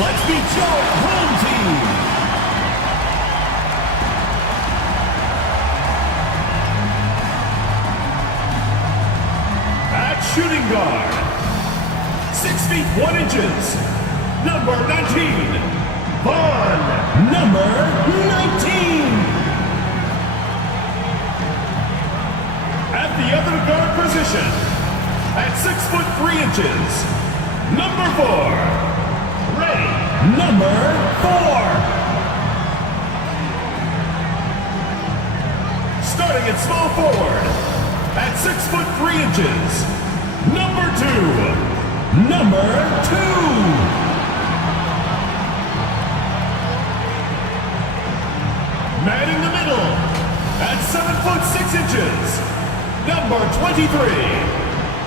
Let's meet your home team. At shooting guard, 6 feet 1 inches, number 19, Vaughn, number 19. At the other guard position, at 6 foot 3 inches, number 4, Ray, number 4. Starting at small forward, at 6 foot 3 inches, number 2, Manning the middle, at 7 foot 6 inches, number 23,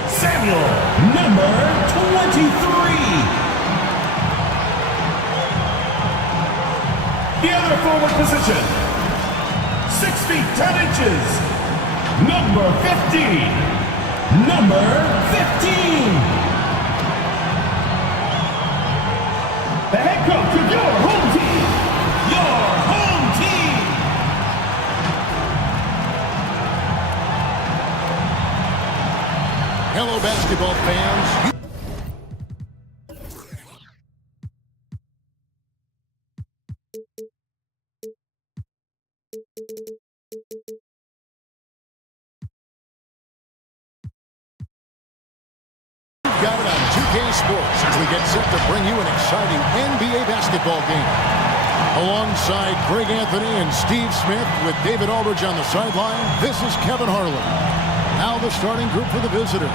Samuel, number 23. The other forward position, 6 feet 10 inches, number 15, The head coach of your home team, Hello, basketball fans. You've got it on 2K Sports as we get set to bring you an exciting NBA basketball game. Alongside Greg Anthony and Steve Smith with David Aldridge on the sideline, this is Kevin Harlan. Now the starting group for the visitors.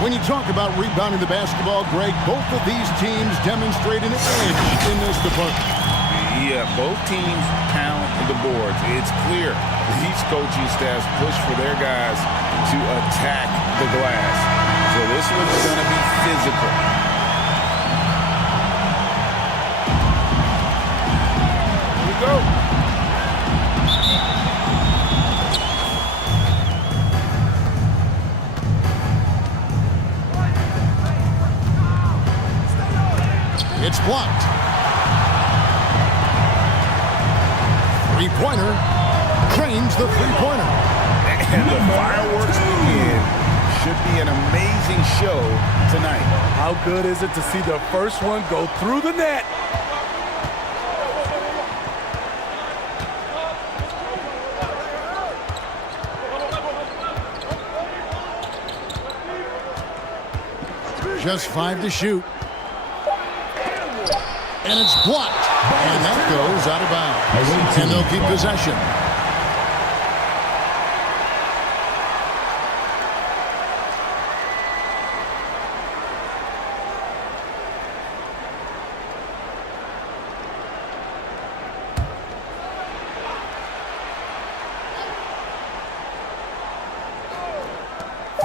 When you talk about rebounding the basketball, Greg, both of these teams demonstrate an edge in this department. Yeah, both teams pound the boards. It's clear these coaching staffs push for their guys to attack the glass. So this one's going to be physical. Here we go. It's blocked. Three-pointer. Drains the three-pointer. And the fireworks begin. Should be an amazing show tonight. How good is it to see the first one go through the net? Just 5 to shoot. And it's blocked. And that goes out of bounds. And they'll keep possession.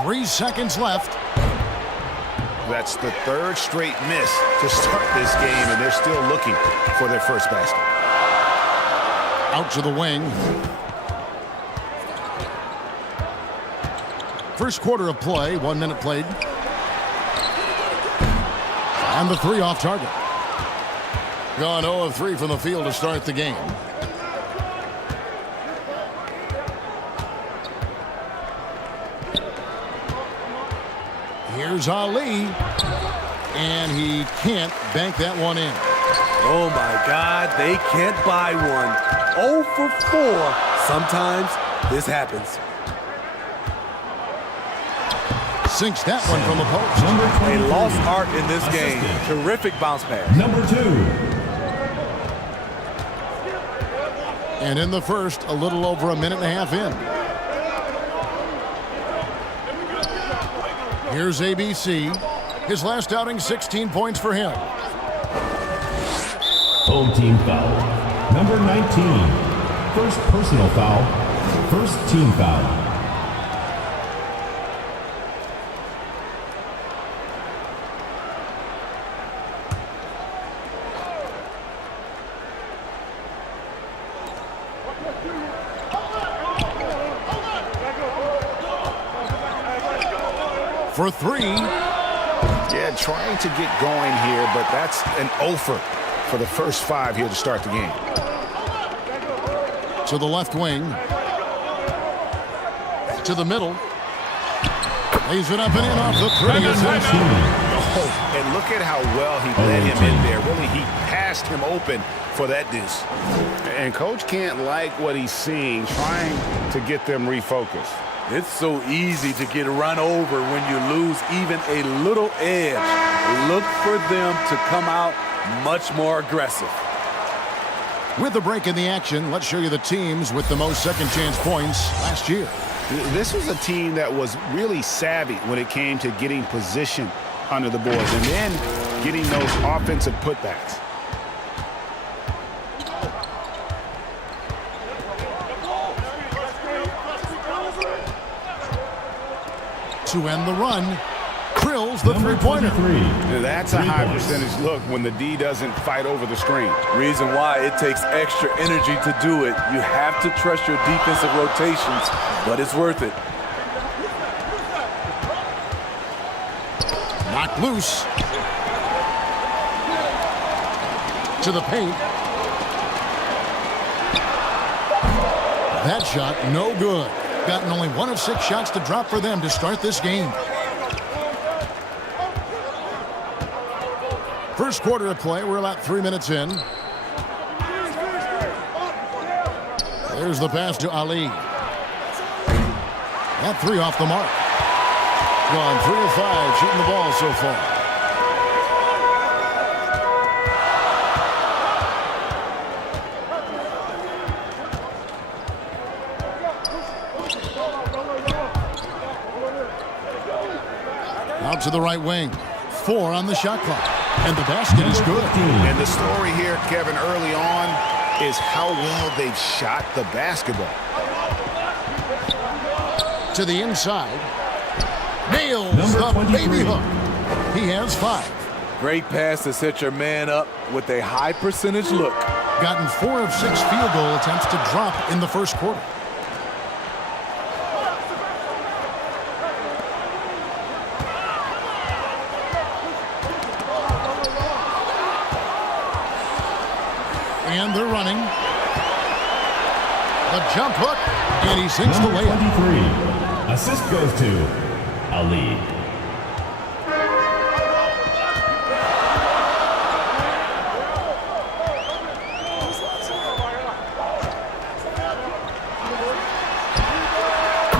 Three seconds left. That's the third straight miss to start this game, and they're still looking for their first basket. Out to the wing. First quarter of play, 1 minute played. And the three off target. Gone 0 of 3 from the field to start the game. Here's Ali, and he can't bank that one in. Oh my God, they can't buy one. 0 for 4. Sometimes this happens. Sinks that one from the post. They lost art in this game. Terrific bounce pass. Number 2. And in the first, a little over a minute and a half in. Here's ABC. His last outing, 16 points for him. Home team foul. Number 19. First personal foul. First team foul. For 3. Yeah, trying to get going here, but that's an offer for the first 5 here to start the game. To the left wing. To the middle. Lays it up and in off the prettiest. Oh, and look at how well he led him in there. Really, he passed him open for that deuce. And coach can't like what he's seeing, trying to get them refocused. It's so easy to get run over when you lose even a little edge. Look for them to come out much more aggressive. With the break in the action, let's show you the teams with the most second chance points last year. This was a team that was really savvy when it came to getting position under the boards and then getting those offensive putbacks. To end the run, drills the three-pointer. That's a high percentage look when the D doesn't fight over the screen. Reason why it takes extra energy to do it. You have to trust your defensive rotations, but it's worth it. Knocked loose. To the paint. That shot, no good. Gotten only 1 of 6 shots to drop for them to start this game. First quarter of play, we're about 3 minutes in. There's the pass to Ali. That 3 off the mark. Gone 3 of 5 shooting the ball so far. Out to the right wing. 4 on the shot clock. And the basket is good. And the story here, Kevin, early on is how well they've shot the basketball. To the inside. Nails the baby hook. He has 5. Great pass to set your man up with a high percentage look. Gotten 4 of 6 field goal attempts to drop in the first quarter. And they're running. The jump hook, and he sinks the layup. 23. Assist goes to Ali.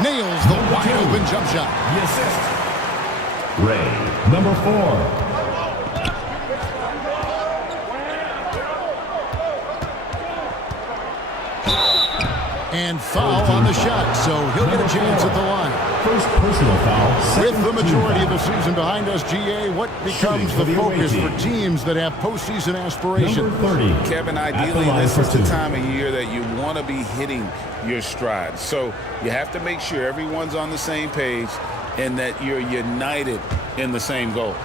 Nails the wide open jump shot. The assist. Ray, number 4. And foul on the shot, so he'll get a chance at the line. First personal foul. With the majority of the season behind us, GA, what becomes the focus for teams that have postseason aspirations? Number 30. Kevin, ideally, this is the time of year that you want to be hitting your stride. So you have to make sure everyone's on the same page and that you're united in the same goal.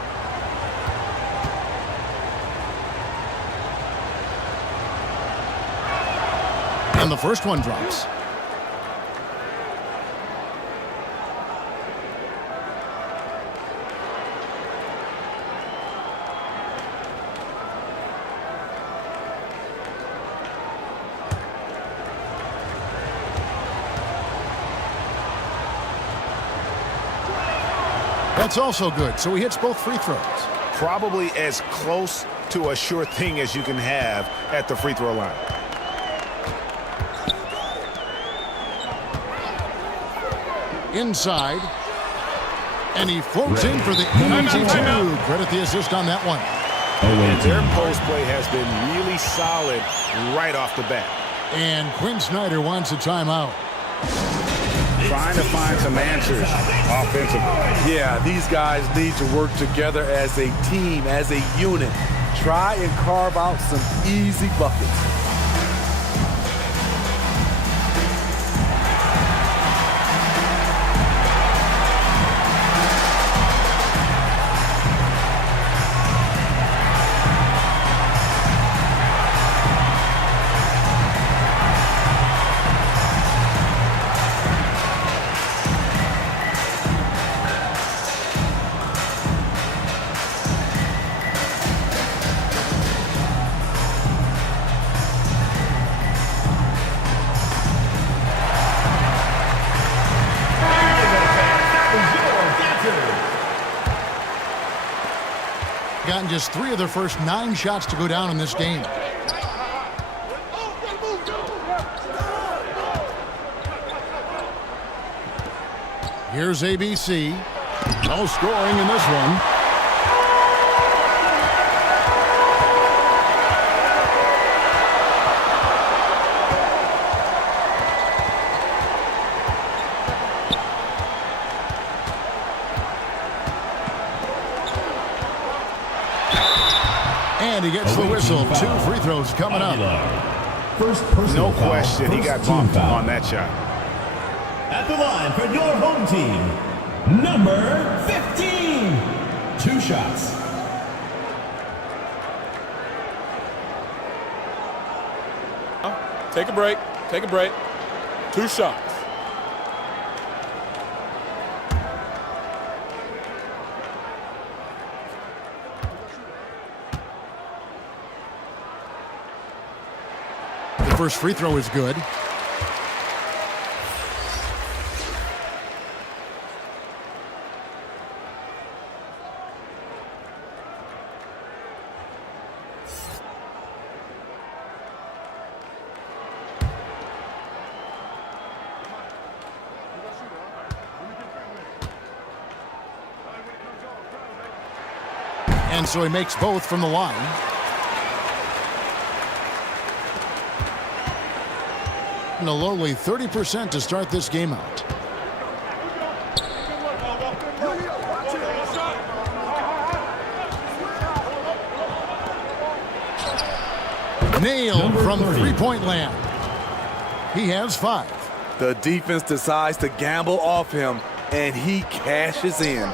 And the first one drops. That's also good, so he hits both free throws. Probably as close to a sure thing as you can have at the free throw line. Inside. And he floats in for the easy 2. Credit the assist on that one. And their post play has been really solid right off the bat. And Quinn Snyder wants a timeout. Trying to find some answers offensively. Yeah, these guys need to work together as a team, as a unit. Try and carve out some easy buckets. taking just 3 of their first 9 shots to go down in this game. Here's ABC. No scoring in this one. And he gets the whistle. 2 free throws coming up. First personal No question, he got bumped on that shot. At the line for your home team, number 15. 2 shots. Take a break. Take a break. 2 shots. The first free throw is good. And so he makes both from the line. And a lowly 30% to start this game out. Nailed from 3-point land. He has 5. The defense decides to gamble off him, and he cashes in.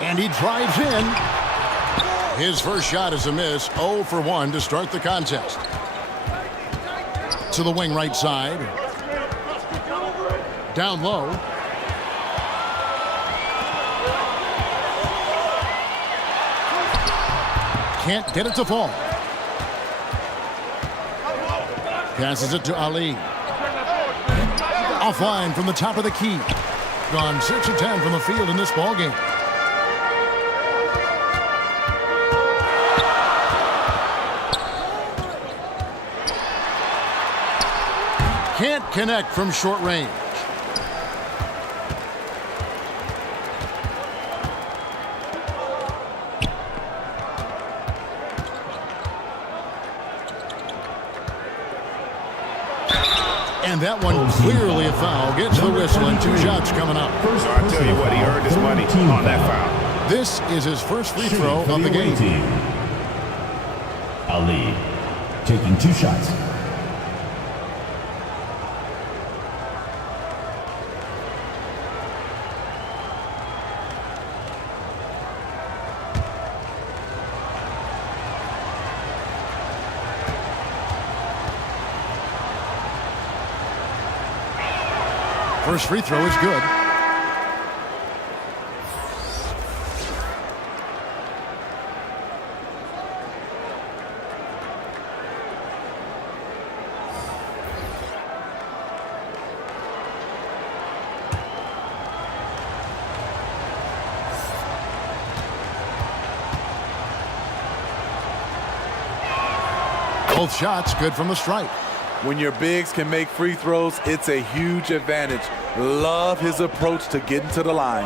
And he drives in. His first shot is a miss. 0 for 1 to start the contest. To the wing right side. Down low. Can't get it to fall. Passes it to Ali. Offline from the top of the key. Gone 6 of 10 from the field in this ball game. Can't connect from short range. And that one clearly a foul. Gets the whistle and 2 shots coming up. I'll tell you what, he earned his money on that foul. This is his first free throw of the game. Ali taking 2 shots. First free throw is good. Both shots good from the stripe. When your bigs can make free throws, it's a huge advantage. Love his approach to getting to the line.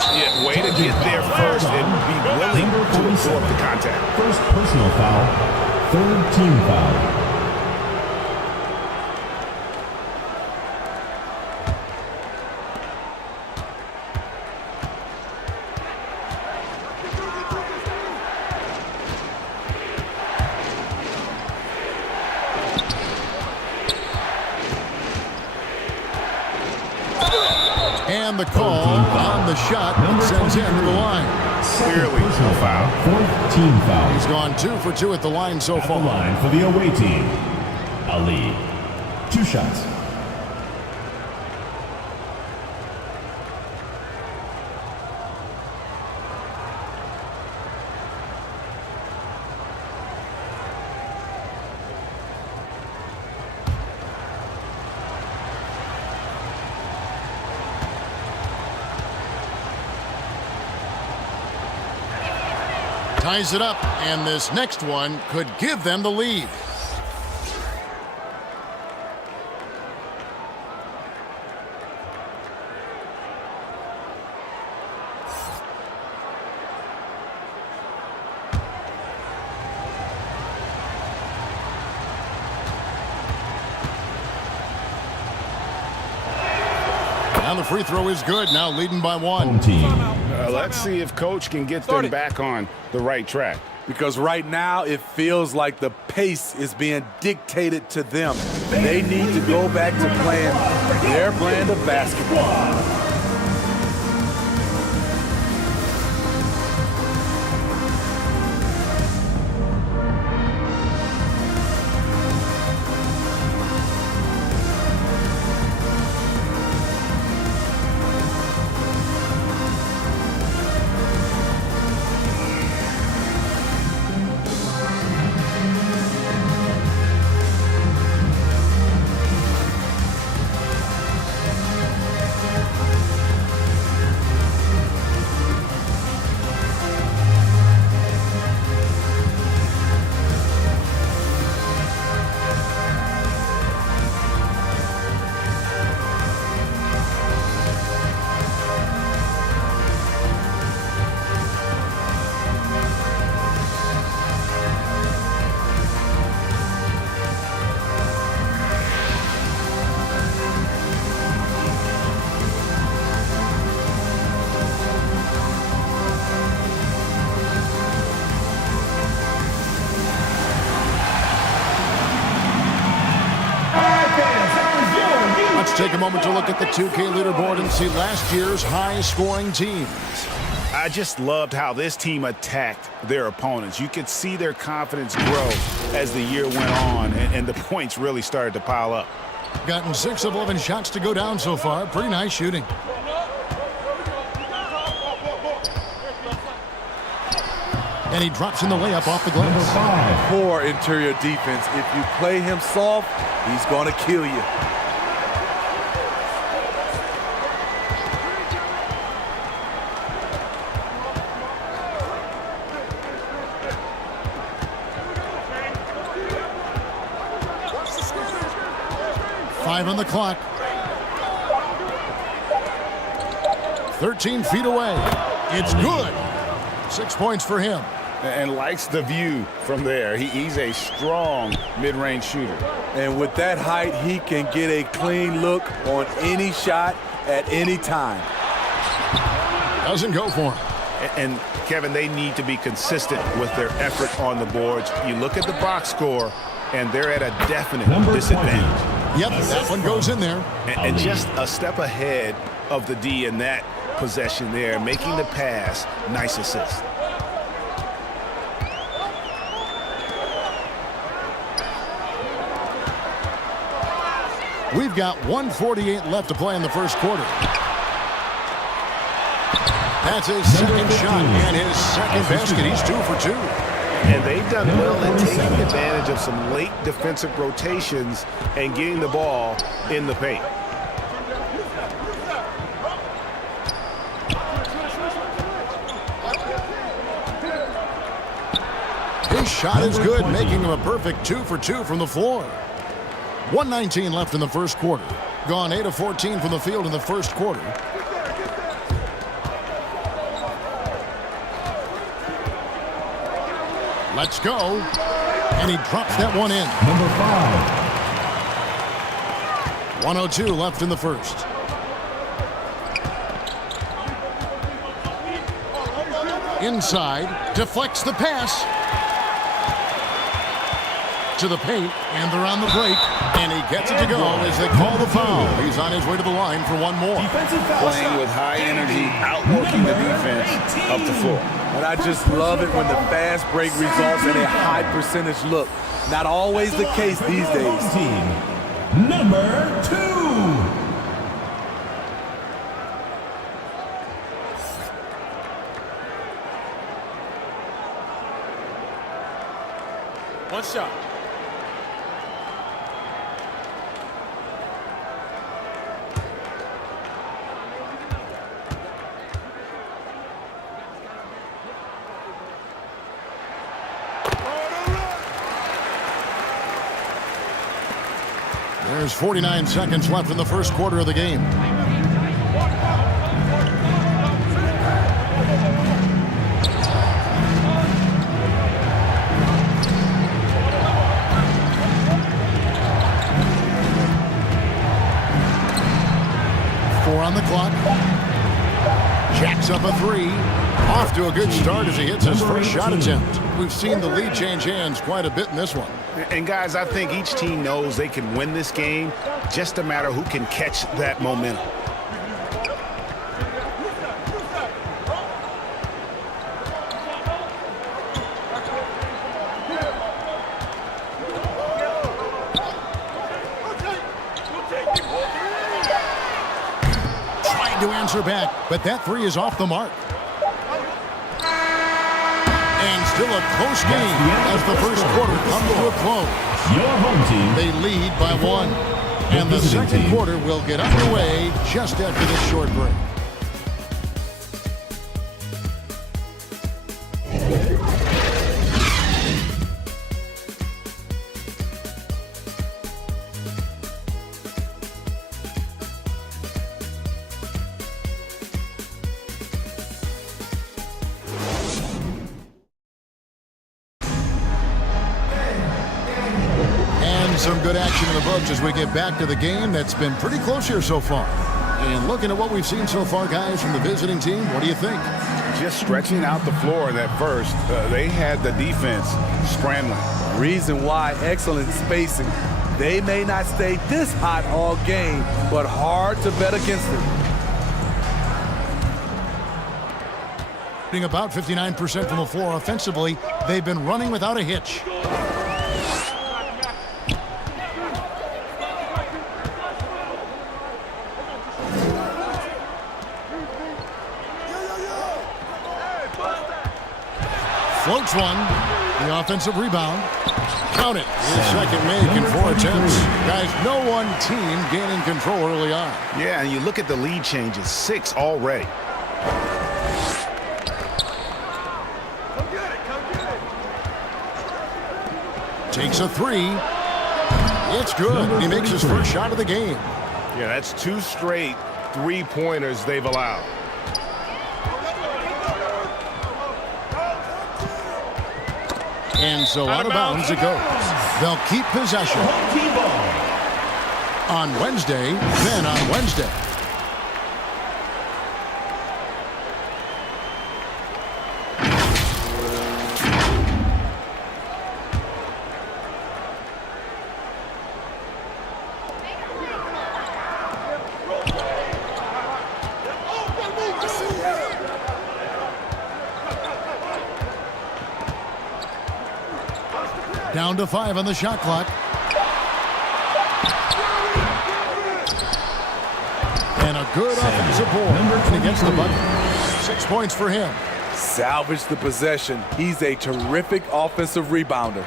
Yeah, way to get there first and be willing to absorb the contact. First personal foul, 3rd team foul. And the call on the shot sends him to the line. Clearly no foul. 4th team foul. He's gone 2 for 2 at the line so At the far. line for the away team, Ali. 2 shots. ties it up, and this next one could give them the lead. Now the free throw is good, now leading by 1. Let's see if Coach can get them back on the right track. Because right now it feels like the pace is being dictated to them. They need to go back to playing their brand of basketball. Take a moment to look at the 2K leaderboard and see last year's high-scoring teams. I just loved how this team attacked their opponents. You could see their confidence grow as the year went on, and the points really started to pile up. Gotten 6 of 11 shots to go down so far. Pretty nice shooting. And he drops in the layup off the glass. Poor interior defense. If you play him soft, he's going to kill you. On the clock. 13 feet away. It's good. 6 points for him. And likes the view from there. He's a strong mid-range shooter. And with that height, he can get a clean look on any shot at any time. Doesn't go for him. And Kevin, they need to be consistent with their effort on the boards. You look at the box score, and they're at a definite disadvantage. Yep, that one goes in there. And just a step ahead of the D in that possession there, making the pass. Nice assist. We've got 1:48 left to play in the first quarter. That's his second shot and his second basket. He's 2 for 2. And they've done well in taking advantage of some late defensive rotations and getting the ball in the paint. His shot is good, making him a perfect 2 for 2 from the floor. 1:19 left in the first quarter. Gone 8 of 14 from the field in the first quarter. Let's go. And he drops that one in. Number 5. 1:02 left in the first. Inside, deflects the pass. To the paint, and they're on the break. And he gets it to go as they call the foul. He's on his way to the line for one more. Playing with high energy, outworking the defense up the floor. And I just love it when the fast break results in a high percentage look. Not always the case these days. Team number 2. One shot. There's 49 seconds left in the first quarter of the game. On the clock. Jacks up a three. Off to a good start as he hits his first shot attempt. We've seen the lead change hands quite a bit in this one. And guys, I think each team knows they can win this game. Just a matter who can catch that momentum. To answer back, but that three is off the mark. And still a close game as the first quarter comes to a close. Your home team. They lead by one. And the second quarter will get underway just after this short break. Some good action in the books as we get back to the game that's been pretty close here so far. And looking at what we've seen so far, guys, from the visiting team, what do you think? Just stretching out the floor that first. They had the defense scrambling. Reason why, excellent spacing. They may not stay this hot all game, but hard to bet against them. Shooting about 59% from the floor offensively, they've been running without a hitch. Floats one. The offensive rebound. Count it. His second make in 4 attempts. Guys, no one team gaining control early on. Yeah, and you look at the lead changes. 6 already. Takes a three. It's good. He makes his first shot of the game. Yeah, that's 2 straight three-pointers they've allowed. And so out of bounds it goes. They'll keep possession. On Wednesday, then on Wednesday. Down to 5 on the shot clock. And a good offensive board. And against the bucket. 6 points for him. Salvage the possession. He's a terrific offensive rebounder.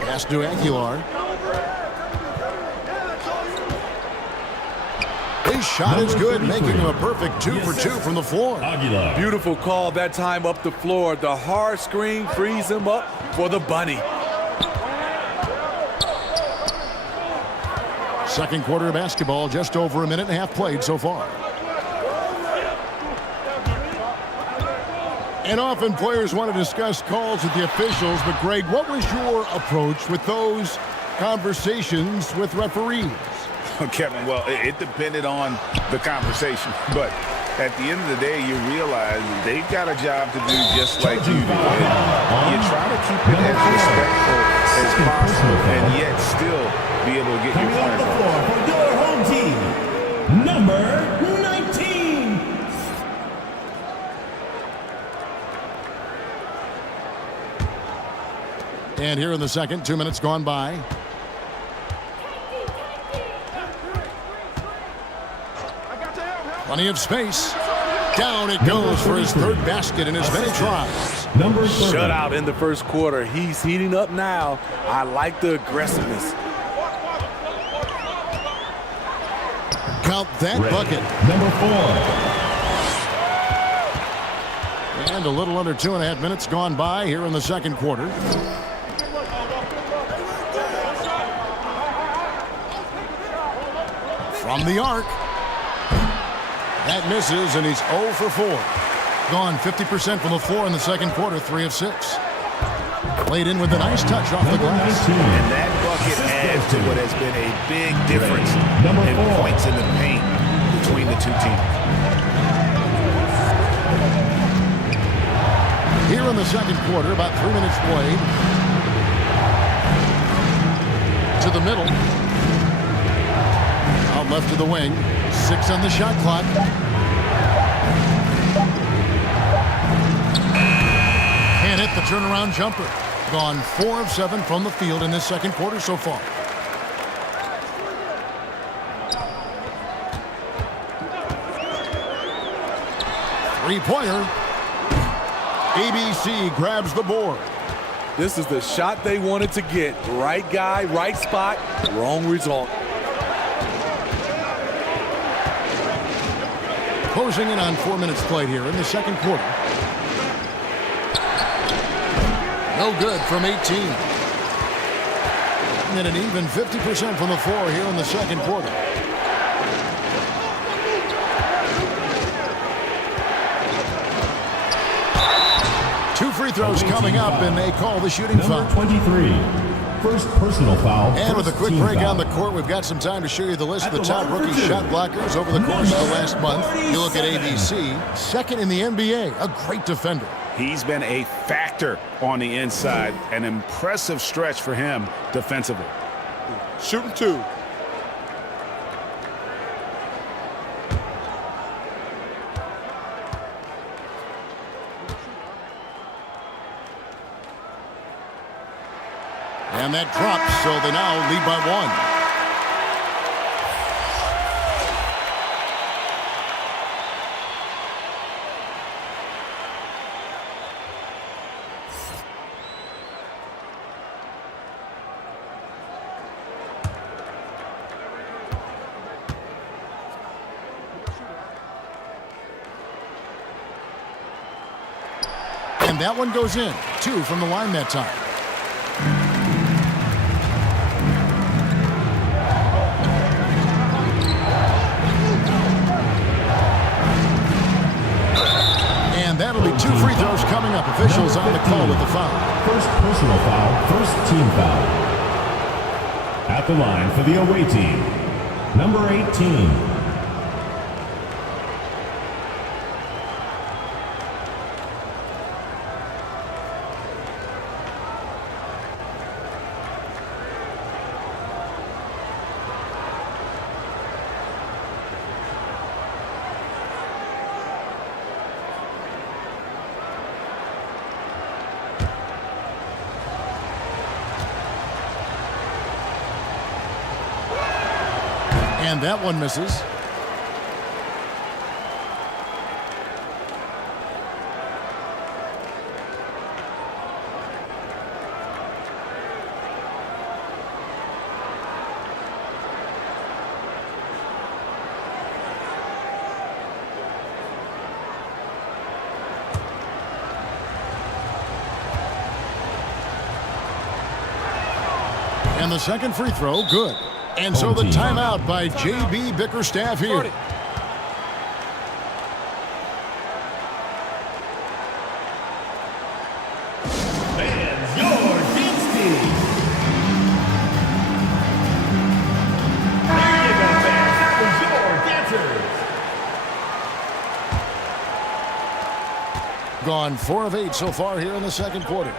Pass to Aguilar. His shot is good, making him a perfect 2 for 2 from the floor. Beautiful call that time up the floor. The hard screen frees him up for the bunny. Second quarter of basketball, just over a minute and a half played so far. And often players want to discuss calls with the officials, but Greg, what was your approach with those conversations with referees? Kevin, well, it depended on the conversation, but at the end of the day, you realize they've got a job to do just like you do. And you try to keep it as respectful as possible and yet still be able to get your point across. For your home team, number 19. And here in the second, 2 minutes gone by. Plenty of space. Down it goes for his third basket in as many tries. Number 30. Shutout in the first quarter. He's heating up now. I like the aggressiveness. Count that bucket. Number 4. And a little under 2.5 minutes gone by here in the second quarter. From the arc. That misses, and he's 0 for 4. Gone 50% from the floor in the second quarter, 3 of 6. Played in with a nice touch off the glass. And that bucket adds to what has been a big difference in points in the paint between the two teams. Here in the second quarter, about 3 minutes played. To the middle. Out left to the wing. 6 on the shot clock. Can't hit the turnaround jumper. Gone 4 of 7 from the field in this second quarter so far. Three-pointer. ABC grabs the board. This is the shot they wanted to get. Right guy, right spot, wrong result. Closing in on 4 minutes played here in the second quarter. No good from 18. And an even 50% from the floor here in the second quarter. Two free throws coming up, and they call the shooting foul. Number 23. First personal foul. And with a quick break on the court, we've got some time to show you the list of the top rookie shot blockers over the course of the last month. You look at ABC, second in the NBA, a great defender. He's been a factor on the inside. An impressive stretch for him defensively. Shooting 2. And that drops, so they now lead by 1. And that one goes in. 2 from the line that time. And that'll be 2 free throws coming up. Officials on the call with the foul. First personal foul, first team foul. At the line for the away team, number 18. And that one misses. And the second free throw, good. And so the timeout by J.B. Bickerstaff here. Fans, your dance team. There you go, fans. That was your dancers. Gone 4 of 8 so far here in the second quarter.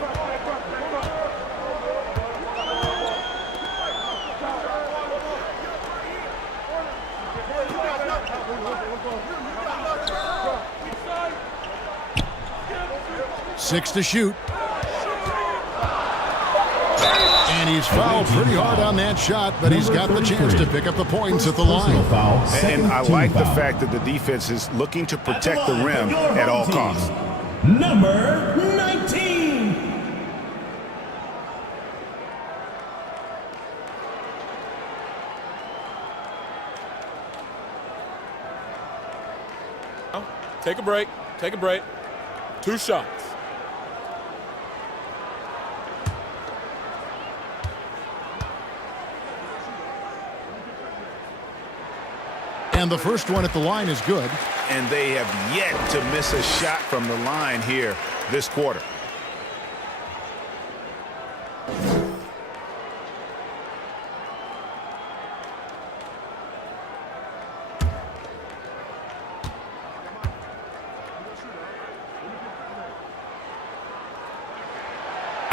Six to shoot. And he's fouled pretty hard on that shot, but he's got the chance to pick up the points at the line. And I like the fact that the defense is looking to protect the rim at all costs. Number 19. Take a break. Take a break. 2 shots. And the first one at the line is good. And they have yet to miss a shot from the line here this quarter.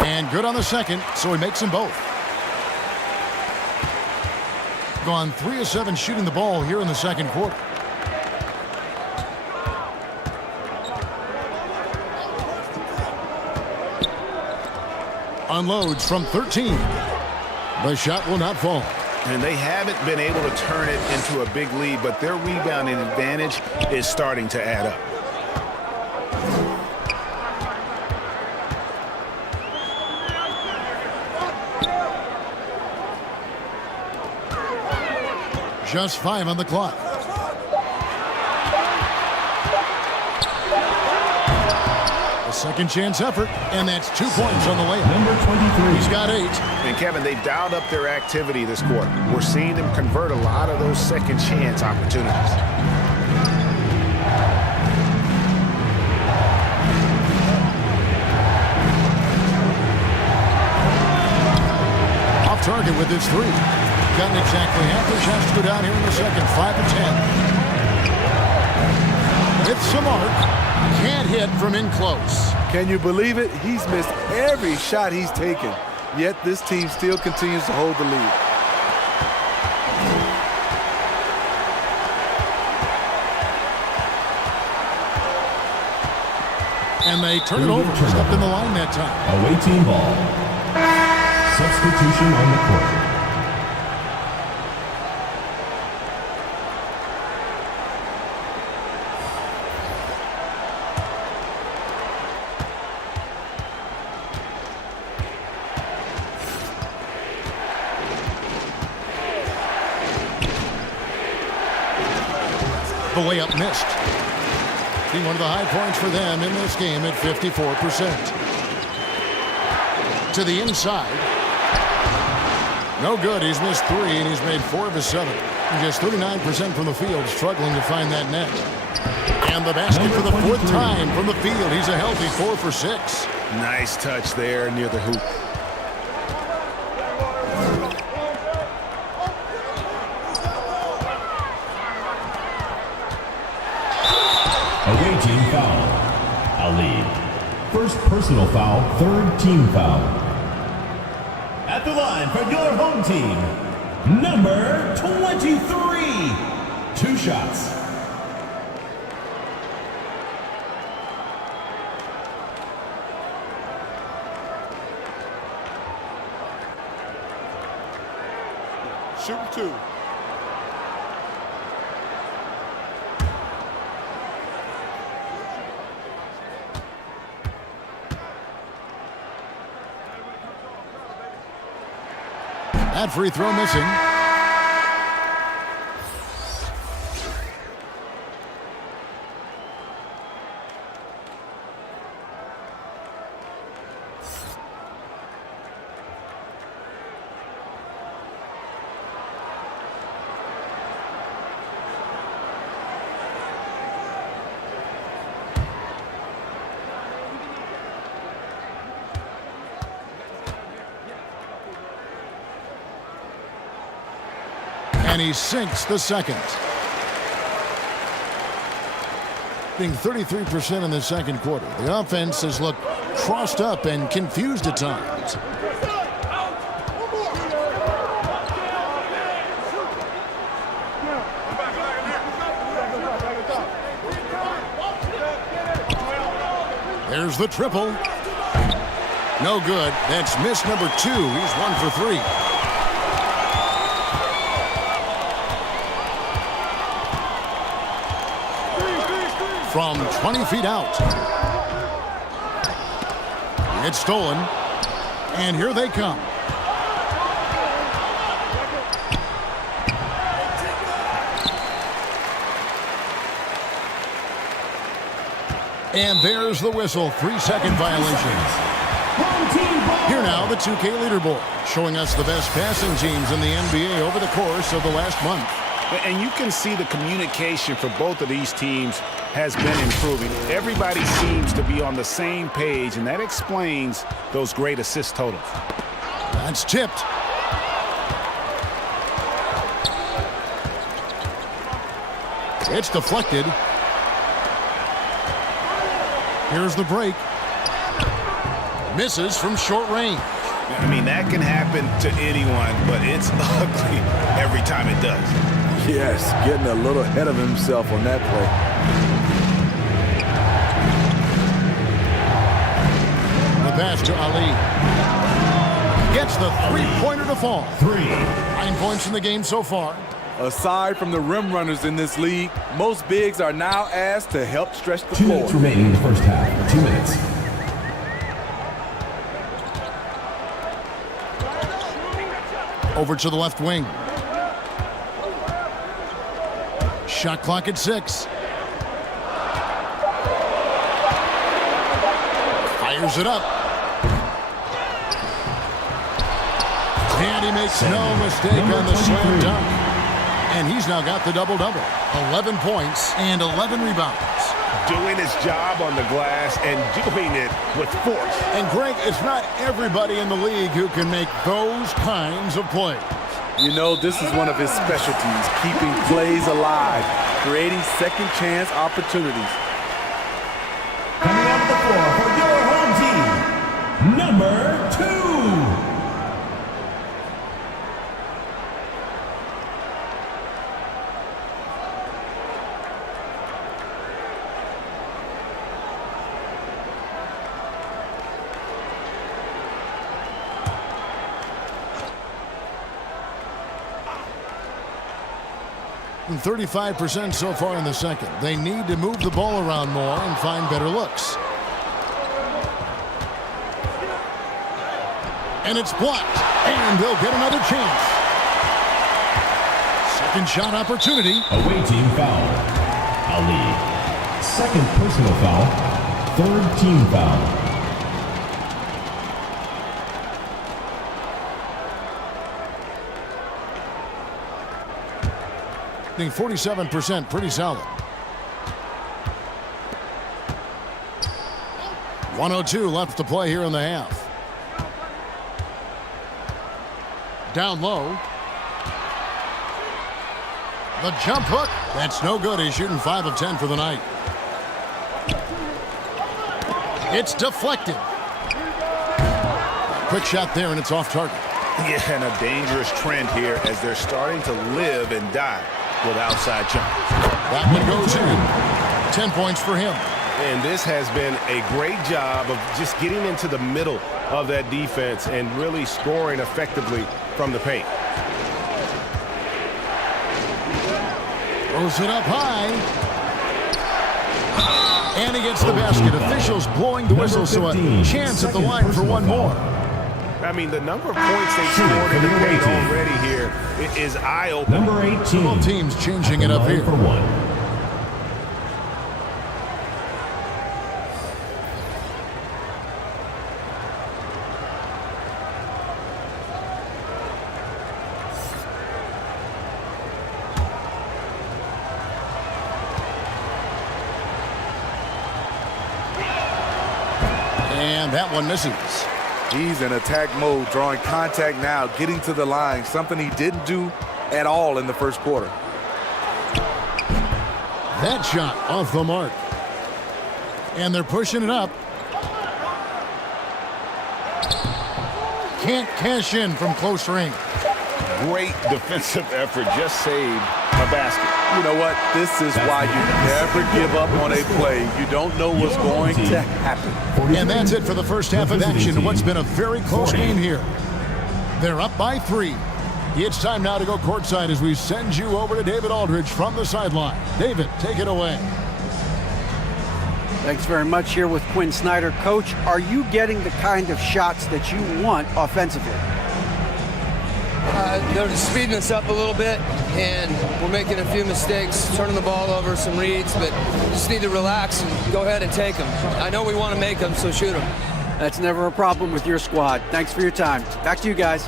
And good on the second, so he makes them both. Gone 3 of 7 shooting the ball here in the second quarter. Unloads from 13. The shot will not fall. And they haven't been able to turn it into a big lead, but their rebounding advantage is starting to add up. Just 5 on the clock. A second chance effort, and that's 2 points on the layup. Number 23. He's got 8. And Kevin, they've dialed up their activity this quarter. We're seeing them convert a lot of those second chance opportunities. Off target with his 3. Gotten exactly half their shots to go down here in the second. 5 of 10. With some arc, can't hit from in close. Can you believe it? He's missed every shot he's taken, yet this team still continues to hold the lead. And they turn it over. Stepped in the line that time. Away team ball. Substitution on the court. The layup missed. Being one of the high points for them in this game at 54%. To the inside. No good. He's missed 3, and he's made 4 of his 7. Just 39% from the field, struggling to find that net. And the basket for the 4th time from the field. He's a healthy 4 for 6. Nice touch there near the hoop. Away team foul. A lead. First personal foul, 3rd team foul. At the line for your home team, number 23. 2 shots. Shoot 2. That free throw missing. And he sinks the second. Being 33% in the second quarter. The offense has looked crossed up and confused at times. There's the triple. No good. That's miss number 2. He's 1 for 3. From 20 feet out. It's stolen. And here they come. And there's the whistle. 3-second violations. Here now, the 2K leaderboard, showing us the best passing teams in the NBA over the course of the last month. And you can see the communication for both of these teams has been improving. Everybody seems to be on the same page, and that explains those great assist totals. That's tipped. It's deflected. Here's the break. Misses from short range. I mean, that can happen to anyone, but it's ugly every time it does. Yes, getting a little ahead of himself on that play. The pass to Ali. Gets the three-pointer to fall. 9 points in the game so far. Aside from the rim runners in this league, most bigs are now asked to help stretch the 2 floor. minutes remaining in the first half. 2 minutes. Over to the left wing. Shot clock at 6. Fires it up. And he makes no mistake on the slam dunk. And he's now got the double-double. 11 points and 11 rebounds. Doing his job on the glass and doing it with force. And Greg, it's not everybody in the league who can make those kinds of plays. You know, this is one of his specialties, keeping plays alive, creating second chance opportunities. Coming out of the floor for your home team, number 2. And 35% so far in the second. They need to move the ball around more and find better looks. And it's blocked. And they'll get another chance. Second shot opportunity. Away team foul. Ali. Second personal foul. Third team foul. I think 47%, pretty solid. 1:02 left to play here in the half. Down low. The jump hook. That's no good. He's shooting 5 of 10 for the night. It's deflected. Quick shot there, and it's off target. Yeah, and a dangerous trend here as they're starting to live and die with outside jumpers. That one goes in. 10 points for him. And this has been a great job of just getting into the middle of that defense and really scoring effectively from the paint. Throws it up high. And he gets the basket. Officials blowing the whistle, so a chance at the line for one more. I mean, the number of points they've scored in the paint already here is eye-opening. Number 18. Both teams changing it up here. For 1. And that one misses. He's in attack mode, drawing contact now, getting to the line, something he didn't do at all in the first quarter. That shot off the mark. And they're pushing it up. Can't cash in from close range. Great defensive effort, just saved a basket. You know what? This is why you never give up on a play. You don't know what's going to happen. And that's it for the first half of action in what's been a very close game here. They're up by 3. It's time now to go courtside as we send you over to David Aldridge from the sideline. David, take it away. Thanks very much. Here with Quinn Snyder. Coach, are you getting the kind of shots that you want offensively? They're just speeding us up a little bit, and we're making a few mistakes, turning the ball over, some reads, but just need to relax and go ahead and take them. I know we want to make them, so shoot them. That's never a problem with your squad. Thanks for your time. Back to you guys.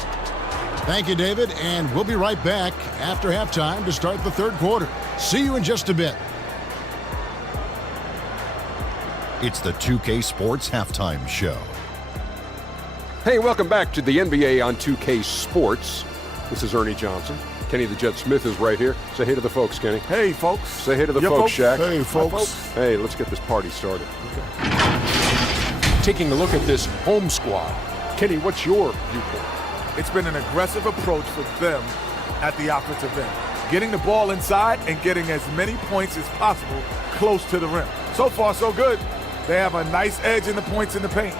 Thank you, David, and we'll be right back after halftime to start the third quarter. See you in just a bit. It's the 2K Sports Halftime Show. Hey, welcome back to the NBA on 2K Sports. This is Ernie Johnson. Kenny the Jet Smith is right here. Say hey to the folks, Kenny. Hey, folks. Say hey to the folks, Shaq. Hey, folks. Hi, folks. Hey, let's get this party started. Okay. Taking a look at this home squad. Kenny, what's your viewpoint? It's been an aggressive approach for them at the offensive end. Getting the ball inside and getting as many points as possible close to the rim. So far, so good. They have a nice edge in the points in the paint.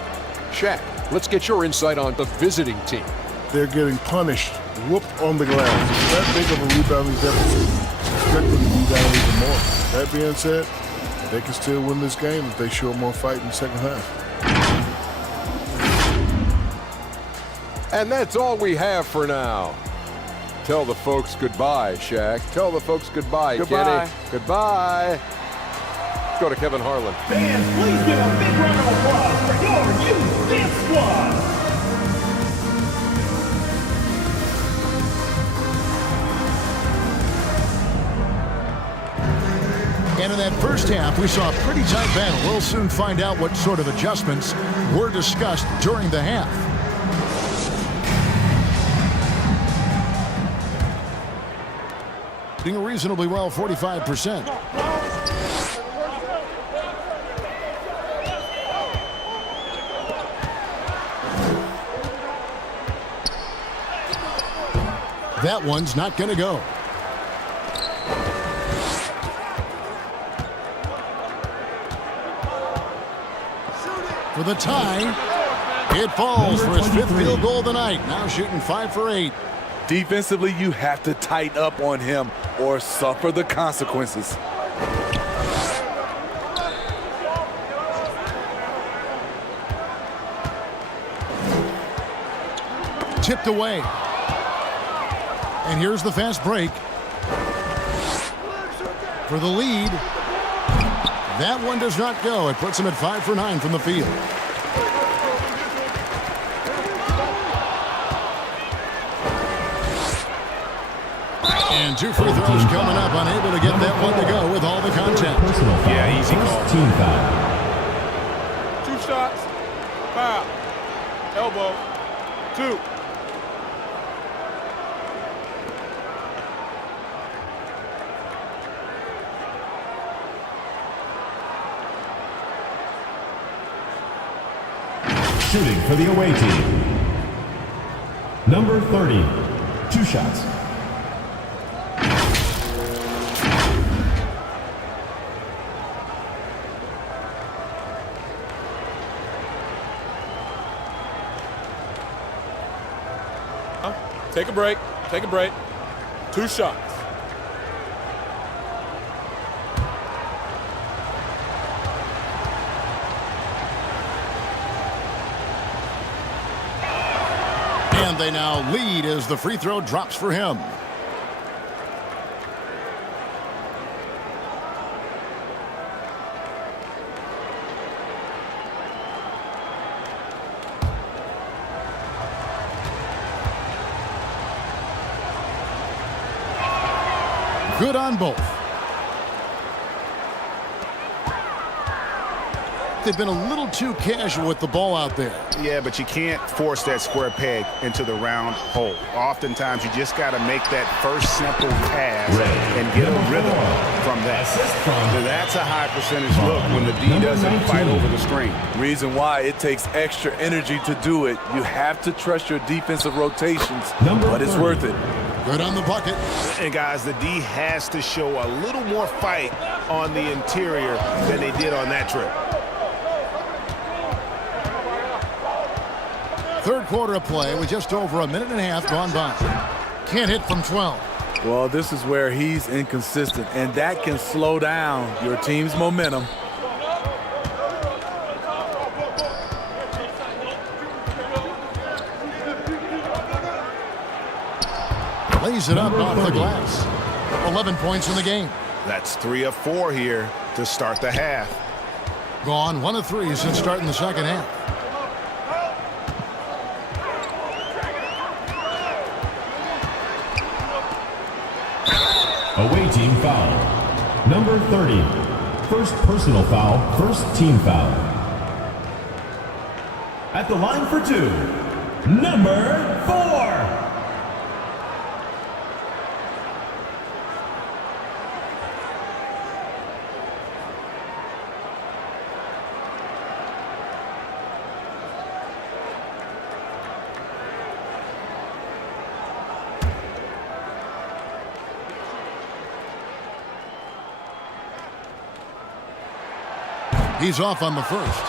Shaq, let's get your insight on the visiting team. They're getting punished, whooped on the glass. That big of a rebounding deficit. Expect them to be down even more. That being said, they can still win this game if they show more fight in the second half. And that's all we have for now. Tell the folks goodbye, Shaq. Tell the folks goodbye, Goodbye. Kenny. Goodbye. Let's go to Kevin Harlan. Fans, please give a big round of applause for your youth dance squad. And in that first half, we saw a pretty tight battle. We'll soon find out what sort of adjustments were discussed during the half. Doing reasonably well, 45%. That one's not going to go. For the tie, it falls for his fifth field goal of the night. Now shooting 5 for 8. Defensively, you have to tighten up on him or suffer the consequences. Tipped away. And here's the fast break. For the lead. That one does not go. It puts him at 5 for 9 from the field. And 2 free throws coming up. Unable to get that one to go with all the contact. Yeah, easy call. Team foul. 2 shots. Foul. Elbow. 2. Shooting for the away team. Number 30. 2 shots. Take a break. Take a break. 2 shots. And they now lead as the free throw drops for him. Good on both. They've been a little too casual with the ball out there. Yeah, but you can't force that square peg into the round hole. Oftentimes, you just got to make that first simple pass and get a rhythm from that. So that's a high percentage look when the D doesn't fight over the screen. Reason why it takes extra energy to do it. You have to trust your defensive rotations, but it's worth it. Good on the bucket. And guys, the D has to show a little more fight on the interior than they did on that trip. Third quarter of play with just over a minute and a half gone by. Can't hit from 12. Well, this is where he's inconsistent, and that can slow down your team's momentum. Lays it up off the glass. 11 points in the game. That's 3 of 4 here to start the half. Gone 1 of 3 since starting the second half. Away team foul. Number 30. First personal foul, first team foul. At the line for 2, number 4. He's off on the first.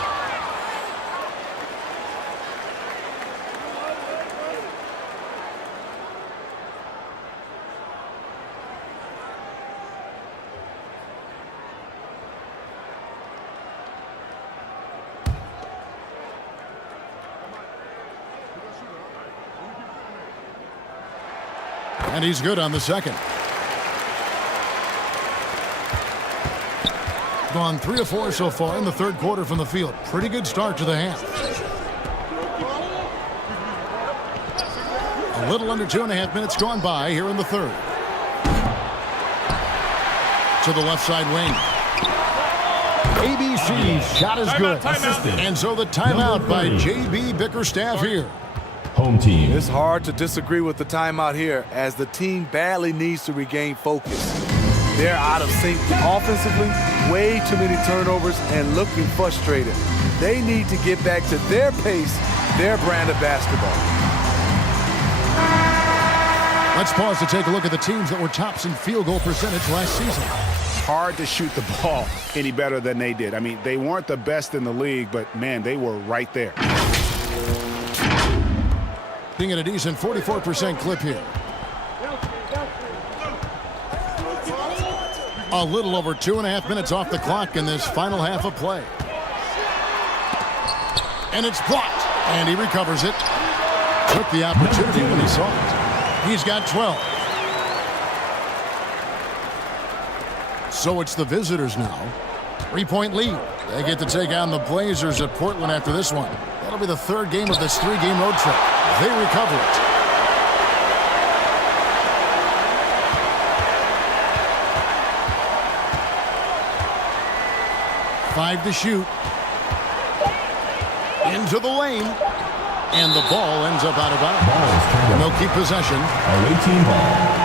And he's good on the second. Gone 3 of 4 so far in the third quarter from the field. Pretty good start to the half. A little under 2.5 minutes gone by here in the third. To the left side wing. ABC's shot is good. And so the timeout by J.B. Bickerstaff here. Home team. It's hard to disagree with the timeout here as the team badly needs to regain focus. They're out of sync offensively, way too many turnovers, and looking frustrated. They need to get back to their pace, their brand of basketball. Let's pause to take a look at the teams that were tops in field goal percentage last season. Hard to shoot the ball any better than they did. I mean, they weren't the best in the league, but, man, they were right there. Being at a decent 44% clip here. A little over 2.5 minutes off the clock in this final half of play. And it's blocked. And he recovers it. Took the opportunity when he saw it. He's got 12. So it's the visitors now. 3-point lead. They get to take on the Blazers at Portland after this one. That'll be the third game of this 3-game road trip. They recover it. Five to shoot. Into the lane. And the ball ends up out of bounds. And they'll keep possession. Away team ball.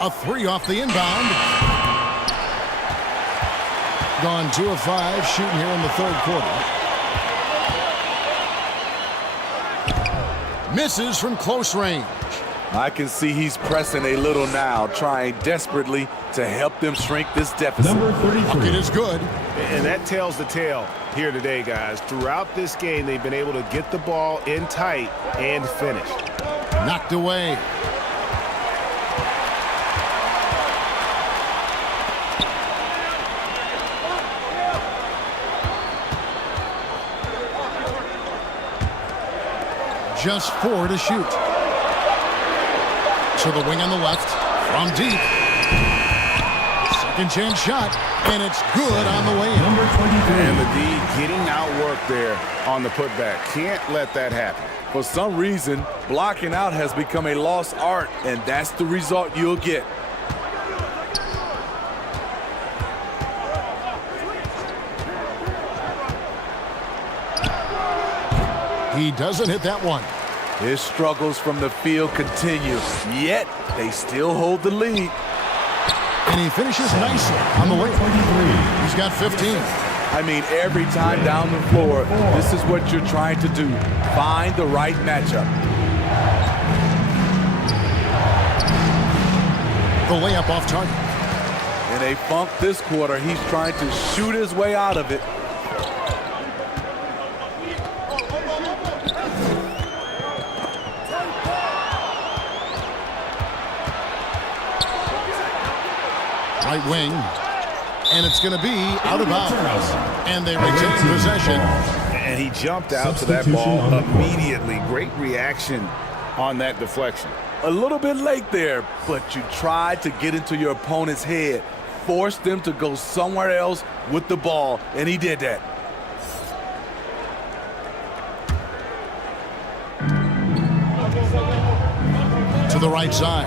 A 3 off the inbound. Gone 2 of 5 shooting here in the third quarter. Misses from close range. I can see he's pressing a little now, trying desperately to help them shrink this deficit. Number 33. It is good. And that tells the tale here today, guys. Throughout this game, they've been able to get the ball in tight and finish. Knocked away. Just 4 to shoot. To the wing on the left. From deep. Second chance shot. And it's good on the way in. Number 23. And the D getting outworked there on the putback. Can't let that happen. For some reason, blocking out has become a lost art, and that's the result you'll get. He doesn't hit that one. His struggles from the field continue, yet they still hold the lead. And he finishes nicely on the way. He's got 15. I mean, every time down the floor, this is what you're trying to do. Find the right matchup. The layup off target. In a funk this quarter, he's trying to shoot his way out of it. Right wing. And it's going to be out of bounds. And they retain possession. And he jumped out to that ball immediately. Great reaction on that deflection. A little bit late there, but you tried to get into your opponent's head, forced them to go somewhere else with the ball, and he did that. To the right side.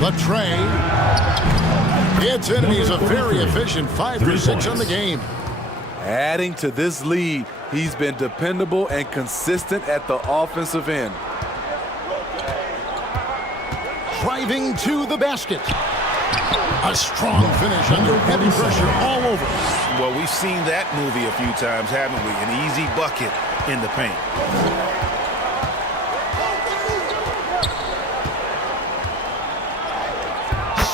The tray. It's in, and he's a very efficient 5 for 6 on the game. Adding to this lead, he's been dependable and consistent at the offensive end. Driving to the basket. A strong finish under heavy pressure all over. Well, we've seen that movie a few times, haven't we? An easy bucket in the paint.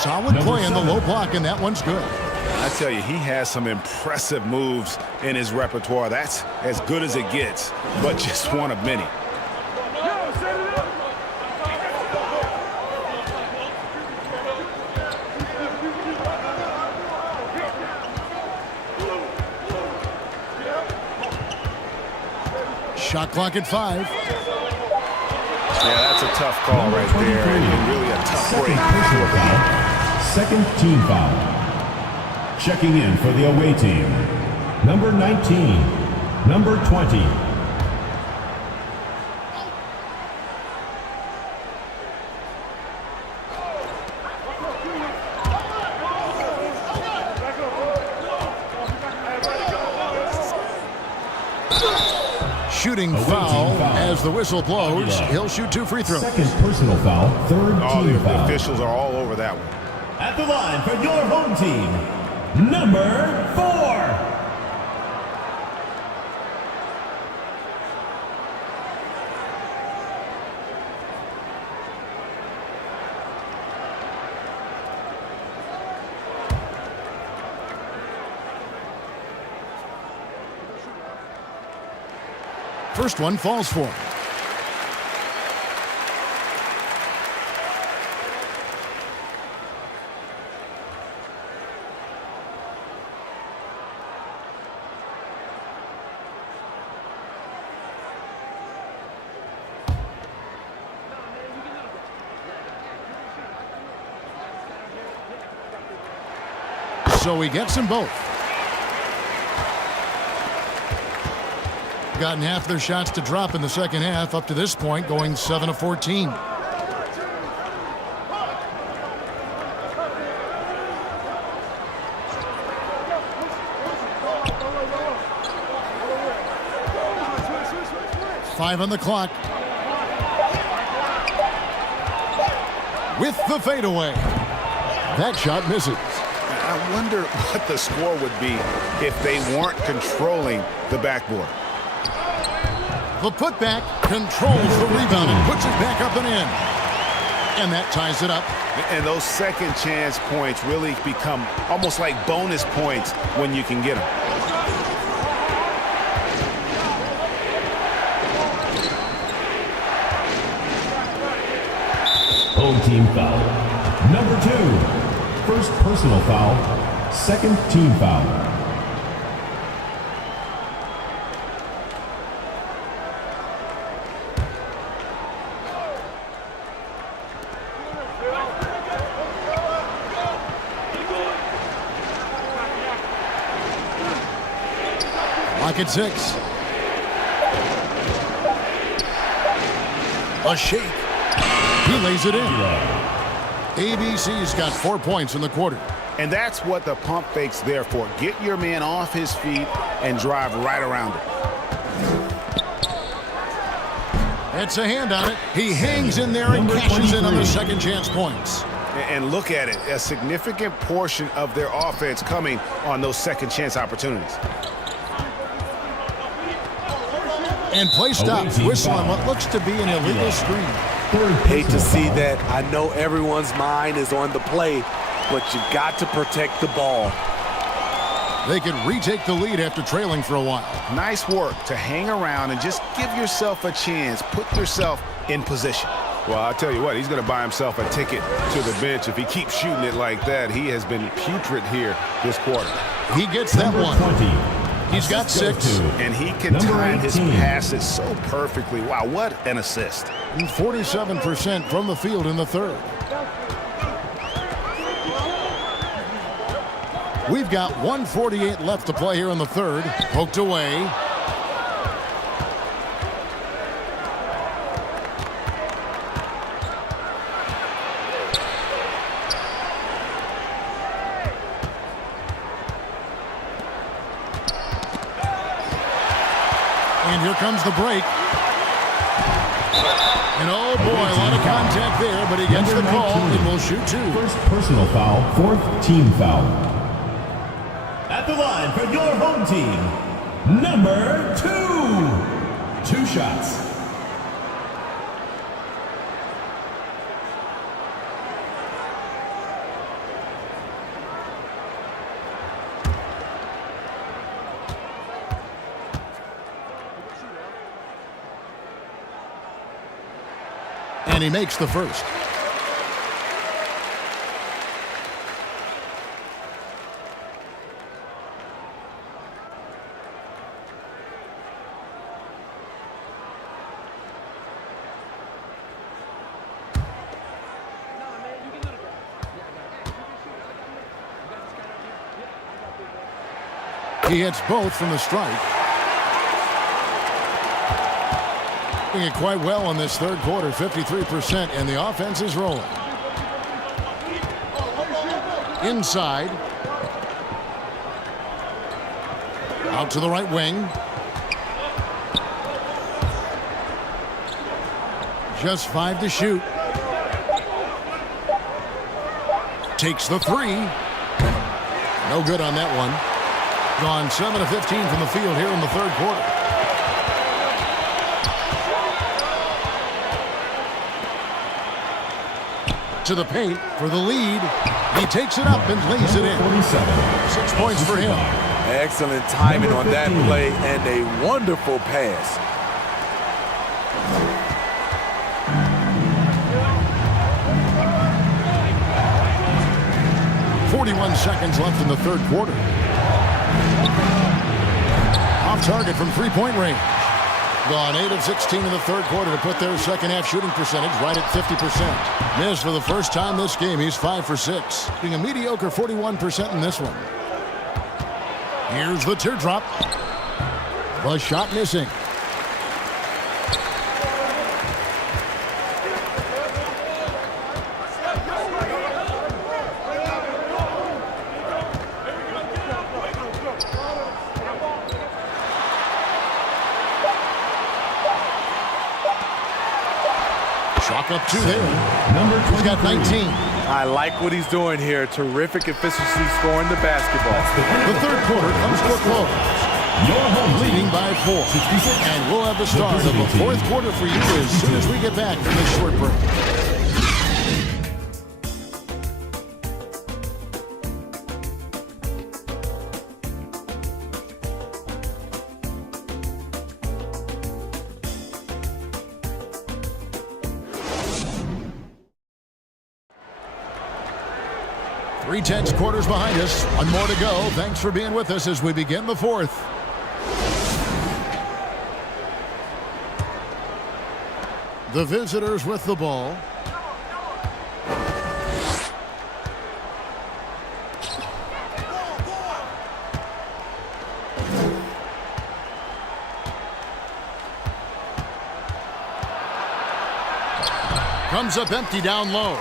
Solid play in the low block, and that one's good. I tell you, he has some impressive moves in his repertoire. That's as good as it gets, but just one of many. Shot clock at 5. Yeah, that's a tough call right there, and really a tough break. Second team foul. Checking in for the away team, number 19, number 20. Shooting foul as the whistle blows. He'll shoot 2 free throws. Second personal foul, third team foul. The officials are all over that one. At the line for your home team, number 4. First one falls for him. So he gets them both. Gotten half their shots to drop in the second half up to this point, going 7 of 14. Five on the clock. With the fadeaway. That shot misses. I wonder what the score would be if they weren't controlling the backboard. The putback controls the rebound and puts it back up and in. And that ties it up. And those second chance points really become almost like bonus points when you can get them. Home team foul, number 2. First personal foul, second team foul. Lock at 6. A shake. He lays it in. ABC's got 4 points in the quarter. And that's what the pump fake's there for. Get your man off his feet and drive right around it. It's a hand on it. He hangs in there and cashes in on the second chance points. And look at it, a significant portion of their offense coming on those second chance opportunities. And play stops. Whistle on what looks to be an illegal screen. Hate to see that. I know everyone's mind is on the play, but you got to protect the ball. They could retake the lead after trailing for a while. Nice work to hang around and just give yourself a chance. Put yourself in position. Well, I'll tell you what, he's going to buy himself a ticket to the bench. If he keeps shooting it like that, he has been putrid here this quarter. He gets that one. 20. He's got 6. And he can time his passes so perfectly. Wow, what an assist. And 47% from the field in the third. We've got 1:48 left to play here in the third. Poked away. And here comes the break. And oh boy, a lot of contact there, but he gets the call and will shoot two. First personal foul, fourth team foul. At the line for your home team, number 2. 2 shots. And he makes the first. He hits both from the strike. Doing it quite well in this third quarter, 53%, and the offense is rolling. Inside. Out to the right wing. Just 5 to shoot. Takes the 3. No good on that one. Gone 7 of 15 from the field here in the third quarter. To the paint for the lead. He takes it up and lays it in. 6 points for him. Excellent timing on that play and a wonderful pass. Seconds left in the third quarter. Off target from three-point range. Gone 8 of 16 in the third quarter to put their second half shooting percentage right at 50%. Missed for the first time this game. He's 5 for 6. Being a mediocre 41% in this one. Here's the teardrop. The shot missing. Up 2 there. He's got 19. I like what he's doing here. Terrific efficiency scoring the basketball. The third quarter comes to a close. Your home leading by 4. And we'll have the start of the fourth quarter for you as soon as we get back from this short break. Three tense quarters behind us. One more to go. Thanks for being with us as we begin the fourth. The visitors with the ball. Comes up empty down low.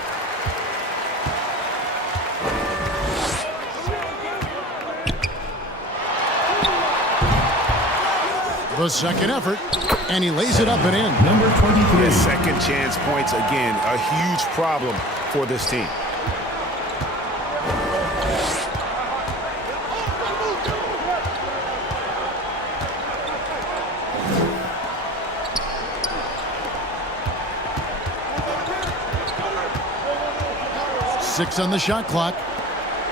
The second effort, and he lays it up and in. Number 23. His second chance points again, a huge problem for this team. Six on the shot clock.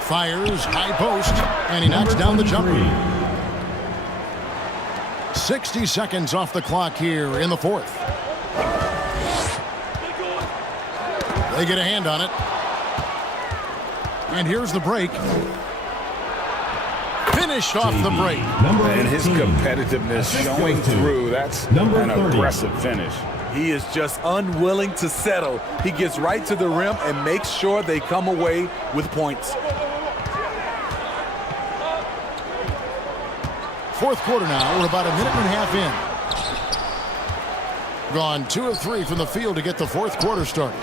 Fires, high post, and he knocks down the jumper. 60 seconds off the clock here in the fourth. They get a hand on it. And here's the break. Finished off the break. And his competitiveness showing through. That's an aggressive finish. He is just unwilling to settle. He gets right to the rim and makes sure they come away with points. Fourth quarter now. We're about a minute and a half in. Gone 2 of 3 from the field to get the fourth quarter started.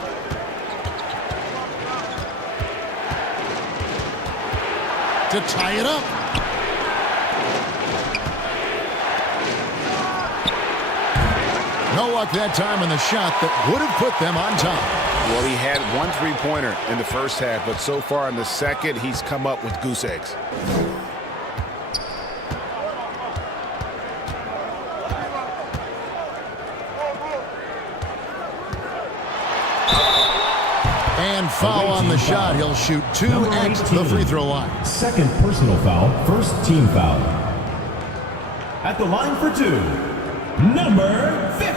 To tie it up. No luck that time on the shot that would have put them on top. Well, he had 1 3-pointer in the first half, but so far in the second, he's come up with goose eggs. And foul on the shot. He'll shoot 2 at the free throw line. Second personal foul, first team foul. At the line for 2, number 15.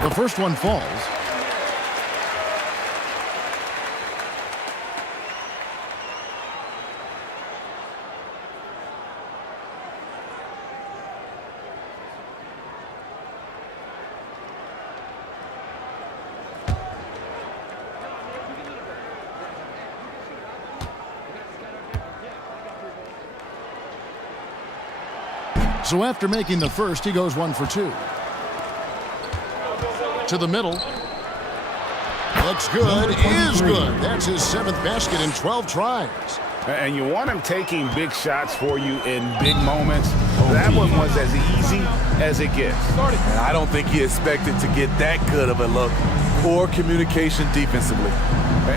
The first one falls. So after making the first, he goes 1 for 2. To the middle. Looks good. Is good. That's his 7th basket in 12 tries. And you want him taking big shots for you in big moments. That one was as easy as it gets. And I don't think he expected to get that good of a look. Poor communication defensively.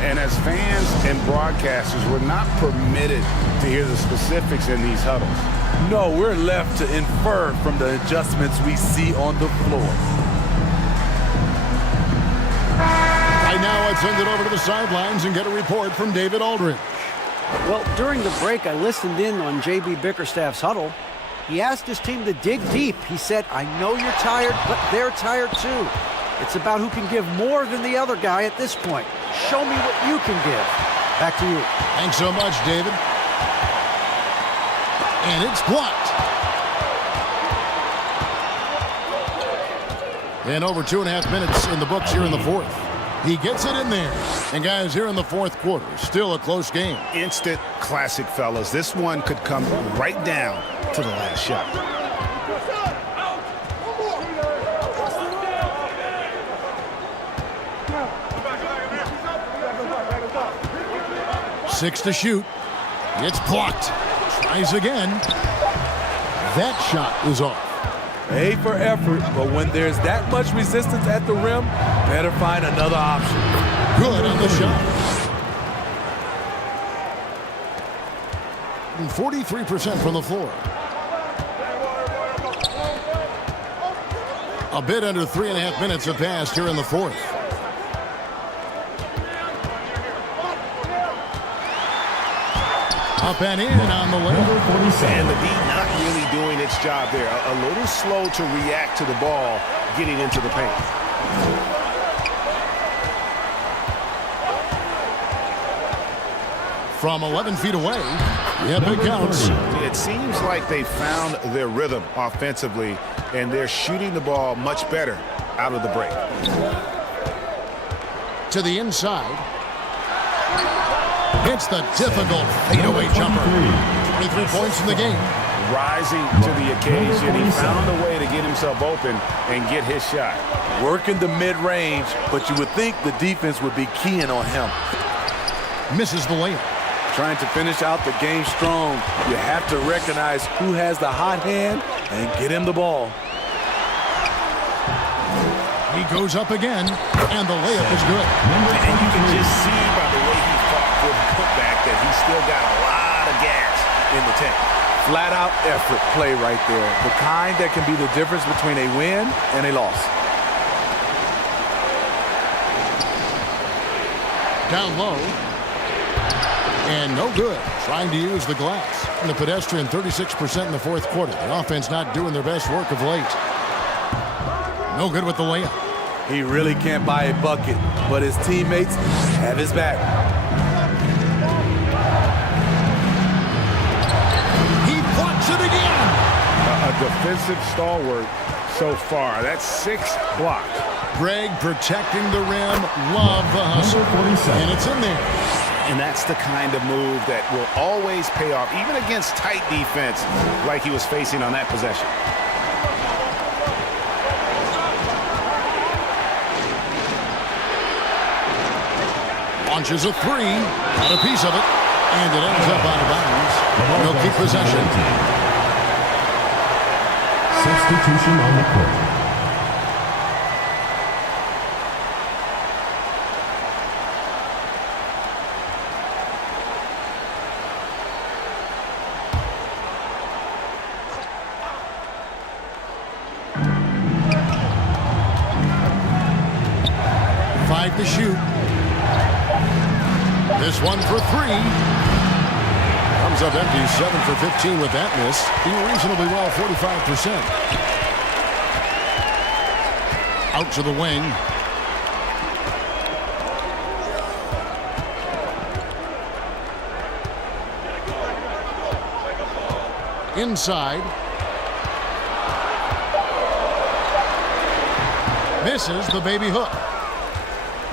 And as fans and broadcasters, we're not permitted to hear the specifics in these huddles. No, we're left to infer from the adjustments we see on the floor. Right now, let's send it over to the sidelines and get a report from David Aldridge. Well, during the break, I listened in on J.B. Bickerstaff's huddle. He asked his team to dig deep. He said, I know you're tired, but they're tired too. It's about who can give more than the other guy at this point. Show me what you can give. Back to you. Thanks so much, David. And it's blocked. And over 2.5 minutes in the books here in the fourth. He gets it in there. And guys, here in the fourth quarter, still a close game. Instant classic, fellas. This one could come right down to the last shot. Six to shoot. It's blocked. Tries again. That shot is off. A for effort, but when there's that much resistance at the rim, better find another option. Good on the shot. And 43% from the floor. A bit under 3.5 minutes have passed here in the fourth. Up and in on the way. And the D not really doing its job there. A little slow to react to the ball getting into the paint. From 11 feet away, yep, it counts. It seems like they found their rhythm offensively, and they're shooting the ball much better out of the break. To the inside. It's the difficult fadeaway jumper. 23 points in the game. Rising to the occasion. He found a way to get himself open and get his shot. Working the mid-range, but you would think the defense would be keying on him. Misses the layup. Trying to finish out the game strong, you have to recognize who has the hot hand and get him the ball. He goes up again, and the layup is good. And you can just see by the way he fought for the putback that he's still got a lot of gas in the tank. Flat out effort play right there. The kind that can be the difference between a win and a loss. Down low. And no good. Trying to use the glass. And the pedestrian 36% in the fourth quarter. The offense not doing their best work of late. No good with the layup. He really can't buy a bucket, but his teammates have his back. He blocks it again. A defensive stalwart so far. That's 6 blocks. Greg protecting the rim. Love the hustle. And it's in there. And that's the kind of move that will always pay off, even against tight defense like he was facing on that possession. Launches a 3. Got a piece of it. And it ends up out of bounds. They'll keep possession. Substitution on the court. To shoot. This one for 3. Comes up empty. 7 for 15 with that miss. Doing reasonably well, 45%. Out to the wing. Inside. Misses the baby hook.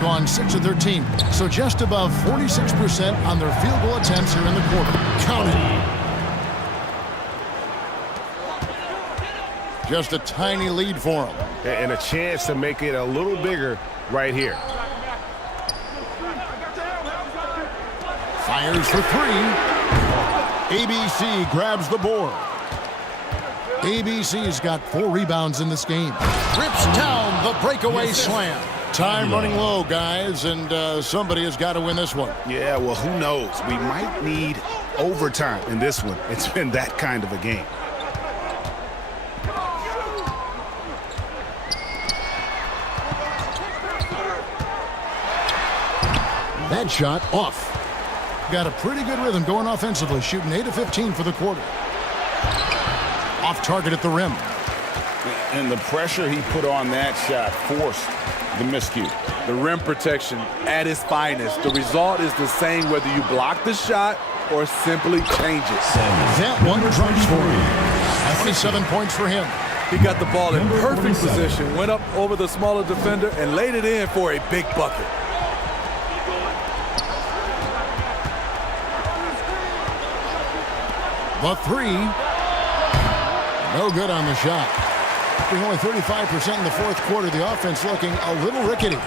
Gone 6 of 13, so just above 46% on their field goal attempts here in the quarter. Counted. Just a tiny lead for them. And a chance to make it a little bigger right here. Fires for 3. ABC grabs the board. ABC's got 4 rebounds in this game. Rips down the breakaway slam. Time running low, guys, and somebody has got to win this one. Yeah, well, who knows? We might need overtime in this one. It's been that kind of a game. That shot off. Got a pretty good rhythm going offensively, shooting 8 of 15 for the quarter. Off target at the rim. And the pressure he put on that shot forced the miscue. The rim protection at its finest. The result is the same whether you block the shot or simply change it. That one runs for him. 27 points for him. He got the ball in perfect position, went up over the smaller defender, and laid it in for a big bucket. The 3. No good on the shot. Being only 35% in the fourth quarter, the offense looking a little rickety.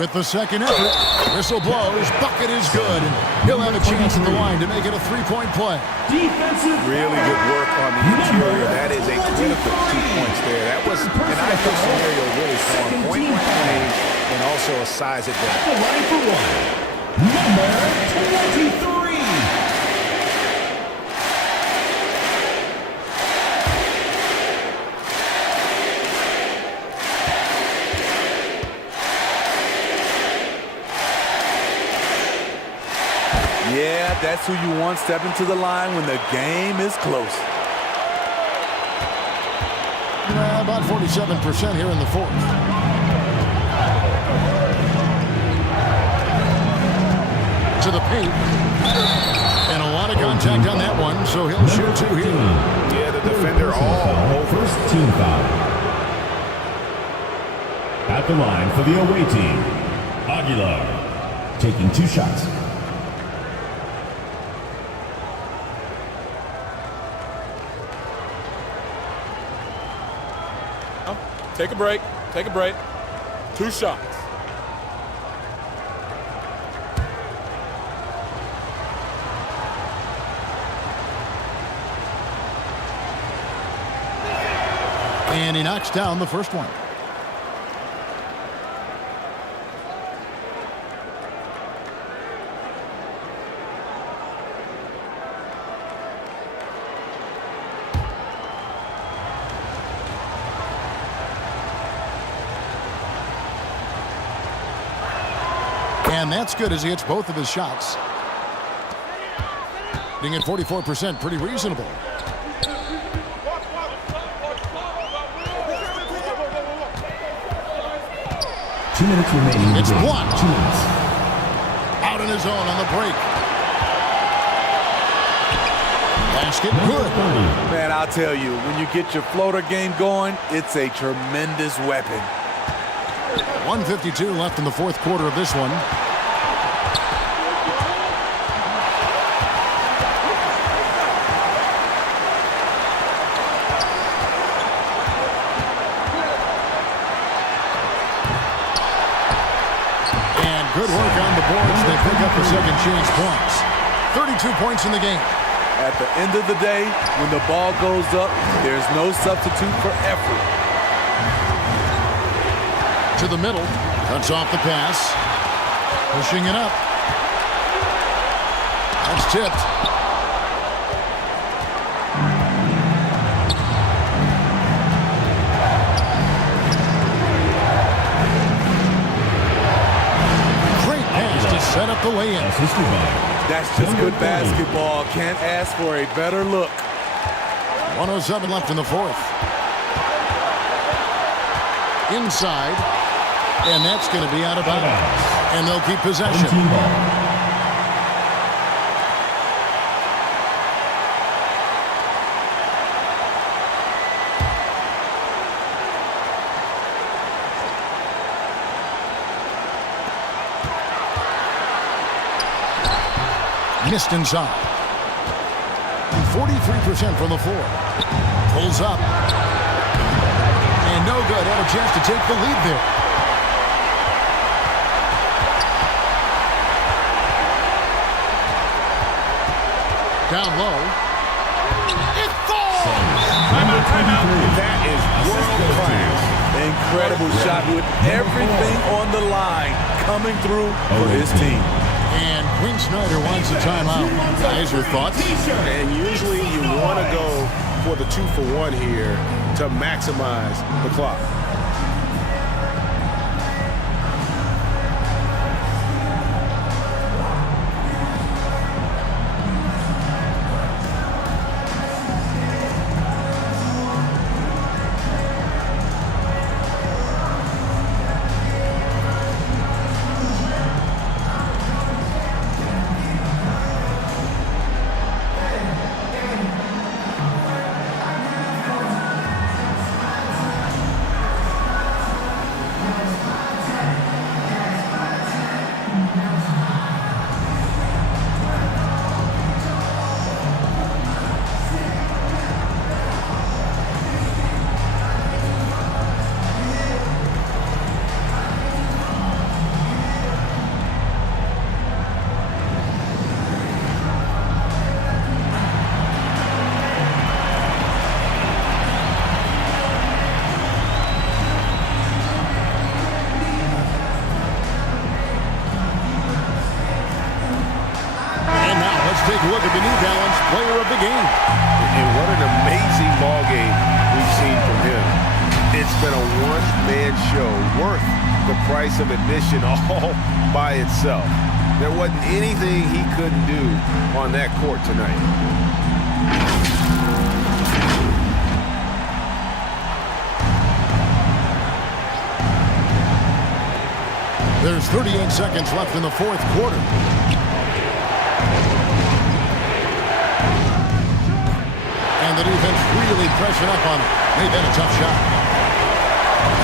With the second effort, whistle blows, bucket is good. He'll have a chance at the line to make it a 3-point play. Defensive. Really good work on the interior. That is a critical 2 points there. That was an ideal scenario really for him. Point-blank range and also a size advantage. The line for 1. Number 23. Yeah, that's who you want stepping to the line when the game is close. About 47% here in the fourth. To the paint. And a lot of contact on that one, so he'll shoot 2 here. Yeah, the defender all over. First team foul. At the line for the away team, Aguilar, taking 2 shots. Take a break. Take a break. 2 shots. And he knocks down the first one. And that's good as he hits both of his shots. Being at 44%, pretty reasonable. Two minutes remaining. It's game. blocked. 2 minutes. Out in his own on the break. Basket good. Man, I'll tell you, when you get your floater game going, it's a tremendous weapon. 1:52 left in the fourth quarter of this one. And good work on the boards. They pick up the second chance points. 32 points in the game. At the end of the day, when the ball goes up, there's no substitute for effort. To the middle, cuts off the pass, pushing it up. That's tipped. Great pass to set up the lay-in. That's just good basketball. Can't ask for a better look. 1:07 left in the fourth. Inside. And that's going to be out of bounds. And they'll keep possession. Missed inside. 43% from the floor. Pulls up. And no good. Had a chance to take the lead there. Down low. It falls! That is world class. Incredible shot with everything on the line coming through for his team. And Quinn Snyder wants a timeout. Guys, your thoughts? And usually you want to go for the 2-for-1 here to maximize the clock. Take a look at the New Balance player of the game. And what an amazing ball game we've seen from him. It's been a one-man show worth the price of admission all by itself. There wasn't anything he couldn't do on that court tonight. There's 38 seconds left in the fourth quarter. And the defense really pressing up on it. Made that a tough shot.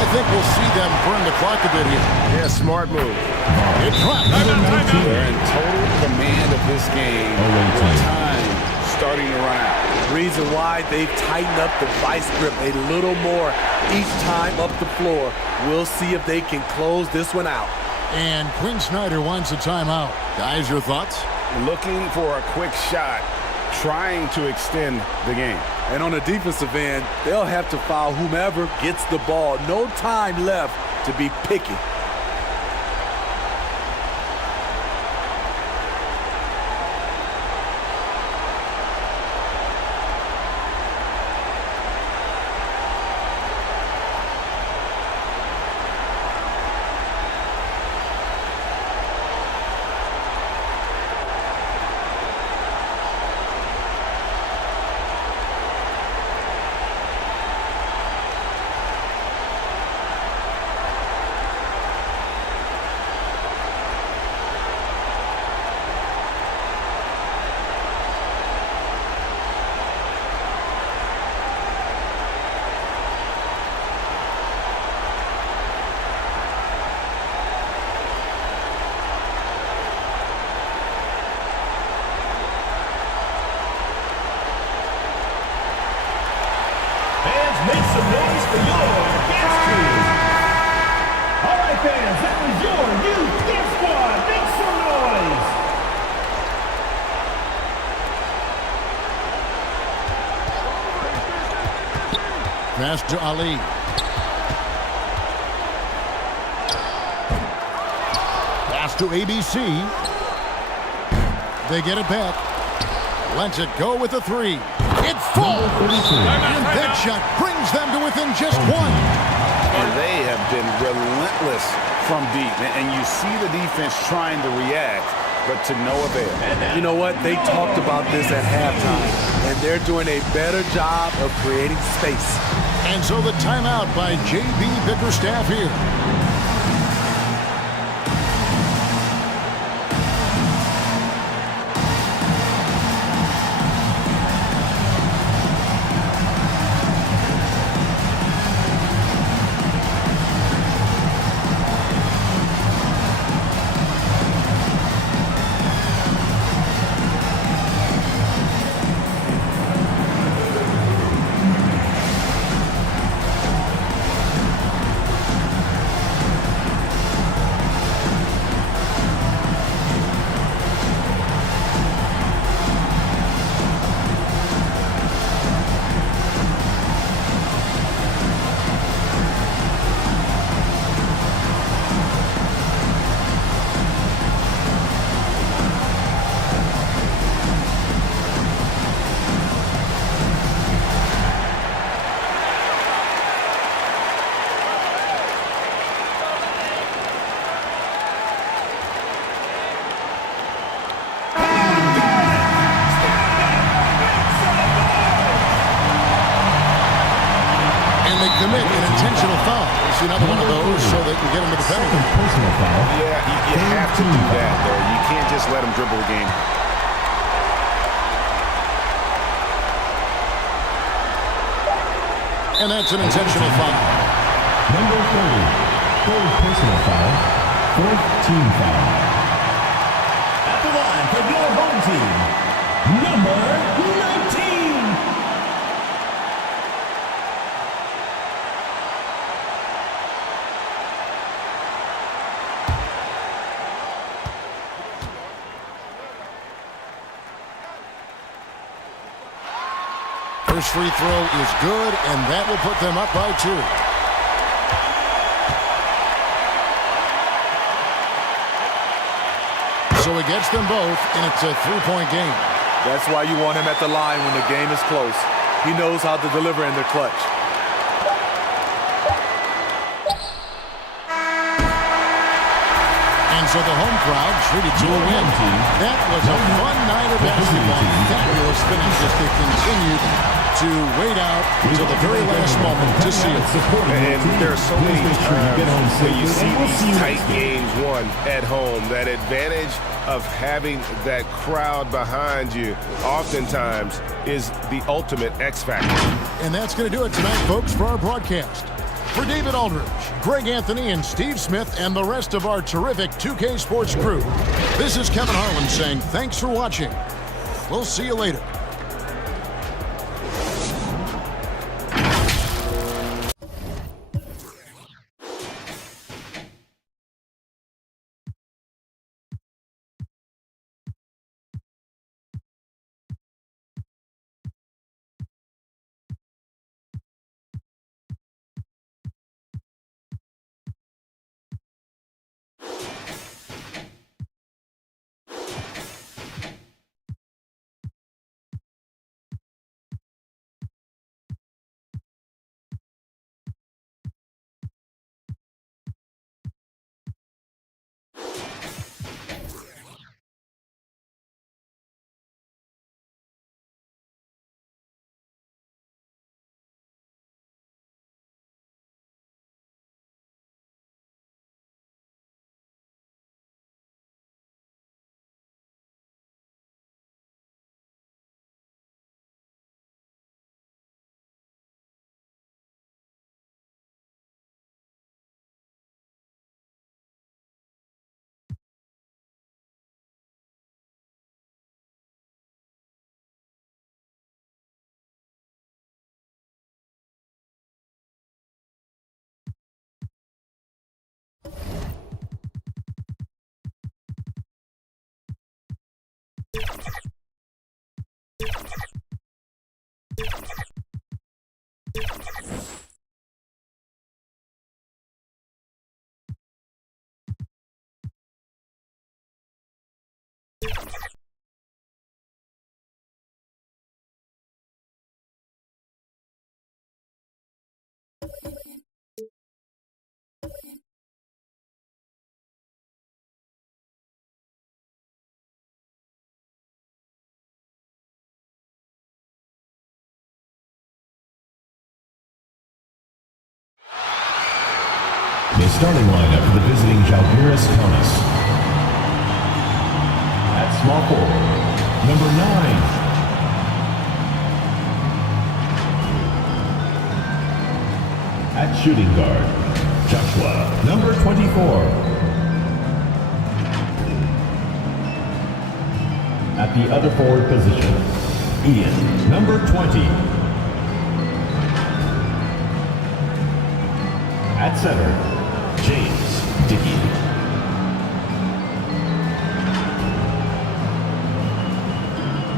I think we'll see them burn the clock a bit here. Yeah, smart move. It dropped. They're in total command of this game with time starting to run out. Reason why they've tightened up the vice grip a little more each time up the floor. We'll see if they can close this one out. And Quinn Snyder wants a timeout. Guys, your thoughts? Looking for a quick shot, trying to extend the game. And on the defensive end, they'll have to foul whomever gets the ball. No time left to be picky. make some noise for your dance team. All right, fans, that was your youth dance squad. Make some noise. Pass to Ali. Pass to ABC. They get it back. Lets it go with a three. It falls. And that shot brings them to within just one. And they have been relentless from deep. And you see the defense trying to react, but to no avail. You know what? They talked about this at halftime, and they're doing a better job of creating space. And so the timeout by J.B. Bickerstaff here. Commit an intentional foul. You see another one of those so they can get him to the penalty. Personal foul. Yeah, you have to do that, though. You can't just let him dribble the game. And that's an intentional foul. Number 30, third personal foul, fourth team foul. At the line for your home team, number 19. First free throw is good, and that will put them up by 2. So he gets them both, and it's a 3-point game. That's why you want him at the line when the game is close. He knows how to deliver in the clutch. And so the home crowd treated to a win. That was a fun night of basketball. Fabulous finish as they continued to wait out until the very last moment to see it. And there are so many times when you see these tight games won at home, that advantage of having that crowd behind you oftentimes is the ultimate X factor. And that's going to do it tonight, folks, for our broadcast. For David Aldridge, Greg Anthony, and Steve Smith, and the rest of our terrific 2K Sports crew, this is Kevin Harlan saying thanks for watching. We'll see you later. starting lineup for the visiting Žalgiris Kaunas. At small forward, number 9. At shooting guard, Joshua, number 24. At the other forward position, Ian, number 20. At center, James Dickey.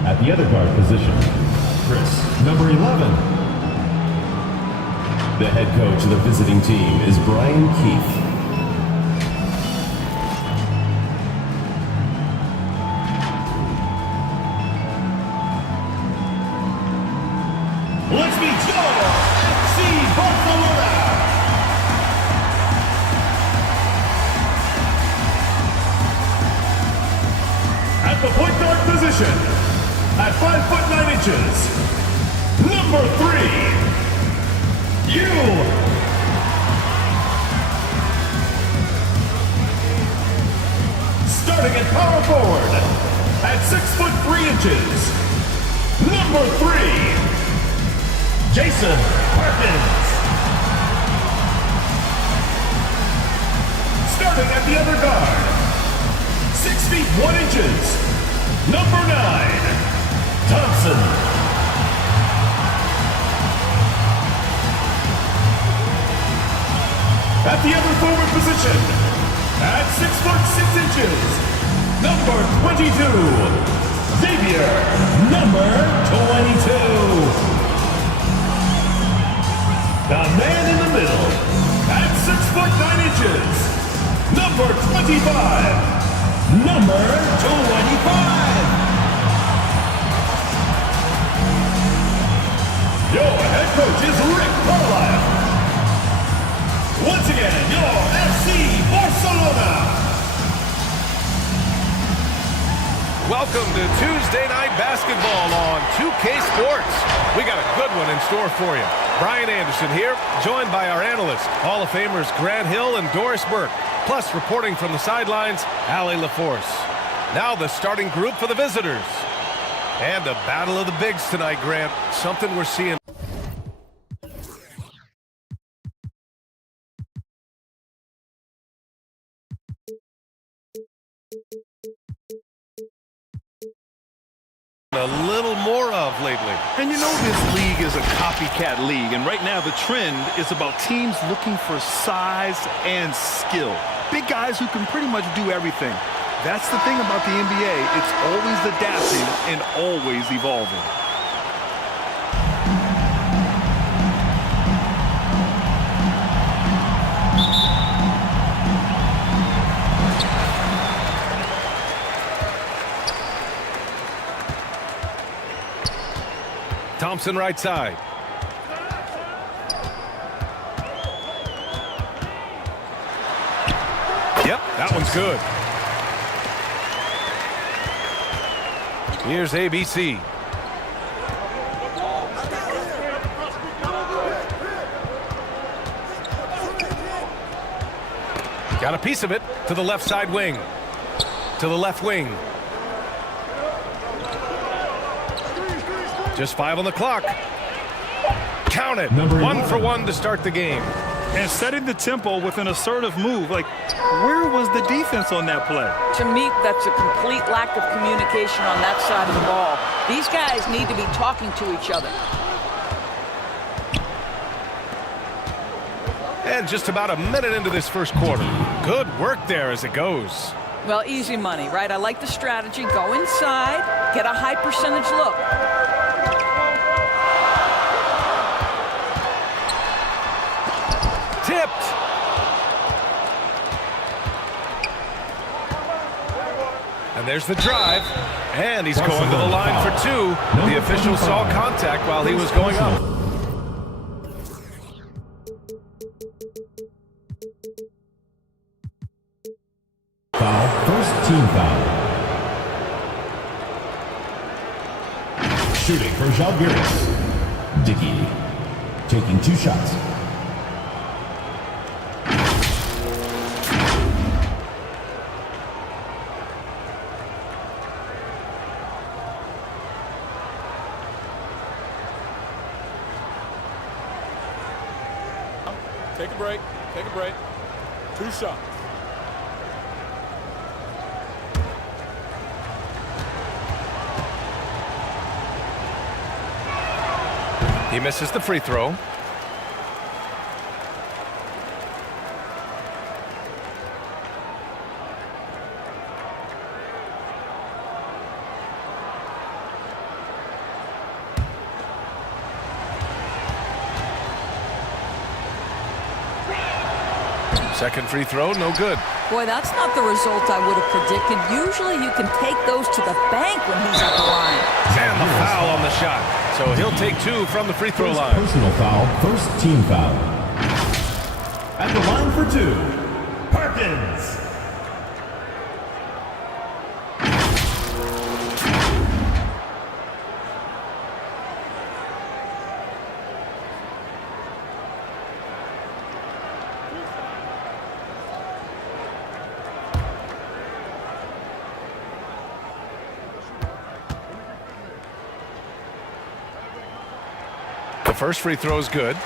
At the other guard position, Chris, number 11. The head coach of the visiting team is Brian Keith. Let's meet your FC Barcelona! At the point guard position, at 5'9", number 3, you. Starting at power forward, at 6'3", number 3, Jason Perkins. Starting at the other guard, 6 feet 1 inches, number 9, Thompson. At the other forward position, at 6'6", number 22, Xavier, number 22. The man in the middle, at 6'9", number 25, number 25. Your head coach is Rick Carlisle. Once again, your FC Barcelona. Welcome to Tuesday Night Basketball on 2K Sports. We got a good one in store for you. Brian Anderson here, joined by our analysts, Hall of Famers Grant Hill and Doris Burke. Plus, reporting from the sidelines, Allie LaForce. Now the starting group for the visitors. And a battle of the bigs tonight, Grant. Something we're seeing. A little more of lately. And you know this league is a copycat league, and right now the trend is about teams looking for size and skill. Big guys who can pretty much do everything. That's the thing about the NBA. It's always adapting and always evolving. Thompson right side. Yep, that one's good. Here's ABC. Got a piece of it to the left side wing. To the left wing. Just 5 on the clock. Count it. 1 for 1 to start the game. And setting the tempo with an assertive move. Like, where was the defense on that play? To me, that's a complete lack of communication on that side of the ball. These guys need to be talking to each other. And just about a minute into this first quarter. Good work there as it goes. Well, easy money, right? I like the strategy. Go inside, get a high percentage look. Tipped. And there's the drive. And he's going to the line for 2. The official saw contact while he was going up. Foul, first team foul. Shooting for Žalgiris, Dickey, taking 2 shots. Take a break. Take a break. 2 shots. He misses the free throw. Second free throw, no good. Boy, that's not the result I would have predicted. Usually you can take those to the bank when he's at the line. And the foul on the shot. So he'll take 2 from the free throw line. Personal foul, first team foul. At the line for 2, Perkins. The first free throw is good.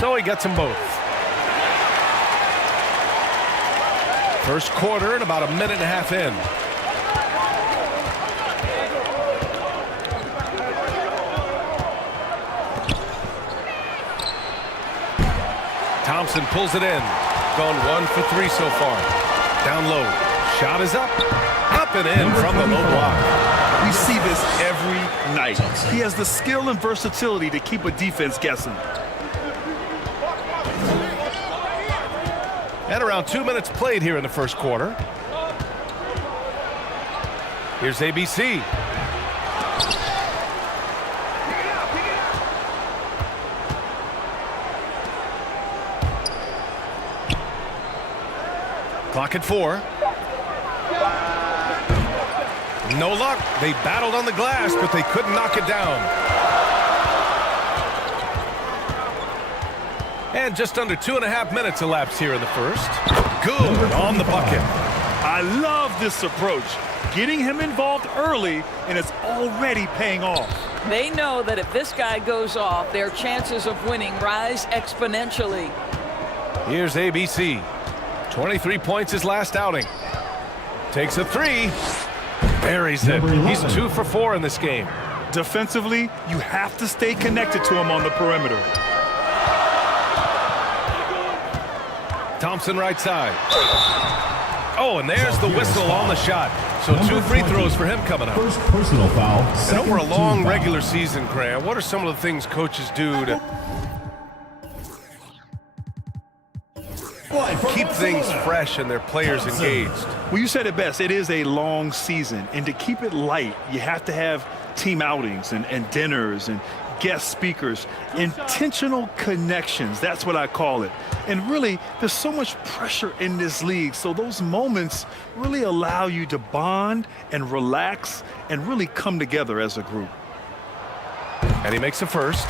So he gets them both. First quarter and about a minute and a half in. Thompson pulls it in. Gone 1 for 3 so far. Down low. Shot is up. Up and in from the low block. We see this every night. He has the skill and versatility to keep a defense guessing. And around 2 minutes played here in the first quarter. Here's ABC. Clock at 4. No luck. They battled on the glass, but they couldn't knock it down. And just under 2.5 minutes elapsed here in the first. Good on the bucket. I love this approach. Getting him involved early, and it's already paying off. They know that if this guy goes off, their chances of winning rise exponentially. Here's ABC. 23 points his last outing. Takes a 3. Buries it. He's 2 for 4 in this game. Defensively, you have to stay connected to him on the perimeter. Thompson right side. Oh, and there's the whistle on the shot. So 2 free throws for him coming up. First personal foul. And over a long regular season, Graham, what are some of the things coaches do to keep things fresh and their players engaged? Well, you said it best. It is a long season. And to keep it light, you have to have team outings and dinners and guest speakers, intentional connections. That's what I call it. And really, there's so much pressure in this league. So those moments really allow you to bond and relax and really come together as a group. And he makes the first.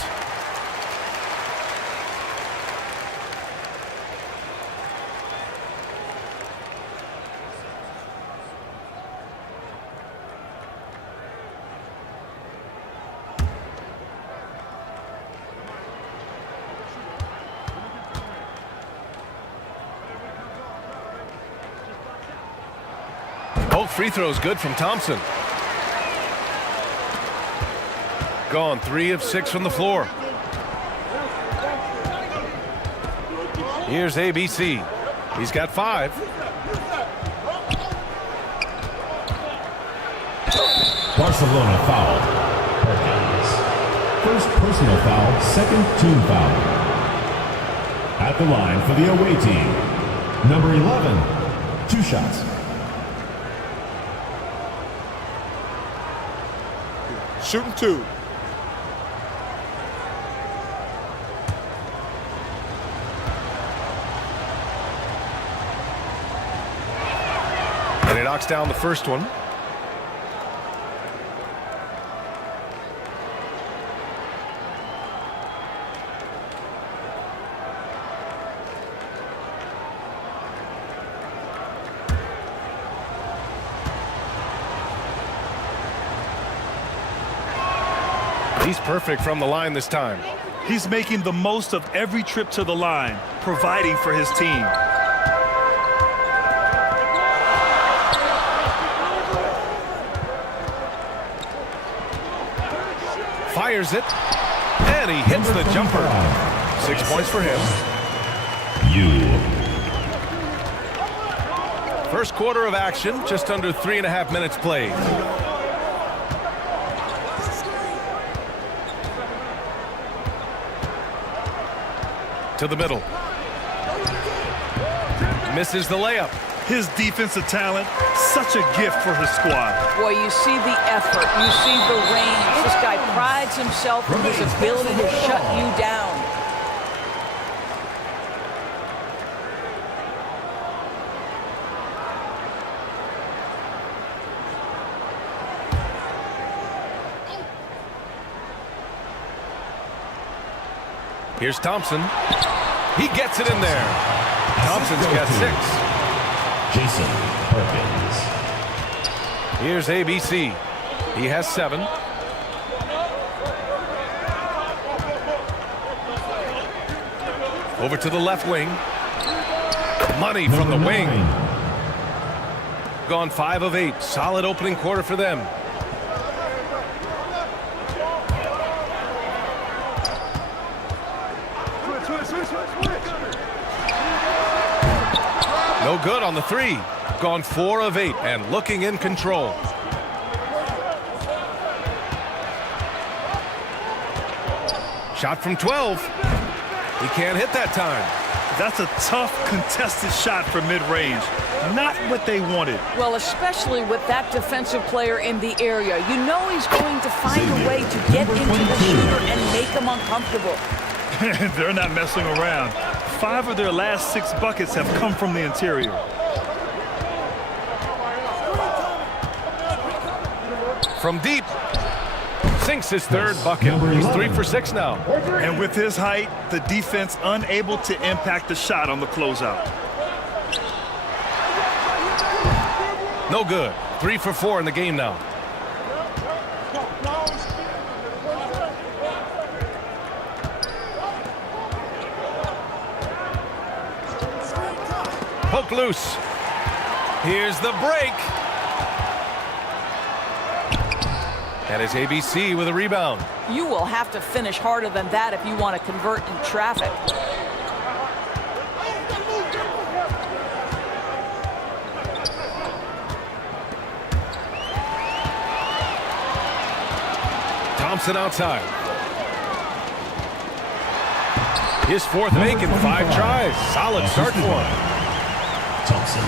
Both free throws good from Thompson. Gone 3 of 6 from the floor. Here's ABC. He's got 5. Barcelona foul. Perkins. First personal foul, second team foul. At the line for the away team, number 11, 2 shots. Shooting 2. And he knocks down the first one. He's perfect from the line this time. He's making the most of every trip to the line, providing for his team. Fires it, and he hits the jumper. 6 points for him. First quarter of action, just under 3.5 minutes played. To the middle. Misses the layup. His defensive talent, such a gift for his squad. Boy, you see the effort, you see the range. This guy prides himself in his ability to shut you down. Here's Thompson. He gets it in there. Thompson's got 6. Jason Perkins. Here's ABC. He has 7. Over to the left wing. Money from the wing. Gone 5 of 8. Solid opening quarter for them. No good on the 3. Gone 4 of 8 and looking in control. Shot from 12. He can't hit that time. That's a tough, contested shot from mid-range. Not what they wanted. Well, especially with that defensive player in the area. You know he's going to find a way to get into the shooter and make him uncomfortable. They're not messing around. 5 of their last 6 buckets have come from the interior. From deep. Sinks his 3rd bucket. He's 3 for 6 now. And with his height, the defense unable to impact the shot on the closeout. No good. 3 for 4 in the game now. Poke loose. Here's the break. And it's ABC with a rebound. You will have to finish harder than that if you want to convert in traffic. Thompson outside. His 4th make in 5 tries. Solid start for him. Thompson.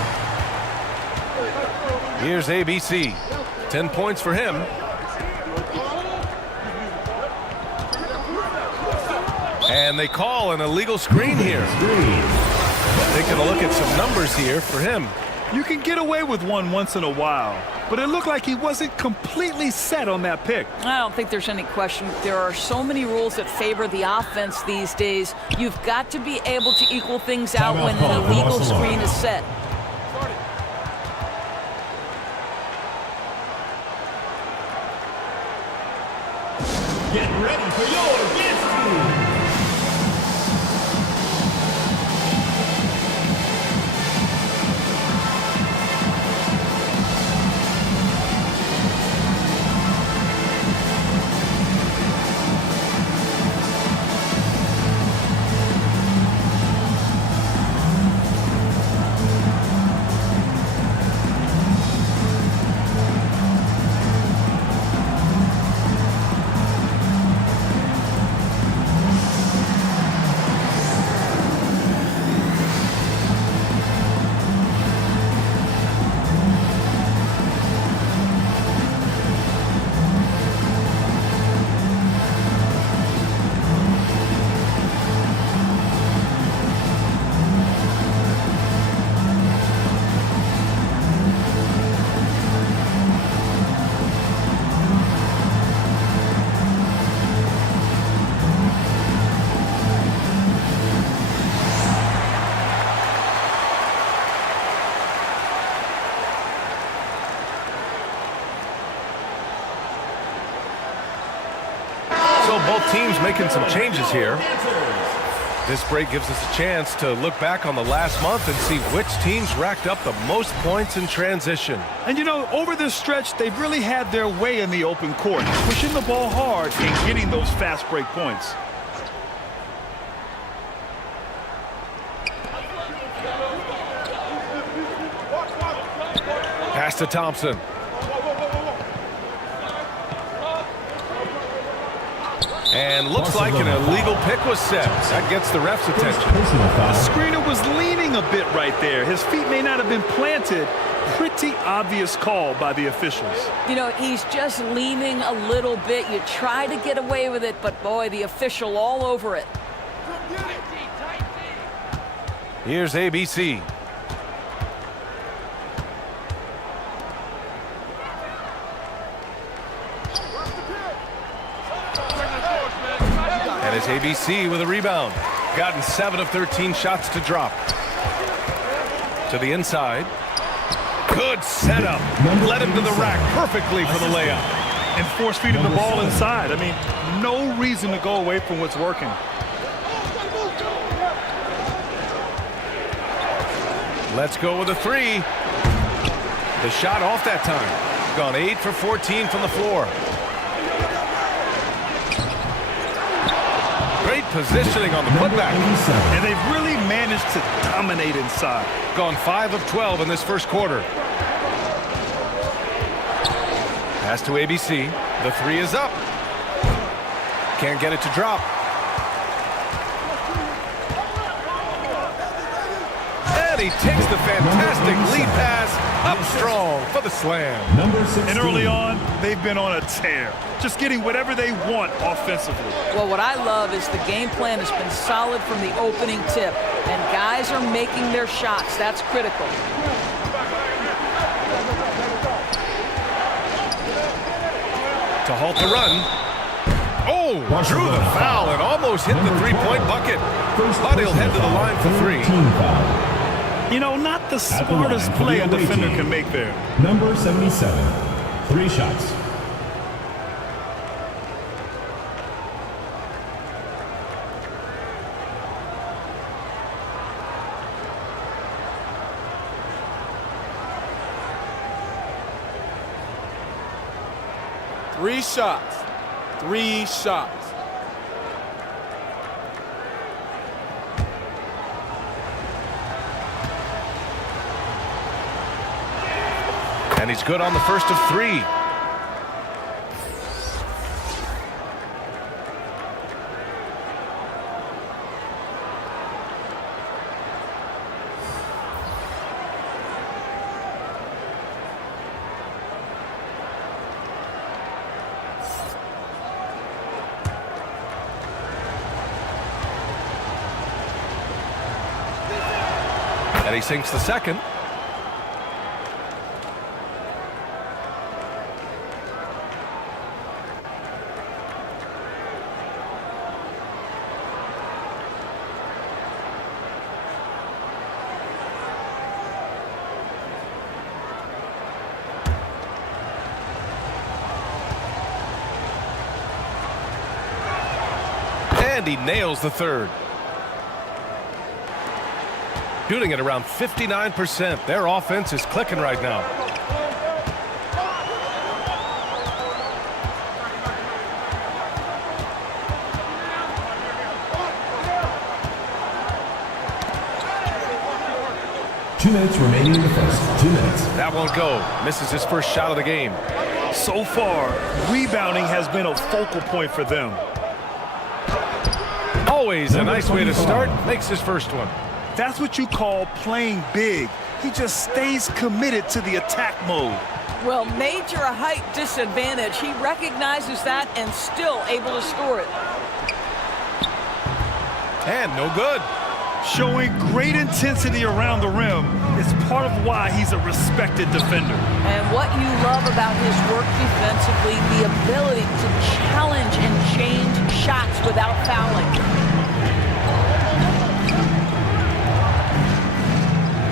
Here's ABC. 10 points for him. And they call an illegal screen here. Taking a look at some numbers here for him. You can get away with one once in a while, but it looked like he wasn't completely set on that pick. I don't think there's any question. There are so many rules that favor the offense these days. You've got to be able to equal things out when an illegal screen is set. Get ready for your dance move. both teams making some changes here. This break gives us a chance to look back on the last month and see which teams racked up the most points in transition. And you know, over this stretch, they've really had their way in the open court, pushing the ball hard and getting those fast break points. Pass to Thompson. And looks like an illegal pick was set. That gets the ref's attention. The screener was leaning a bit right there. His feet may not have been planted. Pretty obvious call by the officials. You know, he's just leaning a little bit. You try to get away with it, but boy, the official all over it. Here's ABC. And it's ABC with a rebound. Gotten 7 of 13 shots to drop. To the inside. Good setup. Led him to the rack perfectly for the layup. And force-feeding the ball inside. I mean, no reason to go away from what's working. Let's go with a 3. The shot off that time. Gone 8 for 14 from the floor. Great positioning on the putback. And they've really managed to dominate inside. Gone 5 of 12 in this first quarter. Pass to ABC. The 3 is up. Can't get it to drop. And he takes the fantastic lead pass up strong for the slam. And early on, they've been on a tear. Just getting whatever they want offensively. Well, what I love is the game plan has been solid from the opening tip. And guys are making their shots. That's critical. To halt the run. Oh, drew the foul and almost hit the three-point bucket. But he'll head to the line for 3. You know, not the smartest play a defender can make there. Number 77, 3 shots. Three shots. 3 shots. And he's good on the first of 3. And he sinks the second. And he nails the third. Shooting at around 59%. Their offense is clicking right now. Two minutes remaining in the first. 2 minutes. That won't go. Misses his first shot of the game. So far, rebounding has been a focal point for them. Always a nice way to start. Makes his first one. That's what you call playing big. He just stays committed to the attack mode. Well, major height disadvantage. He recognizes that and still able to score it. And no good. Showing great intensity around the rim is part of why he's a respected defender. And what you love about his work defensively, the ability to challenge and change shots without fouling.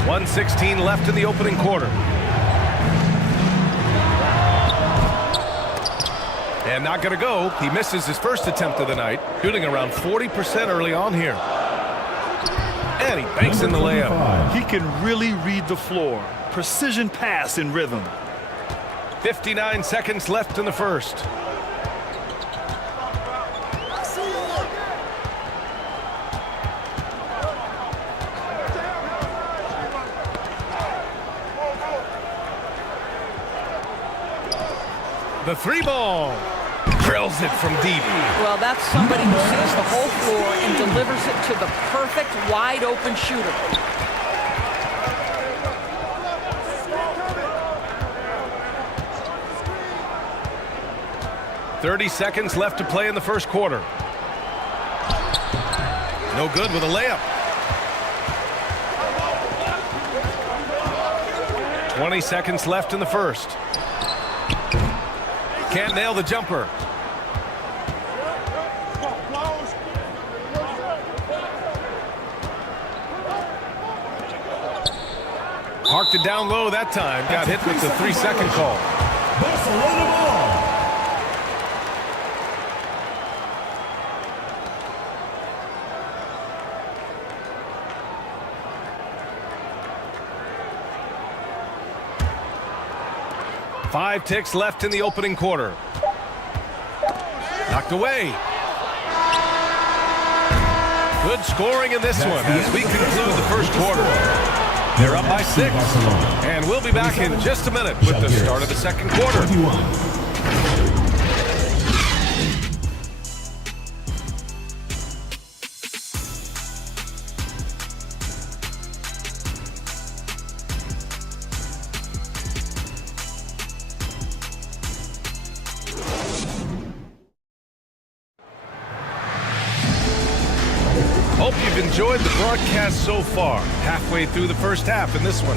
1:16 left in the opening quarter. And not going to go. He misses his first attempt of the night, shooting around 40% early on here. And he banks in the layup. He can really read the floor. Precision pass in rhythm. 59 seconds left in the first. The three ball. Drills it from deep. Well, that's somebody who sees the whole floor and delivers it to the perfect wide open shooter. .30 seconds left to play in the first quarter. No good with a layup. 20 seconds left in the first. Can't nail the jumper. Parked it down low that time. Got hit with the 3-second call. Barcelona ball. Five ticks left in the opening quarter. Knocked away. Good scoring in this one as we conclude the first quarter. They're up by 6. And we'll be back in just a minute with the start of the second quarter. Hope you've enjoyed the broadcast so far. Halfway through the first half in this one.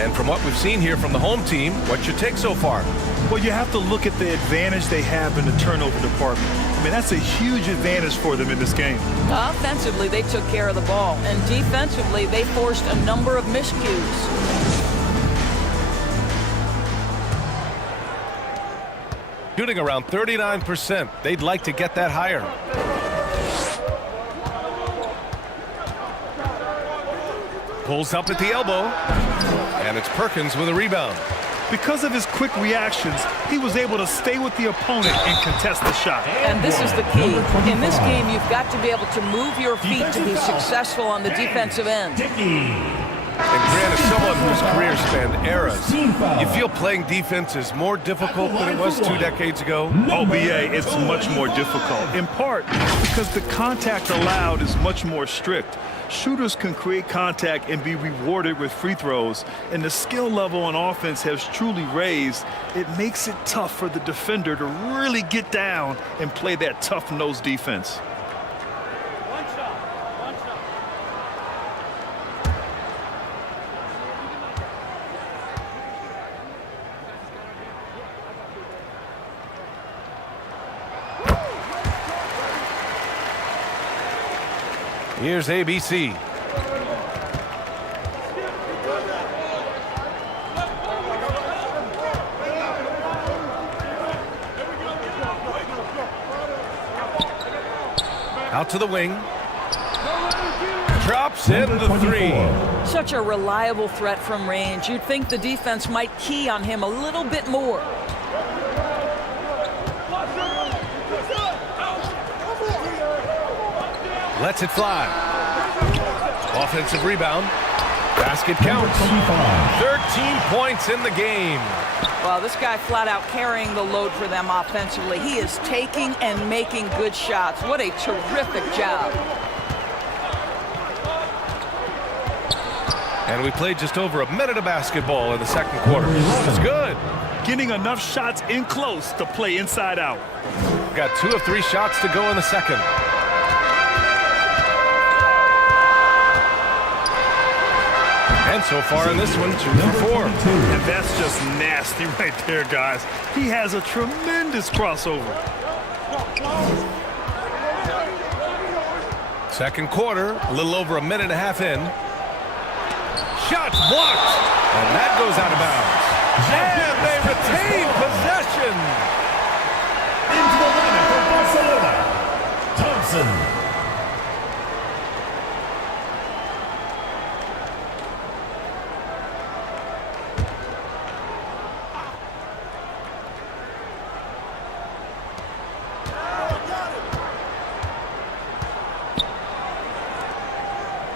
And from what we've seen here from the home team, what's your take so far? Well, you have to look at the advantage they have in the turnover department. I mean, that's a huge advantage for them in this game. Offensively, they took care of the ball. And defensively, they forced a number of miscues. Shooting around 39%. They'd like to get that higher. Pulls up at the elbow. And it's Perkins with a rebound. Because of his quick reactions, he was able to stay with the opponent and contest the shot. And this is the key. In this game, you've got to be able to move your feet to be successful on the defensive end. And granted, someone whose career spanned eras, you feel playing defense is more difficult than it was 2 decades ago? BA, it's much more difficult, in part because the contact allowed is much more strict. Shooters can create contact and be rewarded with free throws, and the skill level on offense has truly raised. It makes it tough for the defender to really get down and play that tough-nosed defense. Here's ABC. Out to the wing. Drops in the 3. Such a reliable threat from range. You'd think the defense might key on him a little bit more. Lets it fly. Offensive rebound. Basket counts. 13 points in the game. Well, this guy flat out carrying the load for them offensively. He is taking and making good shots. What a terrific job. And we played just over a minute of basketball in the second quarter. It's good. Getting enough shots in close to play inside out. Got 2 of 3 shots to go in the second. And so far in this one, 2 for 4. And that's just nasty right there, guys. He has a tremendous crossover. Second quarter, a little over a minute and a half in. Shots blocked. And that goes out of bounds. And they retain possession. Thompson.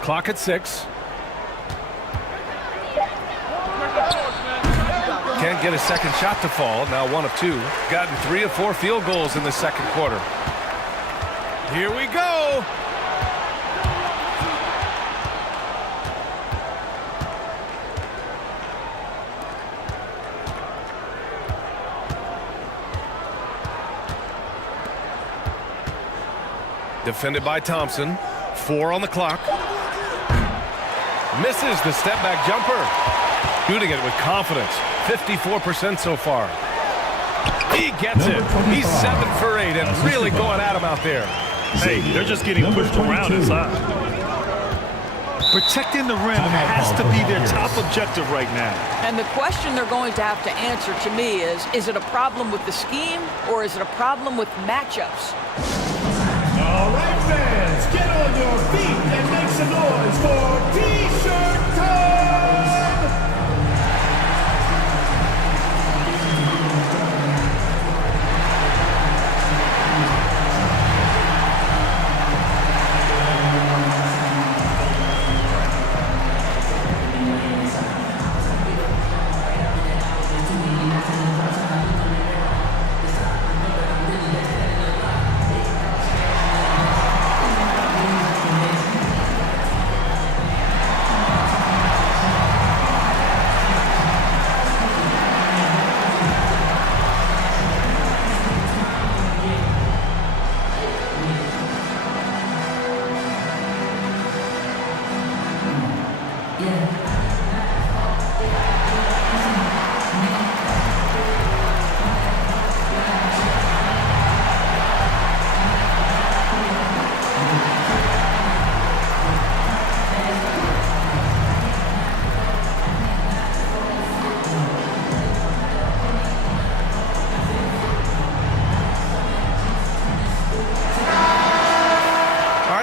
Clock at 6. Can't get a second shot to fall. Now 1 of 2. Gotten 3 of 4 field goals in the second quarter. Here we go. Defended by Thompson. 4 on the clock. Misses the step back jumper. Shooting it with confidence. 54% so far. He gets it. He's 7 for 8 and really going at him out there. Hey, they're just getting pushed around inside. Protecting the rim has to be their top objective right now. And the question they're going to have to answer to me is it a problem with the scheme or is it a problem with matchups? All right, fans, get on your feet and make some noise for T-shirt time!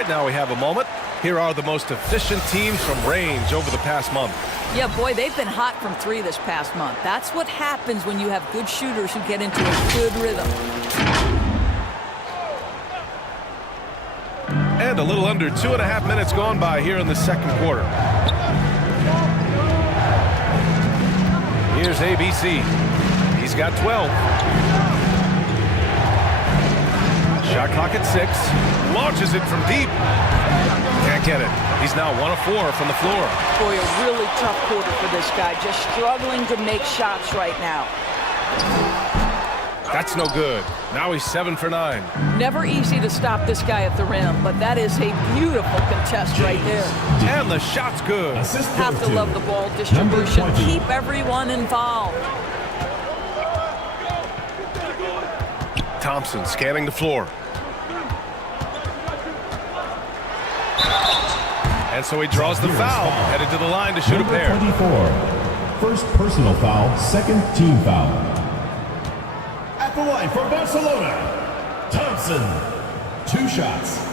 Now we have a moment. Here are the most efficient teams from range over the past month. Yeah, boy, they've been hot from 3 this past month. That's what happens when you have good shooters who get into a good rhythm. And a little under 2.5 minutes gone by here in the second quarter. Here's ABC. He's got 12. Shot clock at 6. Launches it from deep. Can't get it. He's now 1 of 4 from the floor. Boy, a really tough quarter for this guy. Just struggling to make shots right now. That's no good. Now he's 7 for 9. Never easy to stop this guy at the rim, but that is a beautiful contest right there. And the shot's good. Have to love the ball distribution. Keep everyone involved. Thompson scanning the floor. And so he draws the foul, headed to the line to shoot a pair. 24. First personal foul, second team foul. At the line for Barcelona, Thompson. 2 shots.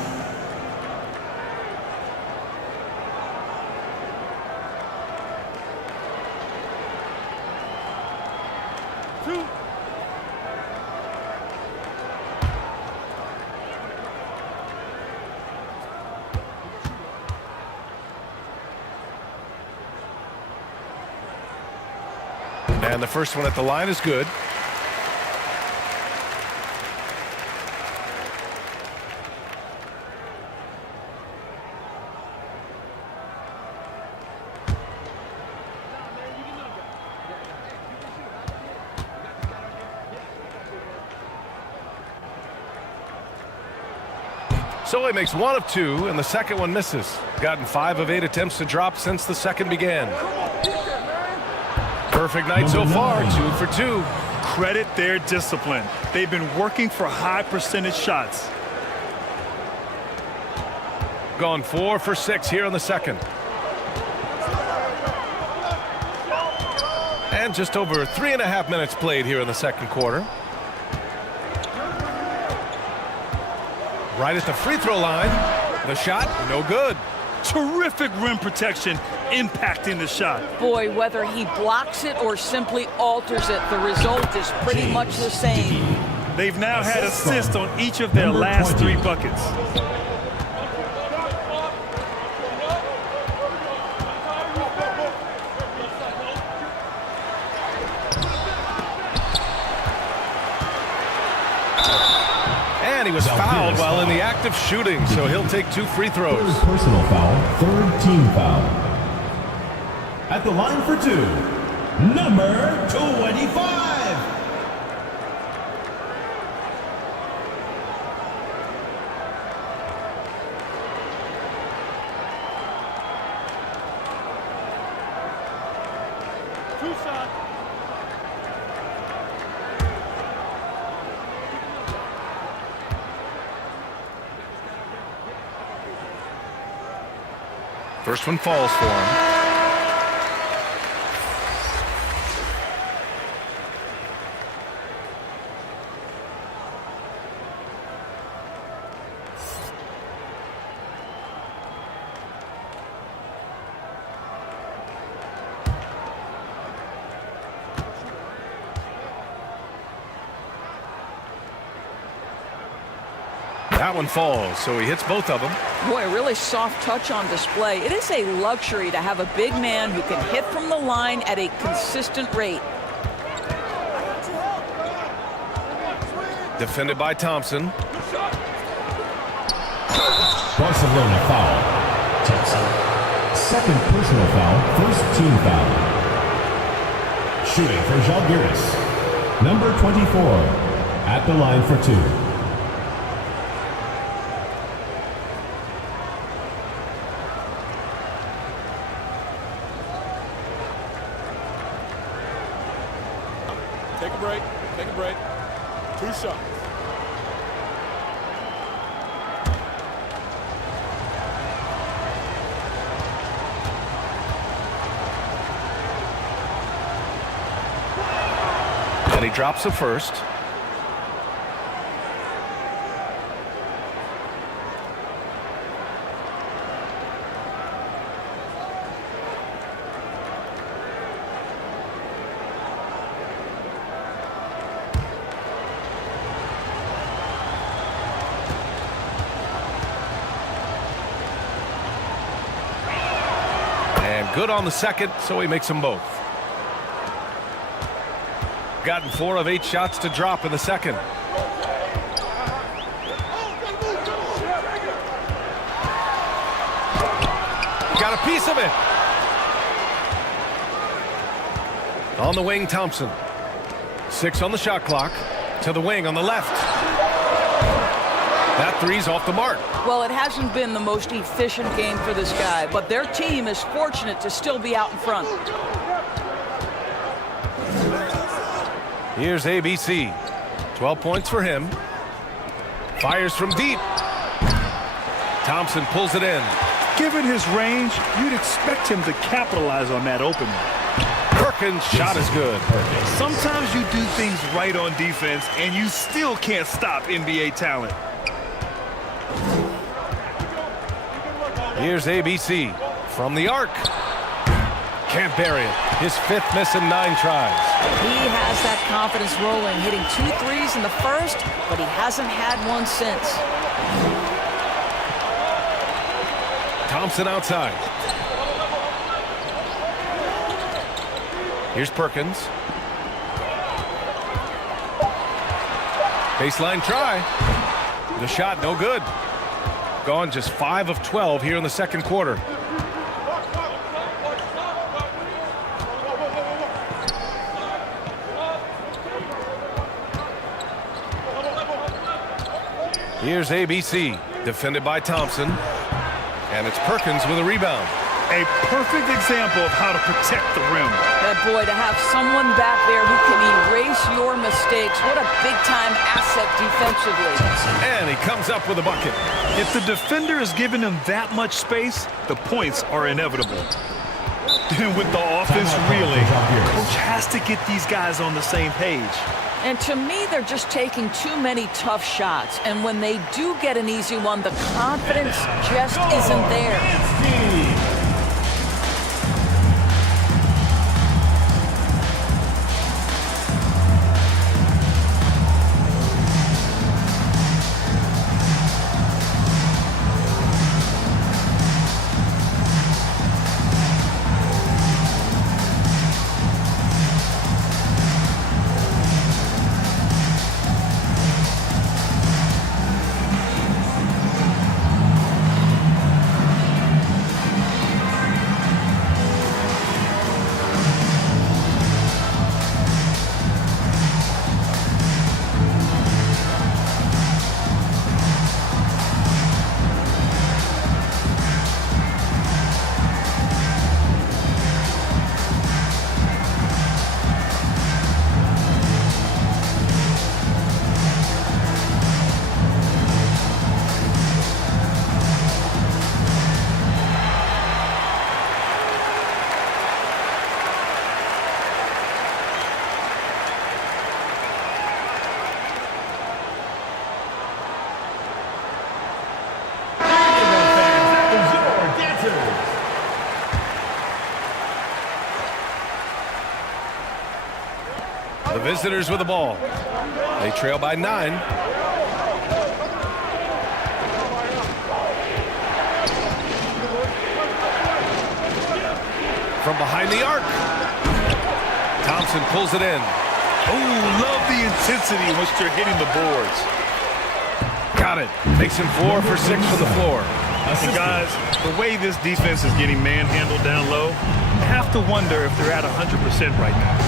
And the first one at the line is good. So he makes 1 of 2, and the second one misses. Gotten 5 of 8 attempts to drop since the second began. Perfect night so far, 2 for 2. Credit their discipline. They've been working for high percentage shots. Gone 4 for 6 here in the second. And just over 3.5 minutes played here in the second quarter. Right at the free throw line. The shot, no good. Terrific rim protection impacting the shot. Boy, whether he blocks it or simply alters it, the result is pretty much the same. They've now had assists on each of their last 3 buckets. And he was fouled while in the act of shooting, so he'll take 2 free throws. Third personal foul, third team foul. At the line for 2, number 25. First one falls for him. That one falls, so he hits both of them. Boy, a really soft touch on display. It is a luxury to have a big man who can hit from the line at a consistent rate. Defended by Thompson. Barcelona foul. Thompson. Second personal foul, first team foul. Shooting for Žalgiris. Number 24. At the line for 2. Take a break. Take a break. 2 shots. And he drops the first. Good on the second, so he makes them both. Gotten 4 of 8 shots to drop in the second. Got a piece of it. On the wing, Thompson. 6 on the shot clock. To the wing on the left. That three's off the mark. Well, it hasn't been the most efficient game for this guy, but their team is fortunate to still be out in front. Here's ABC. 12 points for him. Fires from deep. Thompson pulls it in. Given his range, you'd expect him to capitalize on that opening. Perkins' shot is good. Sometimes you do things right on defense, and you still can't stop NBA talent. Here's ABC from the arc. Can't bury it. His 5th miss in 9 tries. He has that confidence rolling, hitting 2 threes in the first, but he hasn't had one since. Thompson outside. Here's Perkins. Baseline try. The shot no good. Gone just 5 of 12 here in the second quarter. Here's ABC, defended by Thompson. And it's Perkins with a rebound. A perfect example of how to protect the rim. That boy, to have someone back there who can erase your mistakes. What a big-time asset defensively. And he comes up with a bucket. If the defender is giving him that much space, the points are inevitable. And with the offense reeling, coach has to get these guys on the same page. And to me, they're just taking too many tough shots. And when they do get an easy one, the confidence just isn't there. The visitors with the ball. They trail by 9. From behind the arc. Thompson pulls it in. Oh, love the intensity in which they're hitting the boards. Got it. Makes him 4 for 6 from the floor. And guys, the way this defense is getting manhandled down low, I have to wonder if they're at 100% right now.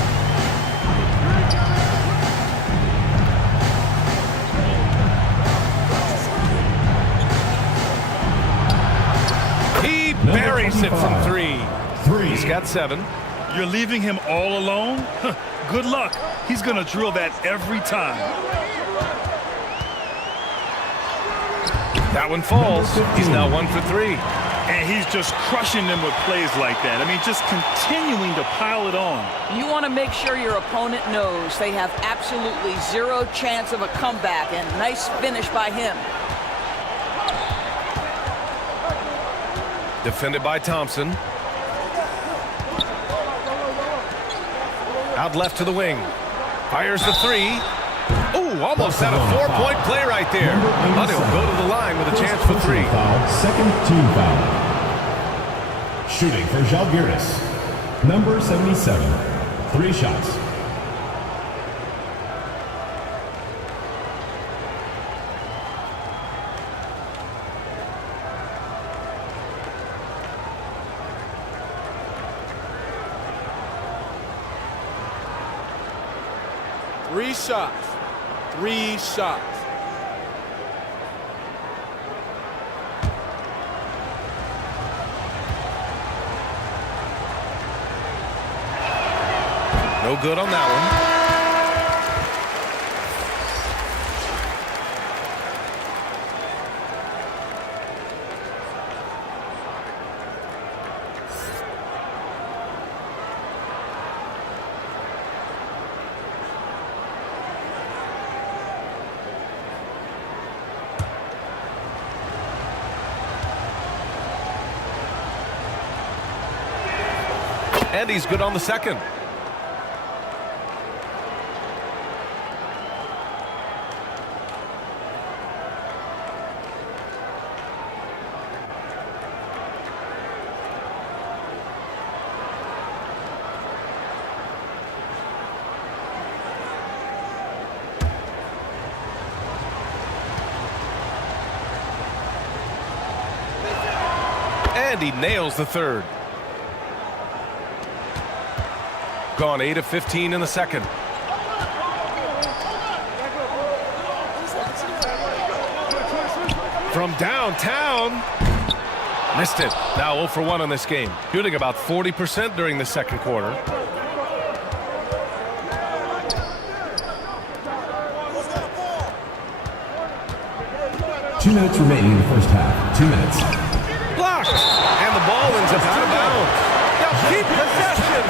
He buries it from 3. He's got 7. You're leaving him all alone? Good luck. He's going to drill that every time. That one falls. He's now 1 for 3. And he's just crushing them with plays like that. I mean, just continuing to pile it on. You want to make sure your opponent knows they have absolutely 0 chance of a comeback, and nice finish by him. Defended by Thompson. Out left to the wing. Fires the 3. Ooh, almost had a 4-point play right there. But he'll go to the line with a chance for 3. Second team foul. Shooting for Žalgiris. Number 77. 3 shots. Three shots. 3 shots. No good on that one. And he's good on the second. And he nails the third. Gone 8 of 15 in the second. From downtown. Missed it. Now 0 for 1 in this game. Shooting about 40% during the second quarter. Two minutes remaining in the first half. 2 minutes. Blocked. And the ball ends up out of bounds. Now keep possession.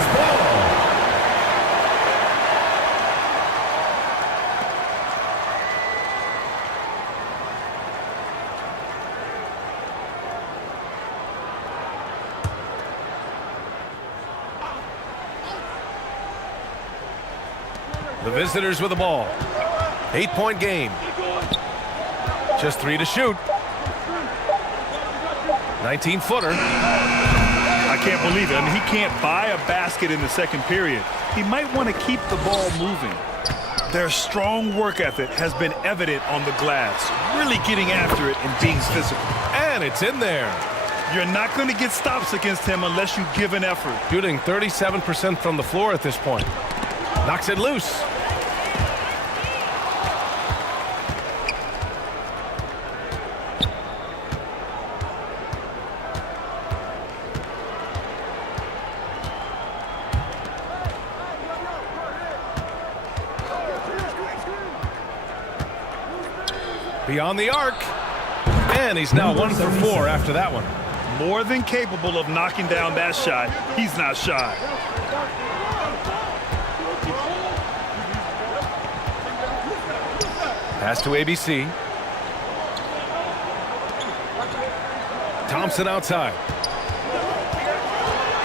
The visitors with the ball. 8-point game. Just 3 to shoot. 19-footer. I can't believe it. I mean, he can't buy a basket in the second period. He might want to keep the ball moving. Their strong work ethic has been evident on the glass, really getting after it and being physical. And it's in there. You're not going to get stops against him unless you give an effort. Shooting 37% from the floor at this point. Knocks it loose. Beyond the arc. And he's now 1 for 4 after that one. More than capable of knocking down that shot. He's not shy. Pass to ABC. Thompson outside.